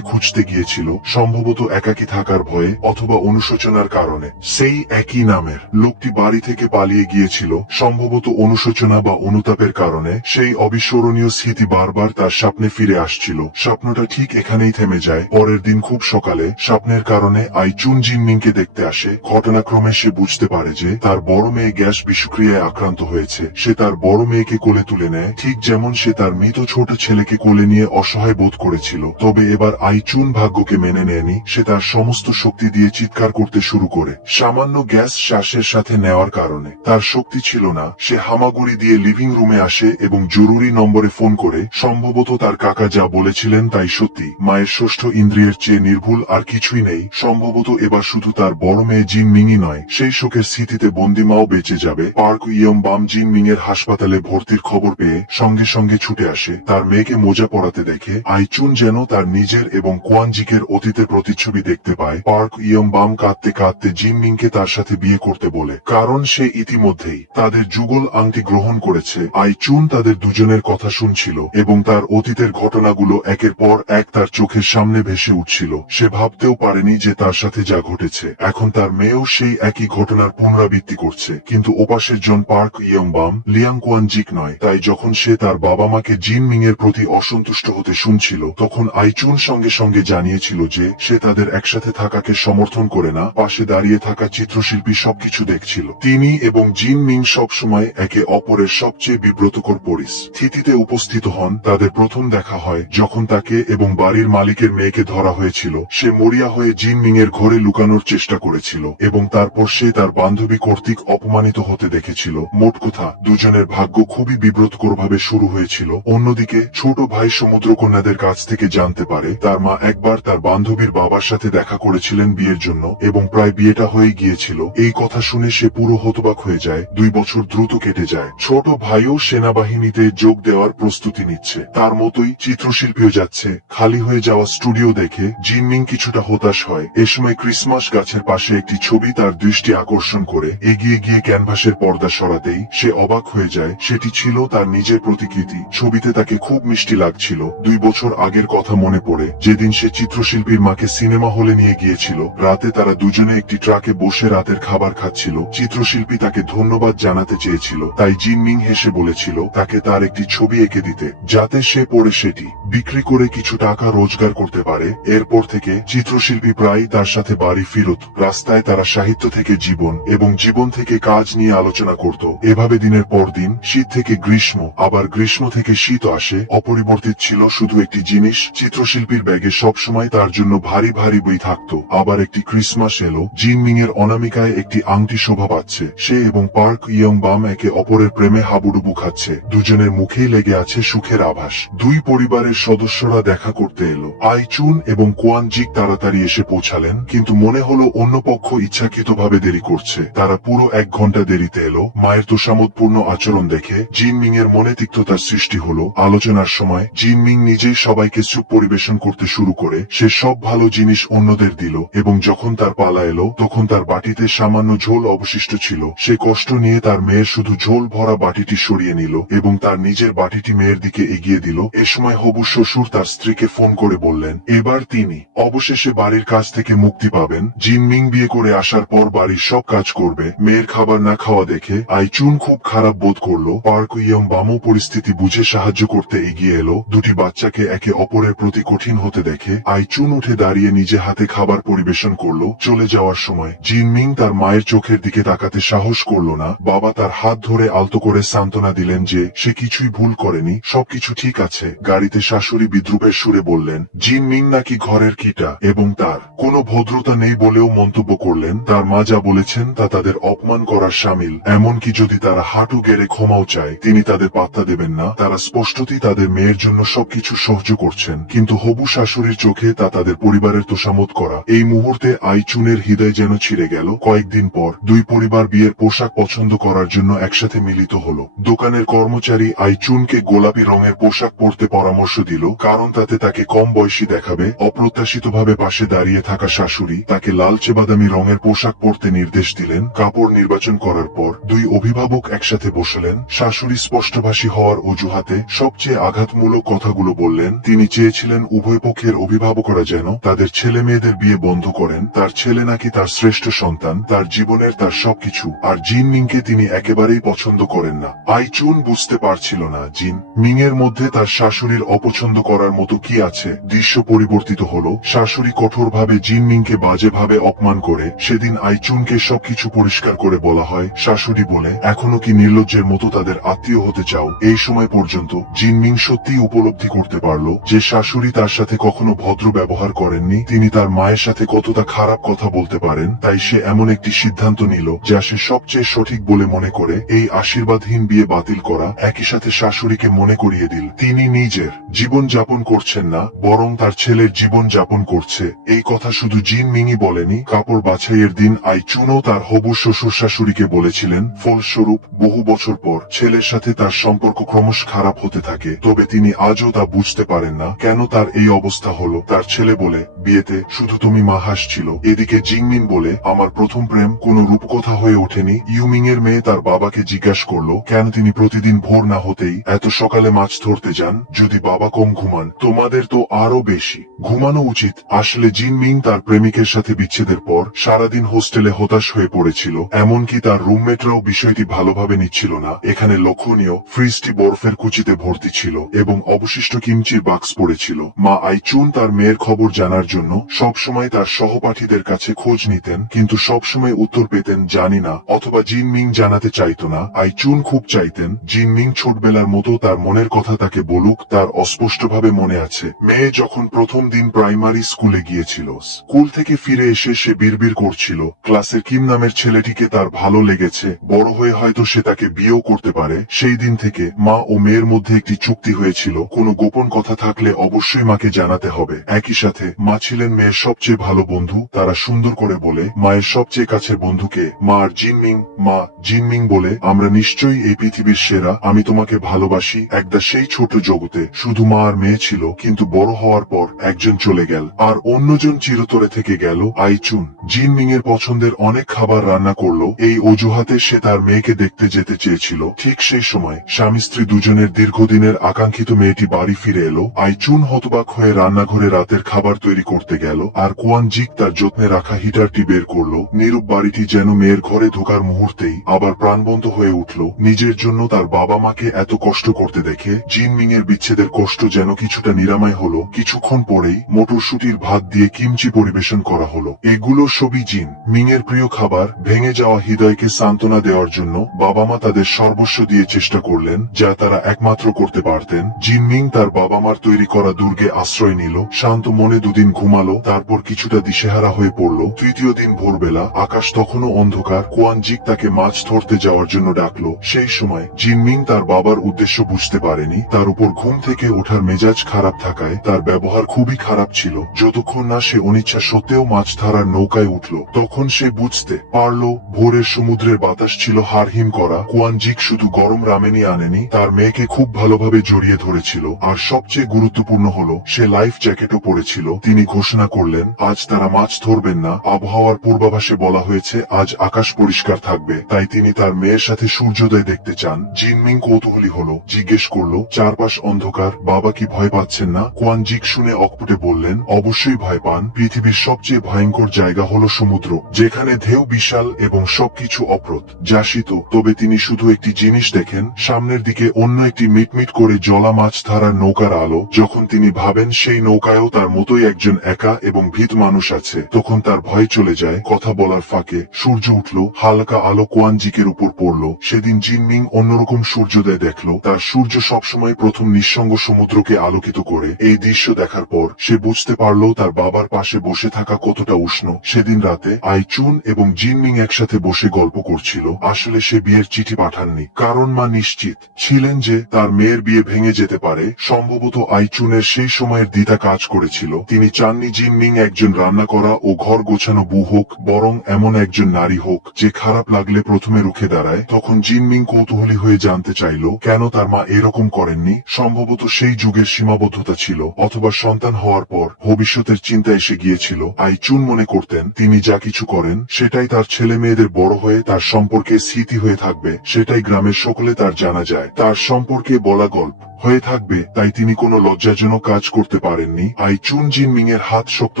খুঁজতে গিয়েছিল, সম্ভবত একাকী থাকার ভয়ে অথবা অনুশোচনার কারণে। সেই একই নামের লোকটি বাড়ি থেকে পালিয়ে গিয়েছিল, সম্ভবত অনুশোচনা বা অনুতাপের কারণে। সেই অবিস্মরণীয় স্মৃতি বারবার তার স্বপ্নে ফিরে আসছিল। স্বপ্নটা ঠিক এখানেই থেমে যায়। পরের দিন খুব সকালে স্বপ্নের কারণে আইচুন জিনমিংকে দেখতে আসে। ঘটনাক্রমে সে বুঝতে পারে যে তার বড় মেয়ে গ্যাস বিষক্রিয়ায় আক্রান্ত হয়েছে। সে তার বড় মেয়েকে কোলে তুলে নেয়, ঠিক যেমন সে তার মৃত ছোট ছেলেকে কোলে নিয়ে অসহায় বোধ করেছিল। তবে এবার আইচুন ভাগ্যকে মেনে নেয়নি। সে তার সমস্ত শক্তি দিয়ে চিৎকার করতে শুরু করে। সামান্য গ্যাস শ্বাসের সাথে নেওয়ার কারণে তার শক্তি ছিল না। সে হামাগুড়ি দিয়ে লিভিং রুমে আসে এবং জরুরি নম্বরে ফোন করে। সম্ভবত তার কাকা যা বলেছিলেন তাই সত্যি। মায়ের ষষ্ঠ ইন্দ্রিয়ের চেয়ে নির্ভুল আর কিছুই নেই। সম্ভবত এবার শুধু তার বড় মেয়ে জিন মিংই নয়, সেই শোকের স্মৃতিতে বন্দিমাও বেঁচে যাবে। পার্ক ইয়ং বাম জিন মিং এর হাসপাতালে ভর্তির খবর পেয়ে সঙ্গে সঙ্গে ছুটে আসে। তার মেয়েকে মোজা পরাতে দেখে আইচুন যেন তার নিজের এবং কোয়ানজিকের অতীতের প্রতিচ্ছবি দেখতে পায়। পার্ক ইয়ং বাম কাঁদতে কাঁদতে জিন মিংকে তার সাথে বিয়ে করতে বলে, কারণ সে ইতিমধ্যেই তাদের যুগল আংটি গ্রহণ করেছে। আইচুন তাদের দুজনের কথা শুনছিল এবং তার অতীতের ঘটনাগুলো একের পর এক তার চোখের সামনে ভেসে উঠছিল। সে ভাবতেও পারেনি যে তার সাথে যা ঘটেছে এখন তার মেয়েও সেই একই ঘটনার পুনরাবৃত্তি করছে। কিন্তু ওপাশের জন পার্ক ইয়ং বাম লিয়াং কোয়ানজিক নয়। তাই যখন সে তার বাবা মাকে জিন মিং এর প্রতি অসন্তুষ্ট হতে শুনছিল, তখন আইচুন সঙ্গে সঙ্গে জানিয়েছিল যে সে তাদের একসাথে থাকাকে সমর্থন করে না। পাশে দাঁড়িয়ে থাকা চিত্রশিল্পী সবকিছু দেখছিল। তিনি এবং জিন মিং সবসময় একে অপরের সবচেয়ে বিব্রতকর পরিস্থিতিতে উপস্থিত হন। তাদের প্রথম দেখা হয় যখন তাকে এবং বাড়ির মালিকের মেয়েকে ধরা হয়েছিল। সে মরিয়া হয়ে জিন মিং এর ঘরে লুকানোর চেষ্টা করেছিল এবং তারপর সে তার বান্ধবী কর্তৃক অপমানিত হতে দেখেছিল। মোট কথা, দুজনের ভাগ্য খুবই বিব্রতকর ভাবে শুরু হয়েছিল। অন্যদিকে ছোট ভাই সমুদ্রকন্যাদের কাছ থেকে জানতে পারে তার মা একবার তার বান্ধবীর বাবার সাথে দেখা করেছিলেন বিয়ের জন্য এবং প্রায় বিয়েটা হয়ে গিয়েছিল। এই কথা শুনে সে পুরো হতবাক হয়ে যায়। 2 বছর দ্রুত কেটে যায়। ছোট ভাইও সেনাবাহিনীতে যোগ দেওয়ার প্রস্তুতি নিচ্ছে। তার মতোই চিত্রশিল্পীও যাচ্ছে। খালি হয়ে যাওয়া স্টুডিও দেখে জিনমিং কিছুটা হতাশ হয়। এ সময় ক্রিসমাস গাছের পাশে একটি ছবি তার দৃষ্টি আকর্ষণ করে। এগিয়ে গিয়ে ক্যানভাসের পর্দা সরাতেই সে অবাক হয়ে যায়। সেটি ছিল তার নিজের প্রতিকৃতি। ছবিতে তাকে খুব মিষ্টি লাগছিল। 2 বছর আগের কথা মনে পড়ে, যেদিন সে চিত্রশিল্পীর মাকে সিনেমা হলে নিয়ে গিয়েছিল। রাতে তারা দুজনে একটি ট্রাকে বসে রাতের খাবার খাচ্ছিল। চিত্রশিল্পী তাকে ধন্যবাদ জানাতে চেয়েছিল, তাই জিনমিং হেসে বলেছিল তাকে তার একটি ছবি এঁকে দিতে, যাতে সে পড়ে সেটি বিক্রি করে কিছু টাকা রোজগার করতে পারে। এরপর থেকে চিত্রশিল্পী প্রায় তার সাথে বাড়ি ফিরত। রাস্তায় তারা সাহিত্য থেকে জীবন এবং জীবন থেকে কাজ নিয়ে আলোচনা করত। এভাবে দিনের পর দিন, শীত থেকে গ্রীষ্ম, আবার গ্রীষ্ম থেকে শীত আসে। অপরিবর্তিত ছিল শুধু একটি জিনিস, চিত্রশিল্পীর ব্যাগে সবসময় তার জন্য ভারী ভারী বই থাকতো। আবার একটি ক্রিসমাস এলো। জিনমিং এর অনামিকায় একটি আংটি শোভা পাচ্ছে। সে এবং পার্ক ইয়ং বাম একে অপরের প্রেমে হাবুডুবু খাচ্ছে। দুজনের মুখেই লেগে আছে সুখের আভাস। দুই পরিবারের সদস্যরা দেখা করতে এলো। আইচুন এবং কোয়ানজিক তাড়াতাড়ি এসে পৌঁছালেন, কিন্তু মনে হলো অন্য পক্ষ ইচ্ছাকৃতভাবে দেরি করছে। তারা পুরো 1 ঘন্টা দেরিতে এলো। মায়ের তোষামোদপূর্ণ আচরণ দেখে জিনমিং এর মনে তিক্ততার সৃষ্টি হলো। আলোচনার সময় জিনমিং নিজেই সবাইকে স্যুপ পরিবেশন করতে শুরু করে। সে সব ভালো জিনিস অন্যদের দিল এবং যখন তার পালা এলো তখন তার বাটিতে সামান্য ঝোল অবশিষ্ট ছিল। সে কষ্ট নিয়ে তার মেয়ের শুধু ঝোল ভরা বাটিটি সরিয়ে নিল এবং তার নিজের বাটিটি মেয়ের দিকে এগিয়ে দিল। এ সময় হবু শ্বশুর তার স্ত্রীকে ফোন করে বললেন এবার তিনি অবশেষে বাড়ির কাজ থেকে মুক্তি পাবেন। জিনমিং বিয়ে করে আসার পর বাড়ির সব কাজ করবে। মেয়ের খাবার না খাওয়া দেখে আইচুন খুব খারাপ বোধ করলো। পার্ক ইয়ং বামও পরিস্থিতি বুঝে সাহায্য করতে এগিয়ে এলো। দুটি বাচ্চাকে একে অপরের প্রতি কঠিন হতে দেখে আইচুন উঠে দাঁড়িয়ে নিজে হাতে খাবার পরিবেশন করলো। চলে যাওয়ার সময় জিনমিং তার মায়ের চোখের দিকে তাকাতে সাহস করলো না। বাবা তার হাত ধরে আলতো করে সান্ত্বনা দিলেন যে সে কিছুই ভুল করেনি, সবকিছু ঠিক আছে। গাড়িতে শাশুড়ি বিদ্রুপের সুরে বললেন জিনমিং নাকি ঘরের কিটা এবং তার কোনো ভদ্রতা নেই বলেও মন্তব্য করলেন তার মা যা বলেছেন তা তাদের অপমান করার সামিল। এমনকি যদি তারা হাঁটু গেড়ে ক্ষমাও চায় তিনি তাদের পাত্তা দেবেন না। তারা স্পষ্টতই তাদের মেয়ের জন্য সবকিছু সহ্য করছেন, কিন্তু হবু শাশুড়ির চোখে তা তাদের পরিবারের তোষামত করা। এই মুহূর্তে আইচুনের হৃদয় যেন ছিঁড়ে গেল। কয়েকদিন পর দুই পরিবার বিয়ের পোশাক পছন্দ করার জন্য একসাথে মিলিত হলো। দোকানের কর্মচারী আইচুনকে গোলাপি রঙের পোশাক পরতে পরামর্শ দিল, কারণ তাতে তাকে কম বয়সী দেখাবে। অপ্রত্যাশিতভাবে পাশে দাঁড়িয়ে থাকা শাশুড়ি তাকে লালচে বাদামি রঙের পোশাক পরতে নির্দেশ দিলেন। কাপড় নির্বাচন করার পর দুই অভিভাবক একসাথে বসলেন। শাশুড়ি স্পষ্টভাষী হওয়ার অজুহাতে সবচেয়ে আঘাতমূলক কথাগুলো বললেন। তিনি চেয়েছিলেন উভয় পক্ষের অভিভাবকরা যেন তাদের ছেলে মেয়েদের বিয়ে বন্ধ করেন। তার ছেলে নাকি তার শ্রেষ্ঠ সন্তান, তার জীবনের তার সবকিছু, আর জিন মিংকে তিনি একেবারেই পছন্দ করেন না। আইচুন বুঝতে পারছিল না জিন মিং এর মধ্যে তার শাশুড়ির অপছন্দ করার মতো কি আছে। দৃশ্য পরিবর্তিত হলো। শাশুড়ি কঠোরভাবে জিন মিংকে বাজেভাবে অপমান করে। সেদিন আইচুনকে সবকিছু পরিষ্কার করে বলা হয়। শাশুড়ি বলে এখনো কি নির্লজ্জের মতো তাদের আত্মীয় হতে চাও? এই সময় পর্যন্ত জিন মিং সত্যিই উপলব্ধি করতে পারল যে শাশুড়ি তার সাথে কখনো ভদ্র ব্যবহার করেননি। তিনি তার মায়ের সাথে কতটা খারাপ কথা বলতে পারেন। তাই সে এমন একটি সিদ্ধান্ত নিল যা সে সবচেয়ে সঠিক বলে মনে করে, এই আশীর্বাদহীন বিয়ে বাতিল করা। একই সাথে শাশুড়িকে মনে করিয়ে দিল তিনি নিজের জীবন যাপন করছেন না, বরং তার ছেলের জীবন যাপন করছে। এই কথা শুধু জিন মিংই বলেনি। কাপড় বাছাইয়ের দিন আইচুনও তার হবু শ্বশুর শাশুড়িকে বলেছিলেন। ফলস্বরূপ বহু বছর পর ছেলের সাথে তার সম্পর্ক ক্রমশ খারাপ হতে থাকে। তবে তিনি আজও তা বুঝতে পারেন না কেন তার এই অবস্থা হলো। তার ছেলে বলে বিয়েতে শুধু তুমি মা হাসছিল। এদিকে জিংমিন বলে আমার প্রথম প্রেম কোনো রূপকথা হয়ে ওঠেনি। ইউমিং এর মেয়ে তার বাবাকে জিজ্ঞাসা করলো কেন তিনি প্রতিদিন ভোর না হতেই এত সকালে মাছ ধরতে যান। যদি বাবা কম ঘুমান, তোমাদের তো আরো বেশি ঘুমানো উচিত। আসলে জিনমিং তার প্রেমিকের সাথে বিচ্ছেদের পর সারাদিন হোস্টেলে হতাশ হয়ে পড়েছিল। এমনকি তার রুমমেটরাও বিষয়টি ভালোভাবে নিচ্ছিল না। এখানে লক্ষণীয় ফ্রিজটি বরফের কুচিতে ভর্তি ছিল এবং অবশিষ্ট কিমচির বাক্স পড়েছিল। মা আইচুন তার মেয়ের খবর জানার জন্য সবসময় তার সহপাঠীদের কাছে খোঁজ নিতেন, কিন্তু সবসময় উত্তর পেতেন জানি না, অথবা জিনমিং জানাতে চাইতো না। আইচুন খুব চাইতেন জিনমিং ছোটবেলার মতো তার মনের কথা তাকে বলুক। তার অস্পষ্টভাবে মনে আছে মেয়ে যখন প্রথম দিন প্রাইমারি স্কুলে গিয়েছিল, স্কুল থেকে ফিরে এসে সে বিড়বিড় করছিল ক্লাসের কিম নামের ছেলেটিকে তার ভালো লেগেছে, বড় হয়ে হয়তো সে তাকে বিয়েও করতে পারে। সেই দিন থেকে মা ও মেয়ের মধ্যে একটি চুক্তি হয়েছিল, কোনো গোপন কথা থাকলে অবশ্যই মাকে জানাতে হবে। একই সাথে মা ছিলেন মেয়ের সবচেয়ে ভালো বন্ধু। তারা সুন্দর করে বলে মায়ের সবচেয়ে কাছের বন্ধুকে মা আর জিনমিং। মা জিনমিং বলে আমরা নিশ্চয়ই এই পৃথিবীর সেরা, আমি তোমাকে ভালোবাসি। একদা সেই ছোট জগতে শুধু মা আর মেয়ে ছিল, কিন্তু বড় হওয়ার পর একজন চলে গেল আর অন্যজন চিরতরে থেকে গেল। আইচুন জিনমিং এর পছন্দের অনেক খাবার রান্না করলো। এই অজুহাতে সে তার মেয়েকে দেখতে যেতে চেয়েছিল। ঠিক সেই সময় স্বামী স্ত্রী দুজনের দীর্ঘদিনের আকাঙ্ক্ষিত মেয়েটি বাড়ি ফিরে এলো। আইচুন হতবাক হয়ে রান্নাঘরে রাতের খাবার তৈরি করতে গেল, আর কোয়ান জিক তার যত্নে রাখা হিটারটি বের করলো। নীরব বাড়িটি যেন মেয়ের ঘরে ঢোকার মুহূর্তেই আবার প্রাণবন্ত হয়ে উঠল। নিজের জন্য তার বাবা মাকে এত কষ্ট করতে দেখে জিনমিং এর বিচ্ছেদের কষ্ট যেন কিছুটা নিরাময় হলো। কিছুক্ষণ পরেই মটরশুটির ভাত দিয়ে কিমচি পরিবেশন করা হলো। এগুলো সবই জিন মিং এর প্রিয় খাবার। ভেঙে যাওয়া হৃদয়কে সান্ত্বনা দেওয়ার জন্য বাবা মা তাদের সর্বস্ব দিয়ে চেষ্টা করলেন, যা তারা একমাত্র করতে পারতেন। জিনমিং তার বাবা মার তৈরি করা দুর্গে আশ্রয় নিল। শান্ত মনে দুদিন ঘুমালো, তারপর কিছুটা দিশেহারা হয়ে পড়ল। তৃতীয় দিন ভোরবেলা, আকাশ তখনও অন্ধকার। কোয়ান জিক তাকে মাছ ধরতে যাওয়ার জন্য ডাকলো। সেই সময় জিনমিং তার বাবার উদ্দেশ্য বুঝতে পারেনি। তার উপর ঘুম থেকে ওঠার মেজাজ খারাপ থাকায় তার ব্যবহার খুবই খারাপ ছিল। যতক্ষণ না সে অনিচ্ছা সত্ত্বেও মাছ ধরার নৌকায় উঠল, তখন সে বুঝতে পারল ভোরের সমুদ্রের বাতাস ছিল হাড়হিম করা। কোয়ান জিক শুধু গরম রামেনই আনেনি, তার মেয়েকে খুব ভালোভাবে জড়িয়ে ধরেছিল। আর সবচেয়ে গুরুত্বপূর্ণ হলো সে লাইফ জ্যাকেটও পরেছিল। তিনি ঘোষণা করলেন আজ তারা মাছ ধরবেন না। আবহাওয়ার পূর্বাভাসে বলা হয়েছে আজ আকাশ পরিষ্কার থাকবে, তাই তিনি তার মেয়ের সাথে সূর্যোদয় দেখতে চান। জিনমিং কৌতূহলী হলো, জিজ্ঞেস করলো চারপাশ অন্ধকার, বাবা কি ভয় পাচ্ছেন না? কোয়ান জিক শুনে অকপটে বললেন অবশ্যই ভয় পান। পৃথিবীর সবচেয়ে ভয়ঙ্কর জায়গা হলো সমুদ্র, যেখানে ঢেউ বিশাল এবং সবকিছু অপ্রত্যাশিত। তবে তিনি শুধু একটি জিনিস দেখেন, সামনের দিকে অন্য একটি মিটমিট করে জলা মাছ ধারার নৌকার আলো। যখন তিনি ভাবেন সেই নৌকায়ও তার মতোই একজন একা এবং ভীত মানুষ আছে, তখন তার ভয় চলে যায়। কথা বলার ফাঁকে সূর্য উঠল, হালকা আলো কোয়ানজিকের উপর পড়ল। সেদিন জিনমিং অন্যরকম সূর্যোদয় দেখল। তার সূর্য সবসময় প্রথম নিঃসঙ্গ সমুদ্রকে আলোকিত করে। এই দৃশ্য দেখার পর সে বুঝতে পারল তার বাবার পাশে বসে থাকা কতটা উষ্ণ। সেদিন রাতে আইচুন এবং জিনমিং একসাথে বসে গল্প করছিল। আসলে সে বিয়ের চিঠি পাঠাননি, কারণ মা নিশ্চিত ছিলেন যে তার মেয়ের বিয়ে ভেঙে যেতে পারে। সম্ভবত আইচুনের সেই সময়ের দ্বিধা কাজ করেছিল। তিনি চাননি জিনমিং একজন রান্না করা ও ঘর গোছানো বউ হোক, বরং এমন একজন নারী হোক যে খারাপ লাগলে প্রথমে রুখে দাঁড়ায়। তখন জিনমিং কৌতূহলী হয়ে জানতে চাইল কেন তার মা এরকম করেননি। সম্ভবত সেই যুগের সীমাবদ্ধতা ছিল, অথবা সন্তান হওয়ার পর ভবিষ্যতের চিন্তা এসে গিয়েছিল। আইচুন মনে করতেন তিনি যা কিছু করেন সেটাই তার ছেলে মেয়েদের বড় হয়ে তার সম্পর্কে স্মৃতি হয়ে থাকবে, সেটাই গ্রামের সকলে তার জানা যায়, তার সম্পর্কে বলা গল্প হয়ে থাকবে। তাই তিনি কোনো লজ্জাজনক কাজ করতে পারেননি। আইচুন জিনমিং এর হাত শক্ত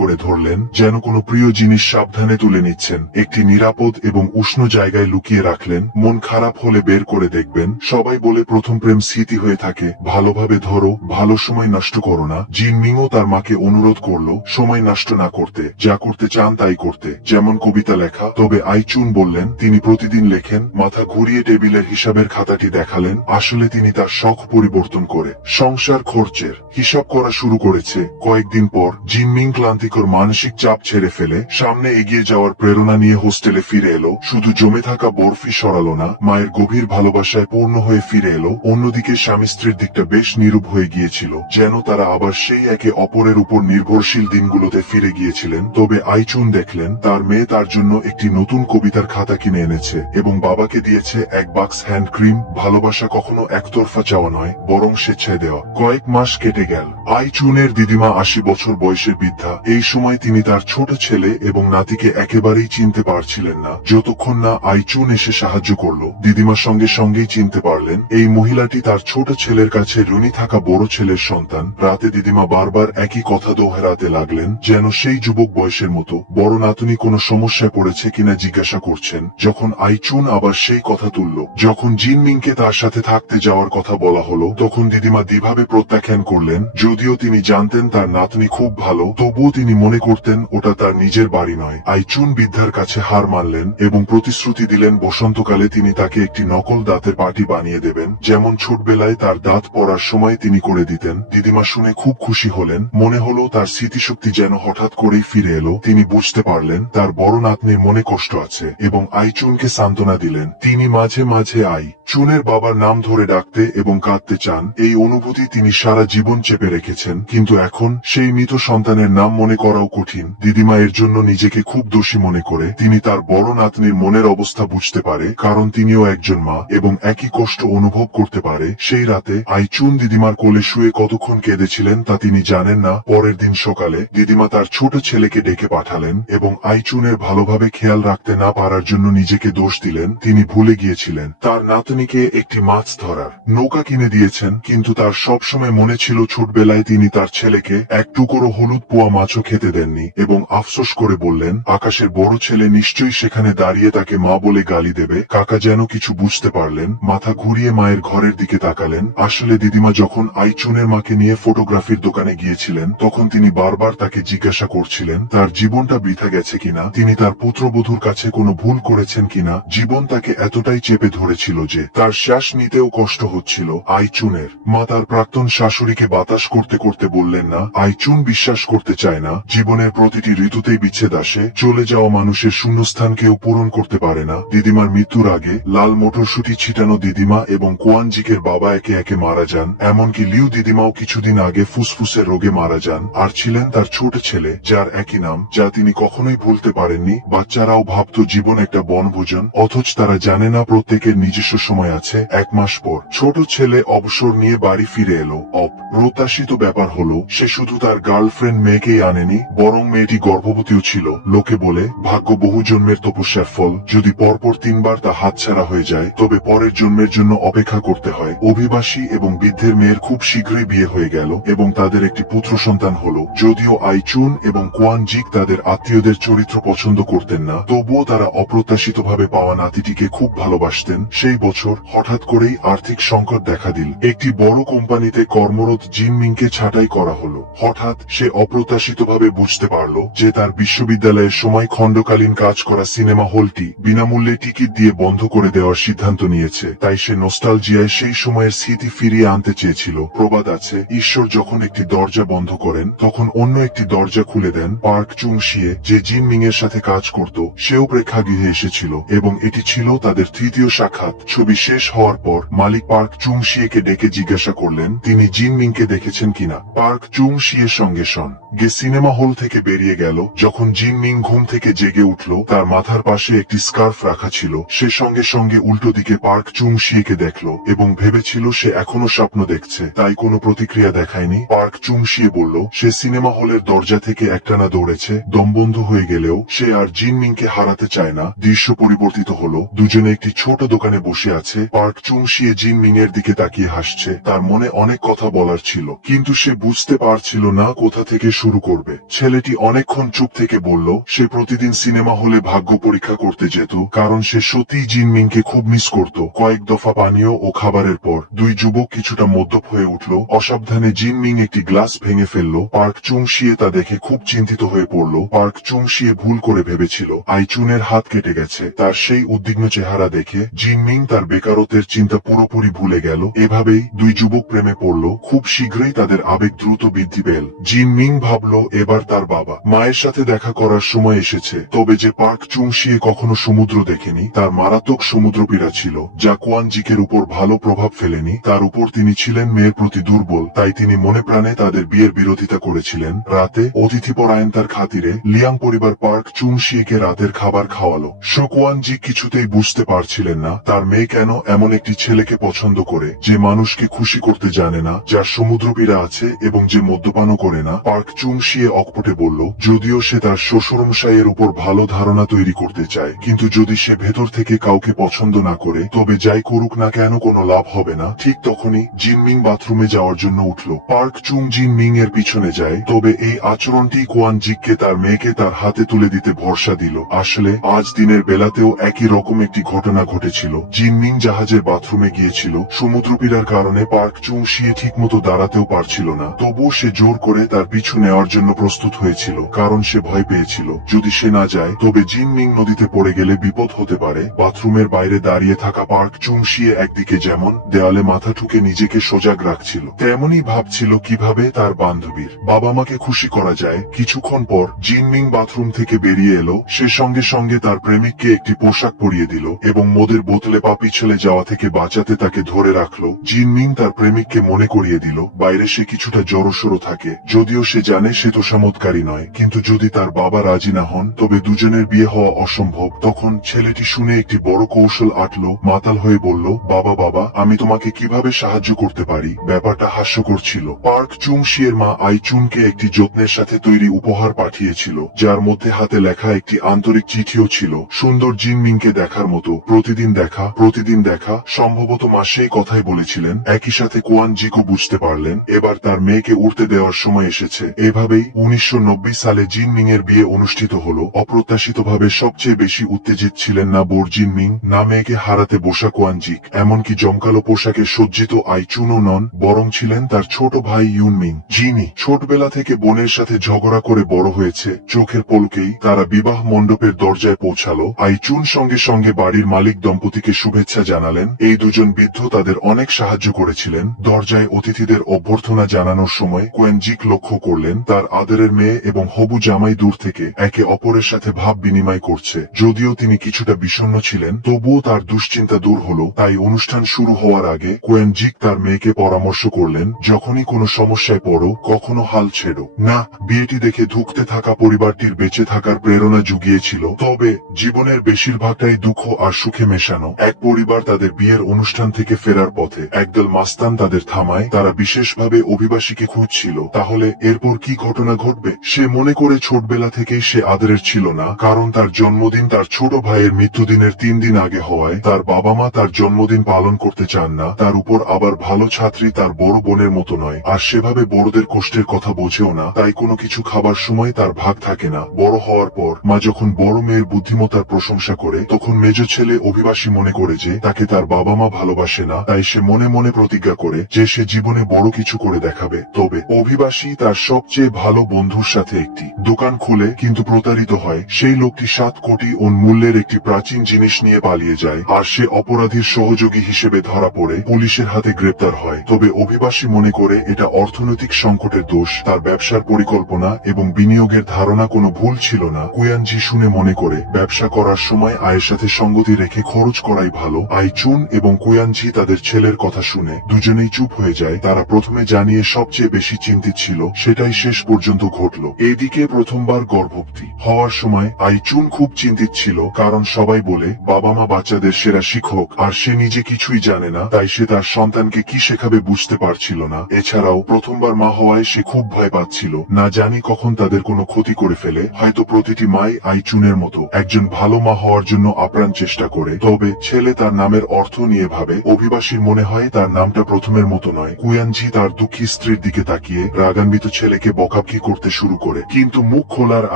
করে ধরলেন, যেন কোনো প্রিয় জিনিস সাবধানে তুলে নিচ্ছেন। একটি নিরাপদ এবং উষ্ণ জায়গায় লুকিয়ে রাখলেন। মন খারাপ হলে বের করে দেখবেন। সবাই বলে প্রথম প্রেম স্মৃতি হয়ে থাকে। ভালোভাবে ধরো, ভালো সময় নষ্ট করো না। জিনমিংও তার মাকে অনুরোধ করলো সময় নষ্ট না করতে, যা করতে চান তাই করতে, যেমন কবিতা লেখা। তবে আইচুন বললেন তিনি প্রতিদিন লেখেন। মাথা ঘুরিয়ে টেবিলের হিসাবের খাতাটি দেখালেন। আসলে তিনি তার শখ পরিবর্তন করে সংসার খরচের হিসাব করা শুরু করেছে। কয়েকদিন পর জিনমিং ক্লান্তিকর মানসিক চাপ ছেড়ে ফেলে সামনে এগিয়ে যাওয়ার প্রেরণা নিয়ে হোস্টেলে ফিরে এলো। শুধু জমে থাকা বরফি সরালো না, মায়ের গভীর ভালোবাসায় পূর্ণ হয়ে ফিরে এলো। অন্যদিকে স্বামী স্ত্রীর দিকটা বেশ নীরব হয়ে গিয়েছিল, যেন তারা আবার সেই একে অপরের উপর নির্ভরশীল দিনগুলোতে ফিরে গিয়েছিলেন। তবে আইচুন দেখলেন তার মেয়ে তার জন্য একটি নতুন কবিতার খাতা কিনে এনেছে এবং বাবাকে দিয়েছে এক বাক্স হ্যান্ড ক্রিম। ভালোবাসা কখনো একতরফা চাওয়া নয়, বরং স্বেচ্ছায় দেওয়া। কয়েক মাস কেটে গেল। আইচুনের দিদিমা 80 বছর বয়সের বৃদ্ধা। এই সময় তিনি তার ছোট ছেলে এবং নাতিকে একেবারেই চিনতে পারছিলেন না। যতক্ষণ না আইচুন এসে সাহায্য করলো, দিদিমার সঙ্গে সঙ্গেই চিনতে পারলেন এই মহিলাটি তার ছোট ছেলের কাছে ঋণী থাকা বড় ছেলের সন্তান। রাতে দিদিমা বারবার একই কথা দোহরাতে লাগলেন, যেন সেই যুবক বয়সের মতো বড় নাতনি কোনো সমস্যায় পড়েছে কিনা জিজ্ঞাসা করছেন। যখন আইচুন আবার সেই কথা তুলল, যখন জিনমিংকে তার সাথে থাকতে যাওয়ার কথা বলা হলো, তখন দিদিমা দ্বিভাবে প্রত্যাখ্যান করলেন। যদিও তিনি জানতেন তার নাতনি খুব ভালো, তবুও তিনি মনে করতেন ওটা তার নিজের বাড়ি নয়। আইচুন বৃদ্ধার কাছে হার মানলেন এবং প্রতিশ্রুতি দিলেন বসন্তকালে তিনি তাকে একটি নকল দাঁতের পাটি বানিয়ে দেবেন, যেমন ছোটবেলায় তার দাঁত পড়ার সময় তিনি করে দিতেন। দিদিমা শুনে খুব খুশি হলেন। মনে হলো তার স্মৃতিশক্তি যেন হঠাৎ করেই ফিরে এলো। তিনি বুঝতে পারলেন তার বড় নাতনির মনে কষ্ট আছে এবং আইচুনকে সান্ত্বনা দিলেন। তিনি মাঝে মাঝে আইচুনের বাবার নাম ধরে ডাকতে এবং কাঁদতে চান। এই অনুভূতি তিনি সারা জীবন চেপে রেখেছেন, কিন্তু এখন সেই মৃত সন্তানের নাম মনে করাও কঠিন। দিদিমা এর জন্য নিজেকে খুব দোষী মনে করে। তিনি তার বড় নাতনির মনের অবস্থা বুঝতে পারে, কারণ তিনিও একজন মা এবং একই কষ্ট অনুভব করতে পারে। সেই রাতে আইচুন দিদিমার কোলে শুয়ে কতক্ষণ কেঁদেছিলেন তা তিনি জানেন না। পরের দিন সকালে দিদিমা তার ছোট ছেলেকে ডেকে পাঠালেন এবং আইচুনের ভালোভাবে খেয়াল রাখতে না পারার জন্য নিজেকে দোষ দিলেন। তিনি ভুলে গিয়েছিলেন তার নাতনিকে একটি মাছ ধরার নৌকা কিনে দিয়েছেন, কিন্তু তার সবসময় মনে ছিল ছোটবেলায় তিনি তার ছেলেকে এক টুকরো হলুদ পোয়া মাছও খেতে দেননি এবং আফসোস করে বললেন আকাশের বড় ছেলে নিশ্চয়ই সেখানে দাঁড়িয়ে তাকে মা বলে গালি দেবে। কাকা যেন কিছু বুঝতে পারলেন, মাথা ঘুরিয়ে মায়ের ঘরের দিকে তাকালেন। আসলে দিদিমা যখন আইচুনের মাকে নিয়ে ফটোগ্রাফির দোকানে গিয়েছিলেন, তখন তিনি বারবার তাকে জিজ্ঞাসা করছিলেন তার জীবনটা বৃথা গেছে কিনা, তিনি তার পুত্রবধূর কাছে কোনো ভুল করেছেন কিনা। জীবন তাকে এতটাই চেপে ধরেছিল যে তার শ্বাস নিতেও কষ্ট হচ্ছিল। আইচুনের মা তার প্রাক্তন শাশুড়িকে বাতাস করতে করতে বললেন না। আইচুন বিশ্বাস করতে চায় না জীবনের প্রতিটি ঋতুতেই বিচ্ছেদ আসে। চলে যাওয়া মানুষের শূন্যস্থান কেউ পূরণ করতে পারে না। দিদিমার মৃত্যুর আগে লাল মটরশুটি ছিটানো দিদিমা এবং কোয়ানজিকের বাবা একে একে মারা যান। এমনকি লিউ দিদিমাও কিছুদিন আগে ফুসফুসের রোগে মারা যান। আর ছিলেন তার ছোট ছেলে, যার একই নাম, যা তিনি কখনোই ভুলতে পারেননি। বাচ্চারাও ভাবত জীবন একটা বনভোজন, অথচ তারা জানে না প্রত্যেকের নিজস্ব সময় আছে। 1 মাস পর ছোট ছেলে অবসর নিয়ে বাড়ি ফিরে এলো। অপ্রত্যাশিত ব্যাপার হলো সে শুধু তার গার্লফ্রেন্ড মেয়েকেই আনেনি, বরং মেয়েটি গর্ভবতীও ছিল। লোকে বলে ভাগ্য বহু জন্মের তপস্যার ফল। যদি পরপর 3 বার তা হাতছাড়া হয়ে যায়, তবে পরের জন্মের জন্য অপেক্ষা করতে হয়। অভিবাসী এবং বৃদ্ধের মেয়ের খুব শীঘ্রই বিয়ে হয়ে গেল এবং তাদের একটি পুত্র সন্তান হলো। যদিও আইচুন এবং কোয়ানজিক তাদের আত্মীয়দের চরিত্র পছন্দ করতেন না, তবুও তারা অপ্রত্যাশিতভাবে পাওয়া নাতিটিকে খুব ভালোবাসতেন। সেই বছর হঠাৎ করেই আর্থিক সংকট দেখা দিল। একটি একটি বড় কোম্পানিতে কর্মরত জিন মিংকে ছাঁটাই করা হলো। হঠাৎ সে অপ্রত্যাশিতভাবে বুঝতে পারল যে তার বিশ্ববিদ্যালয়ের সময় খণ্ডকালীন কাজ করা সিনেমা হলটি বিনামূল্যে টিকিট দিয়ে বন্ধ করে দেওয়ার সিদ্ধান্ত নিয়েছে। তাই সে নস্টালজিয়ায় সেই সময়ের স্মৃতি ফিরিয়ে আনতে চেয়েছিল। প্রবাদ আছে, ঈশ্বর যখন একটি দরজা বন্ধ করেন তখন অন্য একটি দরজা খুলে দেন। পার্ক চুং শিয়ে, যে জিন মিং এর সাথে কাজ করত, সেও প্রেক্ষাগৃহে এসেছিল এবং এটি ছিল তাদের তৃতীয় সাক্ষাৎ। ছবি শেষ হওয়ার পর মালিক পার্ক চুং শিয়েকে ডেকে জিজ্ঞাসা করলেন তিনি জিন মিংকে দেখেছেন কিনা। পার্ক চুং শিয়ের সঙ্গে শন গে সিনেমা হল থেকে বেরিয়ে গেল। যখন জিন মিং ঘুম থেকে জেগে উঠল, তার মাথার পাশে একটি স্কার্ফ রাখা ছিল। সে সঙ্গে সঙ্গে উল্টো দিকে পার্ক চুং শিয়েকে দেখল এবং ভেবেছিল সে এখনো স্বপ্ন দেখছে, তাই কোনো প্রতিক্রিয়া দেখায়নি। পার্ক চুং শিয়ে বলল সে সিনেমা হলের দরজা থেকে একটানা দৌড়েছে, দম বন্ধ হয়ে গেলেও সে আর জিন মিংকে হারাতে চায় না। দৃশ্য পরিবর্তিত হলো, দুজনে একটি ছোট দোকানে বসে আছে। পার্ক চুং শিয়ে জিন মিং এর দিকে তাকিয়ে হাসছে। তার মনে অনেক কথা বলার ছিল, কিন্তু সে বুঝতে পারছিল না কোথা থেকে শুরু করবে। ছেলেটি অনেকক্ষণ চুপ থেকে বলল সে প্রতিদিন সিনেমা হলে ভাগ্য পরীক্ষা করতে যেত, কারণ সে সত্যিই জিন মিংকে খুব মিস করত। কয়েক দফা পানীয় ও খাবারের পর দুই যুবক কিছুটা মদ্যপ হয়ে উঠল। অসাবধানে জিন মিং একটি গ্লাস ভেঙে ফেলল। পার্ক চুং শিয়ে তা দেখে খুব চিন্তিত হয়ে পড়ল। পার্ক চুং শিয়ে ভুল করে ভেবেছিল আইচুনের হাত কেটে গেছে। তার সেই উদ্বিগ্ন চেহারা দেখে জিন মিং তার বেকারত্বের চিন্তা পুরোপুরি ভুলে গেল। এভাবেই দুই যুবক প্রেমে পড়ল। খুব শীঘ্রই তাদের আবেগ দ্রুত বৃদ্ধি পেল। জিন মিং ভাবল এবার তার বাবা মায়ের সাথে দেখা করার সময় এসেছে। তবে যে পার্ক চুং শিয়ে কখনো সমুদ্র দেখেনি, তার মারাত্মক সমুদ্রপীড়া ছিল, যা কোয়ান জিকের উপর ভালো প্রভাব ফেলেনি। তার উপর তিনি ছিলেন মেয়ের প্রতি দুর্বল, তাই তিনি মনে প্রাণে তাদের বিয়ের বিরোধিতা করেছিলেন। রাতে অতিথিপরায়ণতার খাতিরে লিয়াং পরিবার পার্ক চুং শিয়েকে রাতের খাবার খাওয়ালো। শো কোয়ান জি কিছুতেই বুঝতে পারছিলেন না তার মেয়ে কেন এমন একটি ছেলেকে পছন্দ করে, যে মানুষকে খুশি করতে জানে না, যার সমুদ্রপীড়া আছে এবং যে মদ্যপানও করে না। পার্ক চুং শিয়ে অকপটে বলল যদিও সে তার শ্বশুরমশাইয়ের উপর ভালো ধারণা তৈরি করতে চায়, কিন্তু যদি সে ভেতর থেকে কাউকে পছন্দ না করে তবে যাই করুক না কেন কোনো লাভ হবে না। ঠিক তখনই জিন মিং বাথরুমে যাওয়ার জন্য উঠল। পার্ক চুং জিন মিং এর পিছনে যায়, তবে এই আচরণটি কোয়ান জিককে তার মেয়েকে তার হাতে তুলে দিতে ভরসা দিল। আসলে আজ দিনের বেলাতেও একই রকম একটি ঘটনা ঘটেছিল। জিন মিং জাহাজের বাথরুমে গিয়েছিল। সমুদ্রপীড়ার কারণে পার্ক চুং শিয়ে ঠিক মতো দাঁড়াতেও পারছিল না, তবুও সে জোর করে তার পিছু নেওয়ার জন্য প্রস্তুত হয়েছিল, কারণ সে ভয় পেয়েছিল যদি সে না যায় তবে জিন মিং নদীতে পড়ে গেলে বিপদ হতে পারে। বাথরুমের বাইরে দাঁড়িয়ে থাকা পার্ক চুং শিয়ে একদিকে যেমন দেওয়ালে মাথা ঠুকে নিজেকে সজাগ রাখছিল, তেমনই ভাবছিল কিভাবে তার বান্ধবীর বাবা মাকে খুশি করা যায়। কিছুক্ষণ পর জিন মিং বাথরুম থেকে বেরিয়ে এলো। সে সঙ্গে সঙ্গে তার প্রেমিককে একটি পোশাক পরিয়ে দিল এবং মদের বোতলে পা পিছলে যাওয়া থেকে বাঁচাতে তাকে ধরে রাখলো। জিন মিং তার প্রেমিককে মনে করিয়ে দিল বাইরে সে কিছুটা জড়সড় থাকে, যদিও সে জানে সে তোষামতকারী নয়, কিন্তু যদি তার বাবা রাজি না হন তবে দুজনের বিয়ে হওয়া অসম্ভব। তখন ছেলেটি শুনে একটি বড় কৌশল আটলো। মাতাল হয়ে বলল বাবা বাবা আমি তোমাকে কিভাবে সাহায্য করতে পারি। ব্যাপারটা হাস্যকর ছিল। পার্ক চুং শিয়ের মা আইচুনকে একটি যত্নের সাথে তৈরি উপহার পাঠিয়েছিল, যার মধ্যে হাতে লেখা একটি আন্তরিক চিঠিও ছিল। সুন্দর জিন মিংকে দেখার মতো, প্রতিদিন দেখা প্রতিদিন দেখা। সম্ভবত মাসেই কথাই বলেছিলেন। একই সাথে কোয়ান জিকও বুঝতে পারলেন এবার তার মেয়েকে উঠতে দেওয়ার সময় এসেছে। এভাবেই 1990 সালে জিন মিং এর বিয়ে অনুষ্ঠিত হলো। অপ্রত্যাশিতভাবে সবচেয়ে বেশি উত্তেজিত ছিলেন না বোর জিন মিং, না মেয়েকে হারাতে বসা কোয়ান জিক, এমনকি জমকালো পোশাকে সজ্জিত আইচুনও নন, বরং ছিলেন তার ছোট ভাই ইউন মিং। জিনি ছোটবেলা থেকে বোনের সাথে ঝগড়া করে বড় হয়েছে। চোখের পলকেই তারা বিবাহ মণ্ডপের দরজায় পৌঁছালো। আইচুন সঙ্গে সঙ্গে বাড়ির মালিক দম্পতিকে শুভেচ্ছা জানালেন। এই দুজন বৃদ্ধ তাদের অনেক সাহায্য করেছিলেন। দরজায় অতিথিদের অভ্যর্থনা জানানোর সময় কোয়েন জিক লক্ষ্য করলেন তার আদরের মেয়ে এবং হবু জামাই দূর থেকে একে অপরের সাথে ভাব বিনিময় করছে। যদিও তিনি কিছুটা বিষণ্ণ ছিলেন, তবুও তার দুশ্চিন্তা দূর হলো। তাই অনুষ্ঠান শুরু হওয়ার আগে কোয়েন জিক তার মেয়েকে পরামর্শ করলেন যখনই কোনো সমস্যায় পড়ো কখনো হাল ছেড়ো না। বিয়েটি দেখে ধুঁকতে থাকা পরিবারটির বেঁচে থাকার প্রেরণা জুগিয়েছিল, তবে জীবনের বেশিরভাগটাই দুঃখ আর সুখে মেশানো। এক পরিবার তাদের বিয়ের অনুষ্ঠান থেকে ফেরার পথে একদল মাস্তান তাদের থামায়। তারা বিশেষভাবে অভিবাসীকে খুঁজছিল। তাহলে এরপর কি ঘটনা ঘটবে? সে মনে করে ছোটবেলা থেকেই সে আদরের ছিল না, কারণ তার জন্মদিন তার ছোট ভাইয়ের মৃত্যুদিনের 3 দিন আগে হওয়ায় তার বাবা মা তার জন্মদিন পালন করতে চান না। তার উপর আবার ভালো ছাত্রী তার বড় বোনের মতো নয়, আর সেভাবে বড়দের কষ্টের কথা বোঝেও না, তাই কোনো কিছু খাবার সময় তার ভাগ থাকে না। বড় হওয়ার পর মা যখন বড় মেয়ের বুদ্ধিমত্তার প্রশংসা করে, তখন মেজ ছেলে অভিবাসী মনে করে যে তাকে তার বাবা মা ভালোবাসে না, তাই সে মনে মনে প্রতিজ্ঞা করে যে সে জীবনে বড় কিছু করে দেখাবে। তবে অভিবাসী তার সবচেয়ে ভালো বন্ধুর সাথে একটি দোকান খোলে, কিন্তু প্রতারিত হয়। সেই লোকটি 7 কোটি ওন মূল্যের একটি প্রাচীন জিনিস নিয়ে পালিয়ে যায়, আর সে অপরাধীর সহযোগী হিসেবে ধরা পড়ে পুলিশের হাতে গ্রেপ্তার হয়। তবে অভিবাসী মনে করে এটা অর্থনৈতিক সংকটের দোষ, তার ব্যবসার পরিকল্পনা এবং বিনিয়োগের ধারণা কোনো ভুল ছিল না। কুয়ানজি শুনে মনে করে ব্যবসা করার সময় আয়ের সাথে সঙ্গতি রেখে খরচ করাই ভালো। আইচুন এবং কুয়ানজি তাদের ছেলের কথা শুনে দুজনেই চুপ হয়ে যায়। তারা প্রথমে জানিয়ে সবচেয়ে বেশি চিন্তিত ছিল, সেটাই শেষ পর্যন্ত ঘটল। এদিকে প্রথমবার গর্ভবতী হওয়ার সময় আইচুন খুব চিন্তিত ছিল, কারণ সবাই বলে বাবা মা বাচ্চাদের সেরা শিক্ষক, আর সে নিজে কিছুই জানে না, তাই সে তার সন্তানকে কি শেখাবে বুঝতে পারছিল না। এছাড়াও প্রথমবার মা হওয়ায় সে খুব ভয় পাচ্ছিল, না জানি কখন তাদের কোনো ক্ষতি করে ফেলে। হয়তো প্রতিটি মাই আইচুনের মতো একজন ভালো মা হওয়ার জন্য আপ্রাণ চেষ্টা করে। তবে ছেলে তার নামের অর্থ নিয়ে ভাবে। অভিবাসীর মনে হয় তার নামটা প্রথমের মতো নয়। কুয়ানজি তার দুঃখী স্ত্রীর দিকে তাকিয়ে রাগান্বিত ছেলেকে বকাবকি করতে শুরু করে, কিন্তু মুখ খোলার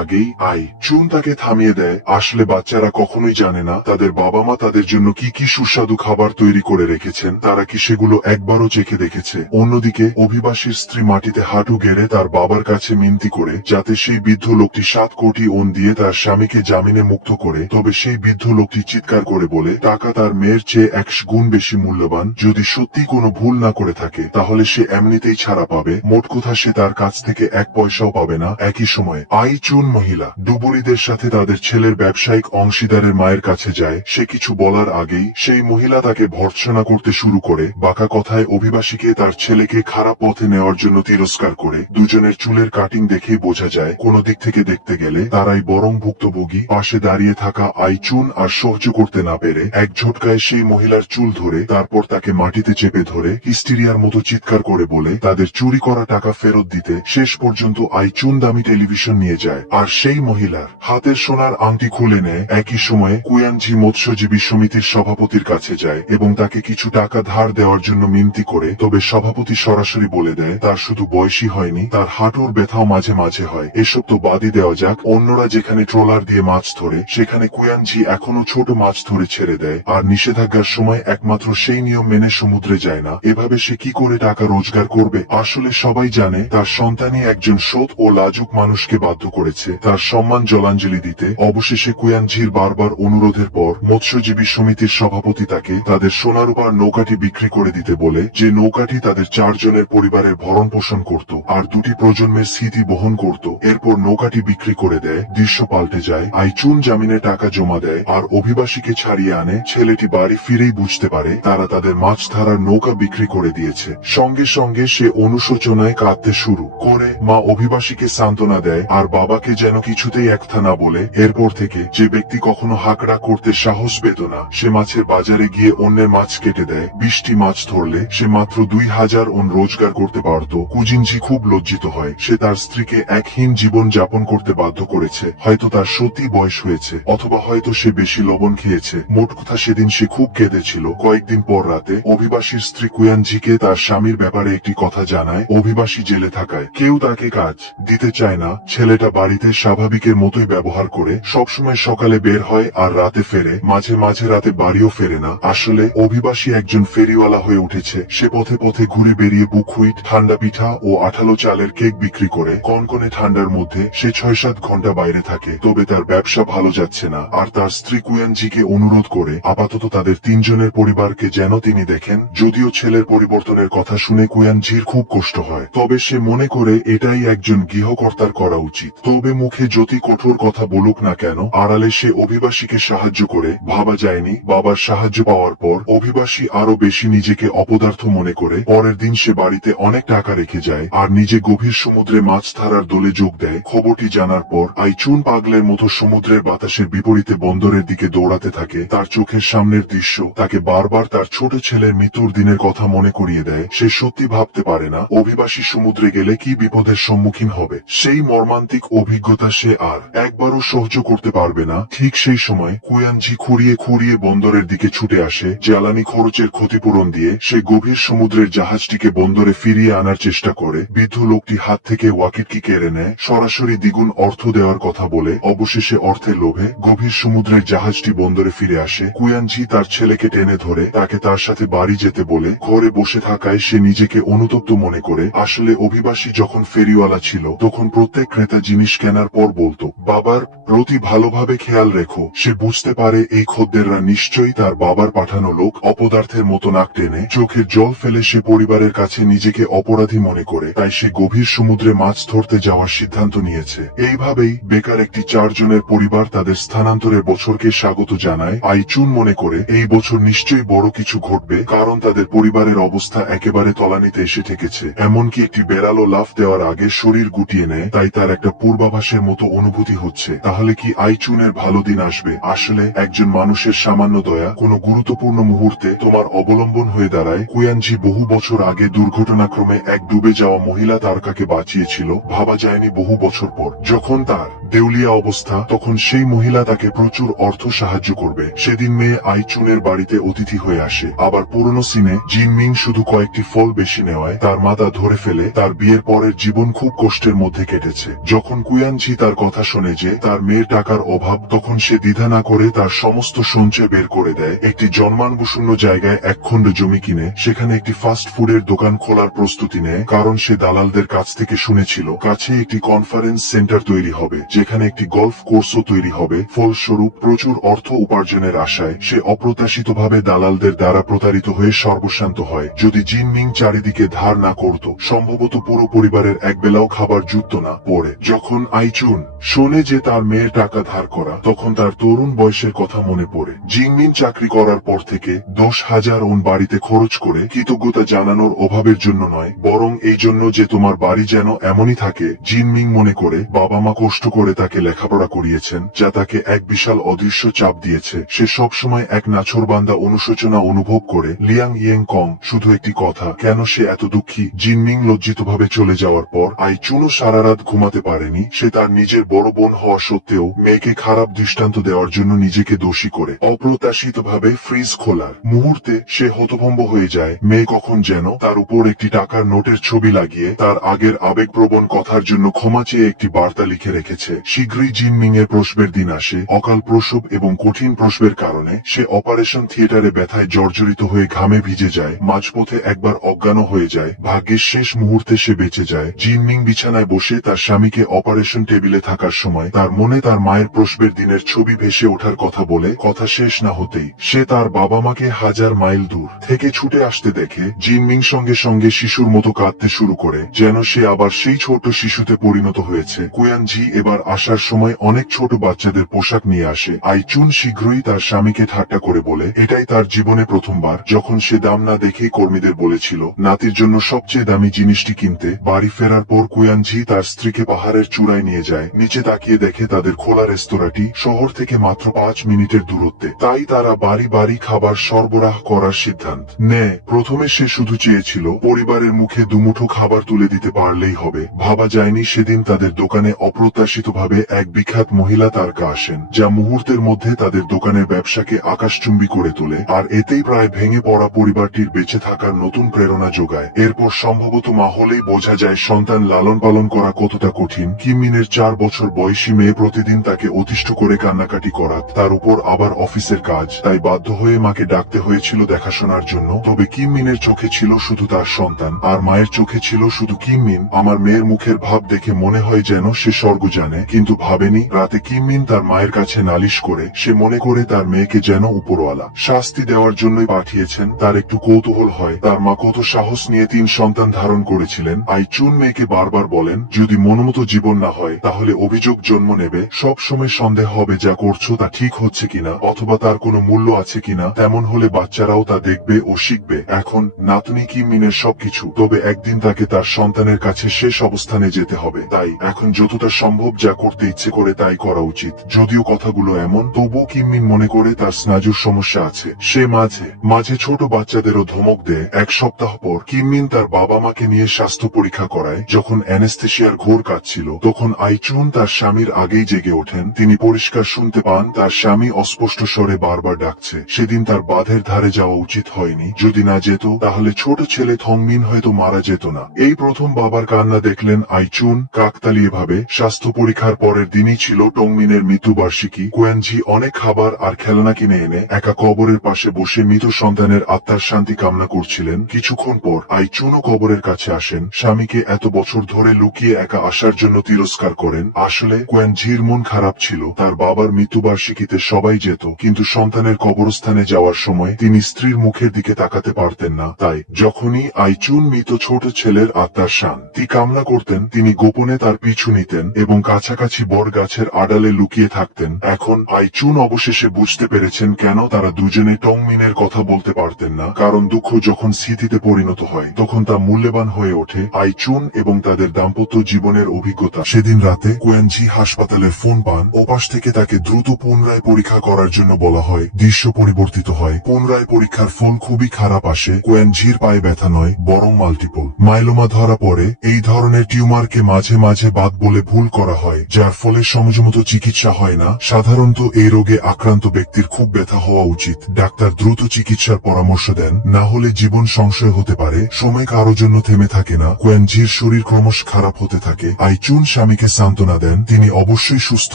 আগেই আইচুন তাকে থামিয়ে দেয়। আসলে বাচ্চারা কখনোই জানে না তাদের বাবা মা তাদের জন্য কি কি সুস্বাদু খাবার তৈরি করে রেখেছেন, তারা কি সেগুলো একবারও চেখে দেখেছে। অন্যদিকে অভিবাসীর স্ত্রী মাটিতে হাঁটু গেড়ে তার বাবার কাছে মিনতি করে যাতে সেই বৃদ্ধ লোকটি 7 কোটি ওন দিয়ে তার স্বামীকে জামিনে মুক্ত করে। তবে সেই বৃদ্ধ লোকটি চিৎকার করে বলে টাকা তার মেয়ের চেয়ে 100 গুণ বেশি মূল্যবান, যদি সত্যি কোনো ভুল না করে থাকে তাহলে সে এমনিতেই ছাড়া পাবে। মোট কথা সে তার কাছ থেকে 1 পয়সাও পাবে না। একই সময় আইচুন মহিলা ডুবুরিদের সাথে তাদের ছেলের ব্যবসায়িক অংশীদারের মায়ের কাছে যায়। সে কিছু বলার আগেই সেই মহিলা তাকে ভর্ৎসনা করতে শুরু করে, বাঁকা কথায় অভিবাসীকে তার ছেলেকে খারাপ পথে নেওয়ার জন্য তিরস্কার করে। দুজনের চুলের কাটিং দেখেই বোঝা যায় কোন দিক থেকে দেখতে গেলে তারাই বরং ভুক্তভোগী। পাশে দাঁড়িয়ে থাকা আইচুন আর সহ্য করতে না পেরে এক ঝটকায় সেই মহিলার চুল ধরে তারপর তাকে মাটিতে চেপে ধরে হিস্টিরিয়ার মতো চিৎকার করে বলে তাদের চুরি করা টাকা ফেরত দিতে। শেষ পর্যন্ত আইচুন দামি টেলিভিশন নিয়ে যায় আর সেই মহিলার হাতের সোনার আংটি খুলে নেয়। একই সময়ে কুয়ানজি মৎস্যজীবী সমিতির সভাপতির কাছে যায় এবং তাকে কিছু টাকা ধার দেওয়ার জন্য মিনতি করে। তবে সভাপতি সরাসরি বলে দেয় তার শুধু বয়সই হয়নি, তার হাঁটুর ব্যথাও মাঝে মাঝে হয়। এসব তো বাদই দেওয়া যাক, অন্যরা যেখানে ট্রলার দিয়ে মাছ ধরে সেখানে কুয়ানজি এখনো ছোট মাছ ধরে ছেড়ে দেয়, আর নিষেধাজ্ঞার সময় একমাত্র সেই নিয়ম মেনে সমুদ্রে যায় না। এভাবে সে কি করে টাকা রোজগার করবে? আসলে সবাই জানে তার সন্তানই একজন সৎ ও লাজুক মানুষকে বাধ্য করেছে তার সম্মান জলাঞ্জলি দিতে। অবশেষে কুয়ানজির বারবার অনুরোধের পর মৎস্যজীবী সমিতির সভাপতি তাকে তাদের সোনারূপার নৌকাটি বিক্রি করে দিতে বলে, যে নৌকাটি তাদের 4 জনের পরিবারের ভরণ পোষণ করত আর 2টি প্রজন্মের স্মৃতি বহন করত। এরপর নৌকাটি বিক্রি করে দেয়। দৃশ্য পাল্টে যায়। আইচুন জামিনে টাকা জমা দেয় আর অভিবাসীকে ছাড়িয়ে আনে। ছেলেটি বাড়ি ফিরেই বুঝতে পারে তারা তাদের মাছ ধরার নৌকা বিক্রি করে দিয়েছে। সঙ্গে সঙ্গে সে অনুশোচনায় কাঁদতে শুরু করে। মা অভিবাসীকে সান্ত্বনা দেয় আর বাবাকে যেন কিছুতেই একথা না বলে। এরপর থেকে যে ব্যক্তি কখনো হাঁকড়া করতে সাহস পেত না সে মাছের বাজারে গিয়ে অন্যের মাছ কেটে দেয়। 20টি মাছ ধরলে সে মাত্র 2000 ওন রোজগার করতে পারত। কুজিনজি খুব লজ্জিত হয়। সে তার স্ত্রীকে একহীন জীবন যাপন করতে বাধ্য করেছে। হয়তো তার সত্যি বয়স হয়েছে, অথবা হয়তো সে বেশি লবণ খেয়েছে। মোট কথা সেদিন সে খুব কেঁদেছিল। কয়েকদিন পর রাতে অভিবাসীর স্ত্রী কুয়ানজিকে তার স্বামীর ব্যাপারে একটি কথা জানায়। অভিবাসী জেলে থাকায় কেউ তাকে কাজ দিতে চায় না। ছেলেটা বাড়িতে স্বাভাবিকের মতোই ব্যবহার করে, সবসময় সকালে বের হয় আর রাতে ফেরে, মাঝে মাঝে রাতে বাড়িও ফেরে না। আসলে অভিবাসী একজন ফেরিওয়ালা হয়ে উঠেছে। সে পথে পথে ঘুরে বেরিয়ে বুকহুইট, ঠান্ডা পিঠা ও আঠালো চালের কেক বিক্রি করে। কনকনে ঠান্ডার মধ্যে সে 6-7 ঘন্টা বাইরে থাকে। তবে তার ব্যবসা ভালো যাচ্ছে না, আর তার স্ত্রী কুয়ানজিকে অনুরোধ করে আপাতত তাদের 3 জনের পরিবারকে যেন তিনি দেখেন। যদিও ছেলের পরিবর্তনের কথা শুনে কুয়ানজির খুব কষ্ট হয়, তবে সে মনে করে এটাই একজন গৃহকর্তার করা উচিত। তবে মুখে যতই কঠোর কথা বলুক না কেন, আড়ালে সে অভিবাসীকে সাহায্য করে। ভাবা যায়নি বাবার সাহায্য পাওয়ার পর অভিবাসী আরো বেশি নিজেকে অপদার্থ মনে করে। পরের দিন সে বাড়িতে অনেক টাকা রেখে যায় আর নিজে গভীর সমুদ্রে মাছ ধরার দলে যোগ দেয়। খবরটি জানার পর আইচুন পাগলের মতো সমুদ্রের বাতাসের বিপরীতে বন্দরের দিকে দৌড়াতে থাকে। তার চোখের সামনের দৃশ্য তাকে বারবার তার ছোট ছেলের মৃত্যুর দিনের কথা মনে করিয়ে দেয়। সে সত্যি ভাবতে পারে না অভিবাসী সমুদ্রে গেলে কি বিপদের সম্মুখীন হবে। সেই মর্মান্তিক অভিজ্ঞতা সে আর একবারও সহ্য করতে পারবে না। ঠিক সেই সময় কুয়ানজি খুঁড়িয়ে খুঁড়িয়ে বন্দরের দিকে ছুটে আসে। জ্বালানি খরচের ক্ষতিপূরণ দিয়ে সে গভীর সমুদ্রের জাহাজটিকে বন্দরে ফিরিয়ে আনার চেষ্টা করে। বৃদ্ধ লোকটি হাত থেকে ওয়াকিটকি কেড়ে নেয়, সরাসরি দ্বিগুণ অর্থ দেওয়ার কথা বলে। অবশেষে অর্থের লোভে গভীর সমুদ্রের জাহাজটি বন্দরে ফিরে আসে। কুয়ানজি তার ছেলেকে টেনে ধরে তাকে তার সাথে বাড়ি যেতে যেতে বলে ঘরে বসে থাকায় সে নিজেকে অনুতপ্ত মনে করে। আসলে অভিবাসী যখন ফেরিওয়ালা ছিল তখন প্রত্যেক ক্রেতা জিনিস কেনার পর বলতো, বাবার প্রতি ভালোভাবে খেয়াল রেখো। সে বুঝতে পারে এই খদ্দেররা নিশ্চয়ই তার বাবার পাঠানো লোক। অপদার্থের মতো নাক টেনে চোখের জল ফেলে সে পরিবারের কাছে নিজেকে অপরাধী মনে করে। তাই সে গভীর সমুদ্রে মাছ ধরতে যাওয়ার সিদ্ধান্ত নিয়েছে। এইভাবেই বেকার একটি 4 জনের পরিবার তাদের স্থানান্তরের বছরকে স্বাগত জানায়। আইচুন মনে করে এই বছর নিশ্চয়ই বড় কিছু ঘটবে, কারণ তাদের পরিবারের অবস্থা একেবারে তলানিতে এসে ঠেকেছে। এমনকি একটি বেড়ালও লাফ দেওয়ার আগে শরীর গুটিয়ে নেয়। তাই তার একটা পূর্বাভাসের মতো অনুভূতি হচ্ছে, তাহলে কি আইচুনের ভালো দিন আসবে? আসলে একজন মানুষের সামান্য দয়া কোনো গুরুত্বপূর্ণ মুহূর্তে তোমার অবলম্বন হয়ে দাঁড়ায়। কুয়ানজি বহু বছর আগে দুর্ঘটনাক্রমে এক ডুবে যাওয়া মহিলা তারকাকে বাঁচিয়েছিল। ভাবা যায়নি বহু বছর পর যখন তার দেউলিয়া অবস্থা, তখন সেই মহিলা তাকে প্রচুর অর্থ সাহায্য করবে। সেদিন মেয়ে আইচুনের বাড়িতে অতিথি হয়ে আসে। আবার পুরনো সিনে জিনমিং শুধু কয়েকটি ফল বেশি নেওয়ায় তার মা তা ধরে ফেলে। তার বিয়ের পরের জীবন খুব কষ্টের মধ্যে কেটেছে। যখন কুয়ানজি তার কথা শোনে যে তার মেয়ের টাকার অভাব, তখন সে দ্বিধা না করে তার সমস্ত সঞ্চয় বের করে দেয়। একটি জন্মানবশূন্য জায়গায় এক খণ্ড জমি কিনে সেখানে একটি ফাস্ট ফুডের দোকান খোলার প্রস্তুতি নেয়। কারণ সে দালালদের কাছ থেকে শুনেছিল কাছে একটি কনফারেন্স সেন্টার তৈরি হবে, যেখানে একটি গলফ কোর্সও তৈরি হবে। ফলস্বরূপ প্রচুর অর্থ উপার্জনের আশায় সে অপ্রত্যাশিতভাবে দালালদের দ্বারা প্রতারিত হয়ে সর্বশান্ত হয়। যদি জিনমিং চারিদিকে ধার না করত, সম্ভবত পুরো পরিবারের একবেলাও খাবার জুটত না। পরে যখন আইচুন শোনে যে তার মেয়ের টাকা ধার করা, তখন তার তরুণ বয়সের কথা মনে পড়ে। জিনমিং চাকরি করার পর থেকে 10,000 ওন বাড়িতে খরচ করে কৃতজ্ঞতা জানানোর অভাবের জন্য নয়, বরং এই জন্য যে তোমার বাড়ি যেন এমনই থাকে। জিনমিং মনে করে বাবা মা কষ্ট করে তাকে লেখাপড়া করিয়েছেন, যা তাকে এক বিশাল অদৃশ্য চাপ দিয়েছে। সে সবসময় এক নাছোড়বান্দা অনুশোচনা অনুভব করে। লিয়াং ইয়েং কং শুধু একটি কথা, কেন সে এত দুঃখী? জিনমিং লজ্জিতভাবে চলে যাওয়ার পর আইচুনও সারা রাত ঘুমাতে পারেনি। সে তার নিজের বড় বোন হওয়া সত্ত্বেও মেয়েকে খারাপ দৃষ্টান্ত দেওয়ার জন্য নিজেকে দোষী করে। অপ্রত্যাশিতভাবে ফ্রিজ খোলার মুহূর্তে সে হতভম্ব হয়ে যায়। মেয়ে কখন যেন তার উপর একটি টাকার নোটের ছবি লাগিয়ে তার আগের আবেগপ্রবণ কথার জন্য ক্ষমা চেয়ে একটি বার্তা লিখে রেখেছে। শীঘ্রই জিনমিং এর প্রসবের দিন আসে। অকাল প্রসব এবং কঠিন প্রসবের কারণে সে অপারেশন থিয়েটারে ব্যথায় জর্জরিত হয়ে ঘামে ভিজে যায়। মাঝপথে একবার অজ্ঞানও হয়ে যায়। ভাগ্যের শেষ মুহূর্তে সে বেঁচে যায়। জিনমিং বিছানায় বসে তার স্বামীকে অপারেশন টেবিলে থাকার সময় তার মনে তার মায়ের প্রসবের দিনের ছবি ভেসে ওঠার কথা বলে। কথা শেষ না হতেই সে তার বাবা মাকে 1000 মাইল দূর থেকে ছুটে আসতে দেখে। জিনমিং সঙ্গে সঙ্গে শিশুর মতো কাঁদতে শুরু করে, যেন সে আবার সেই ছোট শিশুতে পরিণত হয়েছে। কুয়ানজি এবার আসার সময় অনেক ছোট বাচ্চাদের পোশাক নিয়ে আসে। আইচুন শীঘ্রই তার স্বামীকে ঠাট্টা করে বলে এটাই তার জীবনে প্রথমবার যখন সে দাম না দেখেই কর্মীদের বলেছিল নাতির জন্য সবচেয়ে দামি জিনিসটি কিনতে। বাড়ি ফেরার পর কুয়ানজি তার স্ত্রীকে পাহাড়ের চূড়ায় নিয়ে যায়। নিচে তাকিয়ে দেখে তাদের খোলা রেস্তোরাঁটি শহর থেকে মাত্র 5 মিনিটের দূরত্বে। তাই তারা বাড়ি বাড়ি খাবার সরবরাহ করার সিদ্ধান্ত নেয়। প্রথমে সে শুধু চেয়েছিল পরিবারের মুখে দুমুঠো খাবার তুলে দিতে পারলেই হবে। ভাবা যায়নি সেদিন তাদের দোকানে অপ্রত্যাশিতভাবে এক বিখ্যাত মহিলা তারকা আসেন, যা মুহূর্তের মধ্যে তাদের দোকানের ব্যবসাকে আকাশচুম্বী করে তোলে। আর এতেই প্রায় ভেঙে পড়া পরিবারটির বেঁচে থাকার নতুন প্রেরণা যোগায়। এরপর সম্ভবত মা হলেই বোঝা যায় সন্তান লালন পালন করা কতটা কঠিন। কিমিনের 4 বছর বয়সী মেয়ে প্রতিদিন তাকে অতিষ্ঠ করে কান্নাকাটি করাত। তার উপর আবার অফিসের কাজ, তাই বাধ্য হয়ে মাকে ডাকতে হয়েছিল দেখাশোনার জন্য। তবে কিমিনের চোখে ছিল শুধু তার সন্তান, আর মায়ের চোখে ছিল শুধু কিমিন। আমার মেয়ের মুখের ভাব দেখে মনে হয় যেন সে স্বর্গ জানে, কিন্তু ভাবেনি রাতে কিমিন তার মায়ের কাছে নালিশ করে সে মনে করে তার মেয়েকে যেন উপরওয়ালা শাস্তি দেওয়ার জন্যই পাঠিয়েছেন। তার একটু কৌতূহল হয় তার মা কত সাহস নিয়ে 3 সন্তান ধারণ করেছিলেন। আইচুন মেয়েকে বারবার বলেন যদি মনোমতো জীবন না হয় তাহলে অভিযোগ জন্ম নেবে। সব সময় সন্দেহ হবে যা করছো তা ঠিক হচ্ছে কিনা, অথবা তার কোনো মূল্য আছে কিনা। তেমন হলে বাচ্চারাও তা দেখবে ও শিখবে। এখন নাতনি কিমিনের সবকিছু, তবে একদিন তাকে তার সন্তানের কাছে শেষ অবস্থানে যেতে হবে। তাই এখন যতটা সম্ভব যা করতে ইচ্ছে করে তাই করা উচিত। যদিও কথাগুলো এমন, তবুও কিমিন মনে করে তার স্নায়ুর সমস্যা আছে। সে মাঝে মাঝে ছোট বাচ্চাদেরও ধমক দেয়। 1 সপ্তাহ পর কিমিন তার বাবা মাকে নিয়ে স্বাস্থ্য পরীক্ষা করায়। যখন অ্যানেস্থেশিয়ার ঘোর কাটছিল তখন আইচুন তার স্বামীর আগেই জেগে ওঠেন। তিনি পরিষ্কার শুনতে পান তার স্বামী অস্পষ্ট স্বরে বারবার ডাকছে। সেদিন তার বাঁধের ধারে যাওয়া উচিত হয়নি। যদি না যেত তাহলে ছোট ছেলে থংমিন হয়তো মারা যেত না। এই প্রথম বাবার কান্না দেখলেন আইচুন কাকতালীয় ভাবে। স্বাস্থ্য পরীক্ষার পরের দিনই ছিল টংমিনের মৃত্যুবার্ষিকী। কুয়ানজি অনেক খাবার আর খেলনা কিনে এনে একা কবরের পাশে বসে মৃত সন্তানের আত্মার শান্তি কামনা করছিলেন। কিছুক্ষণ পর আইচুনও কবরের কাছে আসেন, স্বামীকে এত বছর ধরে লুকিয়ে একা আসার জন্য তিরস্কার করেন। আসলে কোয়েনজির মন খারাপ ছিল। তার বাবার মৃত্যুবার্ষিকীতে সবাই যেত, কিন্তু সন্তানের কবরস্থানে যাওয়ার সময় তিনি স্ত্রীর মুখের দিকে তাকাতে পারতেন না। তাই যখনই আইচুন মৃত ছোট ছেলের আত্মার শান্তি কামনা করতেন, তিনি গোপনে তার পিছু নিতেন এবং কাছাকাছি বট গাছের আড়ালে লুকিয়ে থাকতেন। এখন আইচুন অবশেষে বুঝতে পেরেছেন কেন তারা দুজনে টংমিনের কথা বলতে পারতেন না। কারণ দুঃখ যখন স্মৃতিতে পরিণত হয় তখন তা মূল্যবান হয়ে ওঠে। আইচুন এবং তাদের দাম্পত্য জীবনের অভিজ্ঞতা। সেদিন রাতে কোয়েনজি হাসপাতালের ফোন পান। ওপাশ থেকে তাকে দ্রুত পুনরায় পরীক্ষা করার জন্য বলা হয়। দৃশ্য পরিবর্তিত হয়। পুনরায় পরীক্ষার ফল খুবই খারাপ আসে। কোয়েনজির পায়ে ব্যথা নয়, বরং মাল্টিপল মাইলোমা ধরা পড়ে। এই ধরনের টিউমারকে মাঝে মাঝে বাত বলে ভুল করা হয়, যার ফলে সময়মতো চিকিৎসা হয় না। সাধারণত এই রোগে আক্রান্ত ব্যক্তির খুব ব্যথা হওয়া উচিত। ডাক্তার দ্রুত চিকিৎসার পরামর্শ দেন, না হলে জীবন সংশয় হতে পারে। সময় কারোর জন্য থেমে থাকে না। কোয়েনজির শরীর ক্রমশ খারাপ হতে থাকে। আইচুন স্বামীকে সান্ত্বনা দেন, তিনি অবশ্যই সুস্থ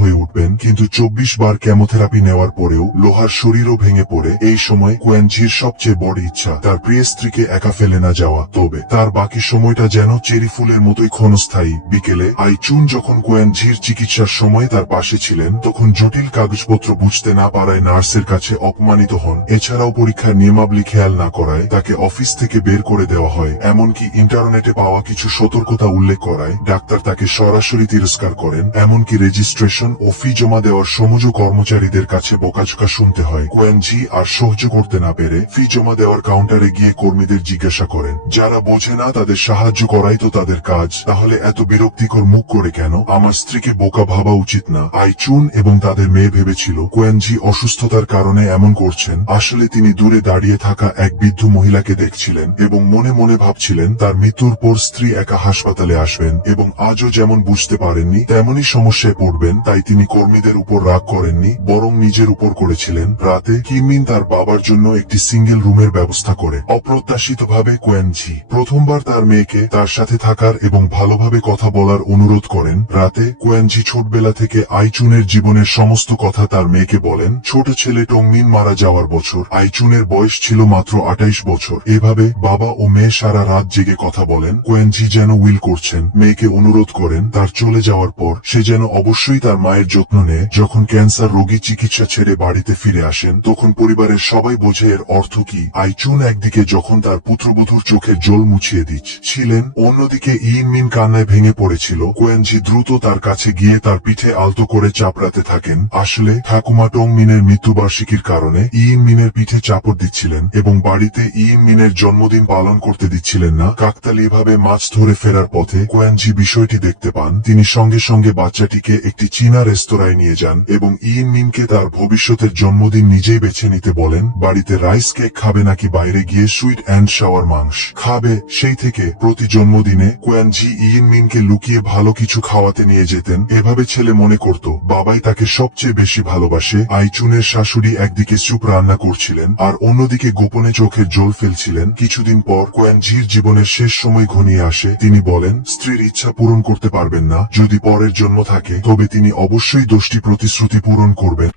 হয়ে উঠবেন। কিন্তু 24 বার কেমোথেরাপি নেওয়ার পরেও লোহার শরীরও ভেঙে পড়ে। এই সময় কোয়েনজির সবচেয়ে বড় ইচ্ছা তার প্রিয় স্ত্রীকে একা ফেলে না যাওয়া, তবে তার বাকি সময়টা যেন চেরি ফুলের মতোই ক্ষণস্থায়ী। বিকেলে আইচুন যখন কোয়েনজির চিকিৎসার সময় তার পাশে ছিলেন, তখন জটিল কাগজপত্র বুঝতে না পারায় নার্সের কাছে অপমানিত হন। এছাড়াও পরীক্ষার নিয়মাবলী খেয়াল না করায় তাকে অফিস থেকে বের করে দেওয়া হয়। এমনকি ইন্টারনেটে পাওয়া কিছু সতর্কতা উল্লেখ করায় ডাক্তার তাকে সরাসরি তিরস্কার করেন। এমনকি রেজিস্ট্রেশন ও ফি জমা দেওয়ার সমজ কর্মচারীদের কাছে বোকাঝোকা শুনতে হয়। কোয়েনজি আর সহ্য করতে না পেরে ফি জমা দেওয়ার কাউন্টারে গিয়ে কর্মীদের জিজ্ঞাসা করেন, যারা বোঝে না তাদের সাহায্য করাই তো তাদের কাজ, তাহলে এত বিরক্তিকর মুখ করে কেন? আমার স্ত্রীকে বোকা ভাবা উচিত না। আইচুন এবং তাদের মেয়ে ভেবেছিল কোয়েনজি অসুস্থতার কারণে এমন করছেন। আসলে তিনি দূরে দাঁড়িয়ে থাকা এক বৃদ্ধ মহিলাকে দেখছিলেন এবং মনে মনে ভাবছিলেন তার মৃত্যুর পর স্ত্রী একা হাসপাতালে আসবেন এবং আজও যেমন বুঝতে পারেননি তেমনই সমস্যায় পড়বেন। তাই তিনি কর্মীদের উপর রাগ করেননি, বরং নিজের উপর করেছিলেন। রাতে কিমিন তার বাবার জন্য একটি সিঙ্গেল রুমের ব্যবস্থা করে। অপ্রত্যাশিতভাবে কোয়েনজি প্রথমবার তার মেয়েকে তার সাথে থাকার এবং ভালোভাবে কথা বলার অনুরোধ করেন। রাতে কোয়েনজি ছোটবেলা থেকে আইচুনের জীবনের সমস্ত কথা তার মেয়েকে বলেন। ছোট ছেলে টংমিন মারা যাওয়ার বছর আইচুনের বয়স ছিল মাত্র 28 বছর। এভাবে বাবা ও মেয়ে সারা রাত জেগে কথা বলেন। কোয়েনজি যেন উইল করছেন, মেয়েকে অনুরোধ করেন তার চলে যাওয়ার পর সে যেন অবশ্যই তার মায়ের যত্ন নেয়। যখন ক্যান্সার রোগী চিকিৎসা ছেড়ে বাড়িতে ফিরে আসেন, তখন পরিবারের সবাই বোঝে এর অর্থ কি। আইচুন একদিকে যখন তার পুত্রবধূর চোখের জল মুছিয়ে দিচ্ছিলেন, অন্যদিকে ইনমিন কান্নায় ভেঙে পড়েছিল। কোয়েনজি দ্রুত তার কাছে গিয়ে তার পিঠে আলতো করে চাপড়াতে থাকেন। আসলে ঠাকুমা টংমিনের মৃত্যুবার্ষিকীর কারণে ইনমিনের পিঠে চাপড় দিচ্ছিলেন এবং বাড়িতে ইনমিনের জন্মদিন পালন করতে দিচ্ছিলেন না। কাকতালীয়ভাবে মাছ ধরে ফেরার পথে কোয়েনজি বিষয়টি দেখতে পান। তিনি সঙ্গে সঙ্গে বাচ্চাটিকে একটি চীনা রেস্তোরাঁয় নিয়ে যান এবং ইনমিনকে তার ভবিষ্যতের জন্মদিন নিজেই বেছে নিতে বলেন। বাড়িতে রাইস কেক খাবে নাকি বাইরে গিয়ে সুইট অ্যান্ড শাওয়ার মাংস খাবে। সেই থেকে প্রতি জন্মদিনে কোয়েনজি ইনমিনকে লুকিয়ে ভালো কিছু খাওয়াতে নিয়ে যেতেন। এভাবে ছেলে মনে করত বাবাই তাকে সবচেয়ে বেশি ভালোবাসে। আইচুনের শাশুড়ি একদিকে স্যুপ রান্না করছিলেন আর অন্যদিকে গোপনে চোখের জল ফেলছিলেন। কিছুদিন পর কোয়েনজির জীবনের শেষ সময় ঘনিয়ে আসে। তিনি বলেন স্ত্রীর ইচ্ছা পূরণ করতে পারবেন না। যদি পরের জন্ম থাকে তবে তিনি অবশ্যই 10টি প্রতিশ্রুতি পূরণ করবেন।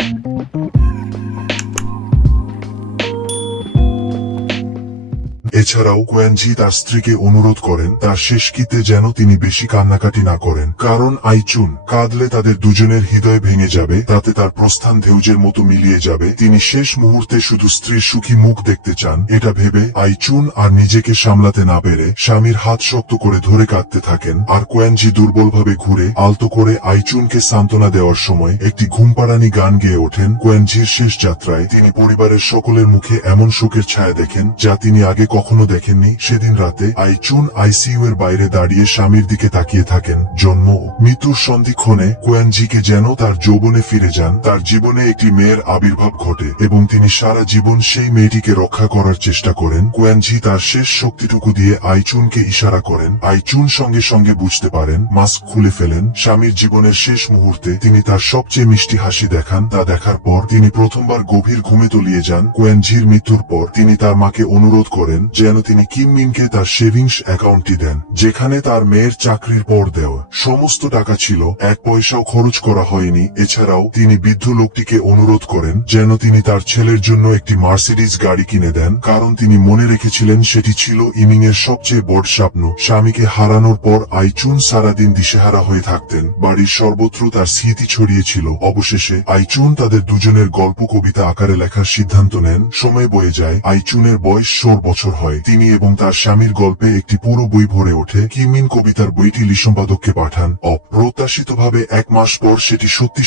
এছাড়াও কোয়েনজি তার স্ত্রীকে অনুরোধ করেন তার শেষকৃত্যে যেন তিনি বেশি কান্নাকাটি না করেন, কারণ আইচুন কাঁদলে তাদের দুজনের হৃদয় ভেঙে যাবে, তাতে তার প্রস্থান ঢেউজের মতো মিলিয়ে যাবে। তিনি শেষ মুহূর্তে শুধু স্ত্রীর সুখী মুখ দেখতে চান। এটা ভেবে আইচুন আর নিজেকে সামলাতে না পেরে স্বামীর হাত শক্ত করে ধরে কাঁদতে থাকেন। আর কোয়েনজি দুর্বলভাবে ঘুরে আলতো করে আইচুনকে সান্ত্বনা দেওয়ার সময় একটি ঘুমপাড়ানি গান গেয়ে ওঠেন। কোয়েনজির শেষ যাত্রায় তিনি পরিবারের সকলের মুখে এমন শোকের ছায়া দেখেন যা তিনি আগে কখনো দেখেননি। সেদিন রাতে আইচুন আইসিইউ এর বাইরে দাঁড়িয়ে স্বামীর দিকে তাকিয়ে থাকেন। জন্ম ও মৃত্যুর সন্ধিক্ষণে কোয়েনজিকে যেন তার যৌবনে ফিরে যান। তার জীবনে একটি মেয়ের আবির্ভাব ঘটে এবং তিনি সারা জীবন সেই মেয়েটিকে রক্ষা করার চেষ্টা করেন। কোয়েনজি তার শেষ শক্তিটুকু দিয়ে আইচুনকে ইশারা করেন। আইচুন সঙ্গে সঙ্গে বুঝতে পারেন, মাস্ক খুলে ফেলেন। স্বামীর জীবনের শেষ মুহূর্তে তিনি তার সবচেয়ে মিষ্টি হাসি দেখান। তা দেখার পর তিনি প্রথমবার গভীর ঘুমে তলিয়ে যান। কোয়েনজির মৃত্যুর পর তিনি তার মাকে অনুরোধ করেন যেন তিনি কিম মিনকে তার সেভিংস অ্যাকাউন্টটি দেন, যেখানে তার মেয়ের চাকরির পর দেওয়া সমস্ত টাকা ছিল, এক পয়সাও খরচ করা হয়নি। এছাড়াও তিনি বৃদ্ধ লোকটিকে অনুরোধ করেন যেন তিনি তার ছেলের জন্য একটি মার্সিডিজ গাড়ি কিনে দেন, কারণ তিনি মনে রেখেছিলেন সেটি ছিল ইমিং এর সবচেয়ে বড় স্বপ্ন। স্বামীকে হারানোর পর আইচুন সারাদিন দিশেহারা হয়ে থাকতেন, বাড়ির সর্বত্র তার স্মৃতি ছড়িয়েছিল। অবশেষে আইচুন তাদের দুজনের গল্প কবিতা আকারে লেখার সিদ্ধান্ত নেন। সময় বয়ে যায়, আইচুনের বয়স 16 বছর হয়। তিনি এবং তার স্বামীর গল্পে একটি পুরো বই ভরে ওঠে। কিমিন কবিতার বইটি লি সম্পাদককে পাঠান। অপ্রত্যাশিতভাবে 1 মাস পর সেটি সত্যি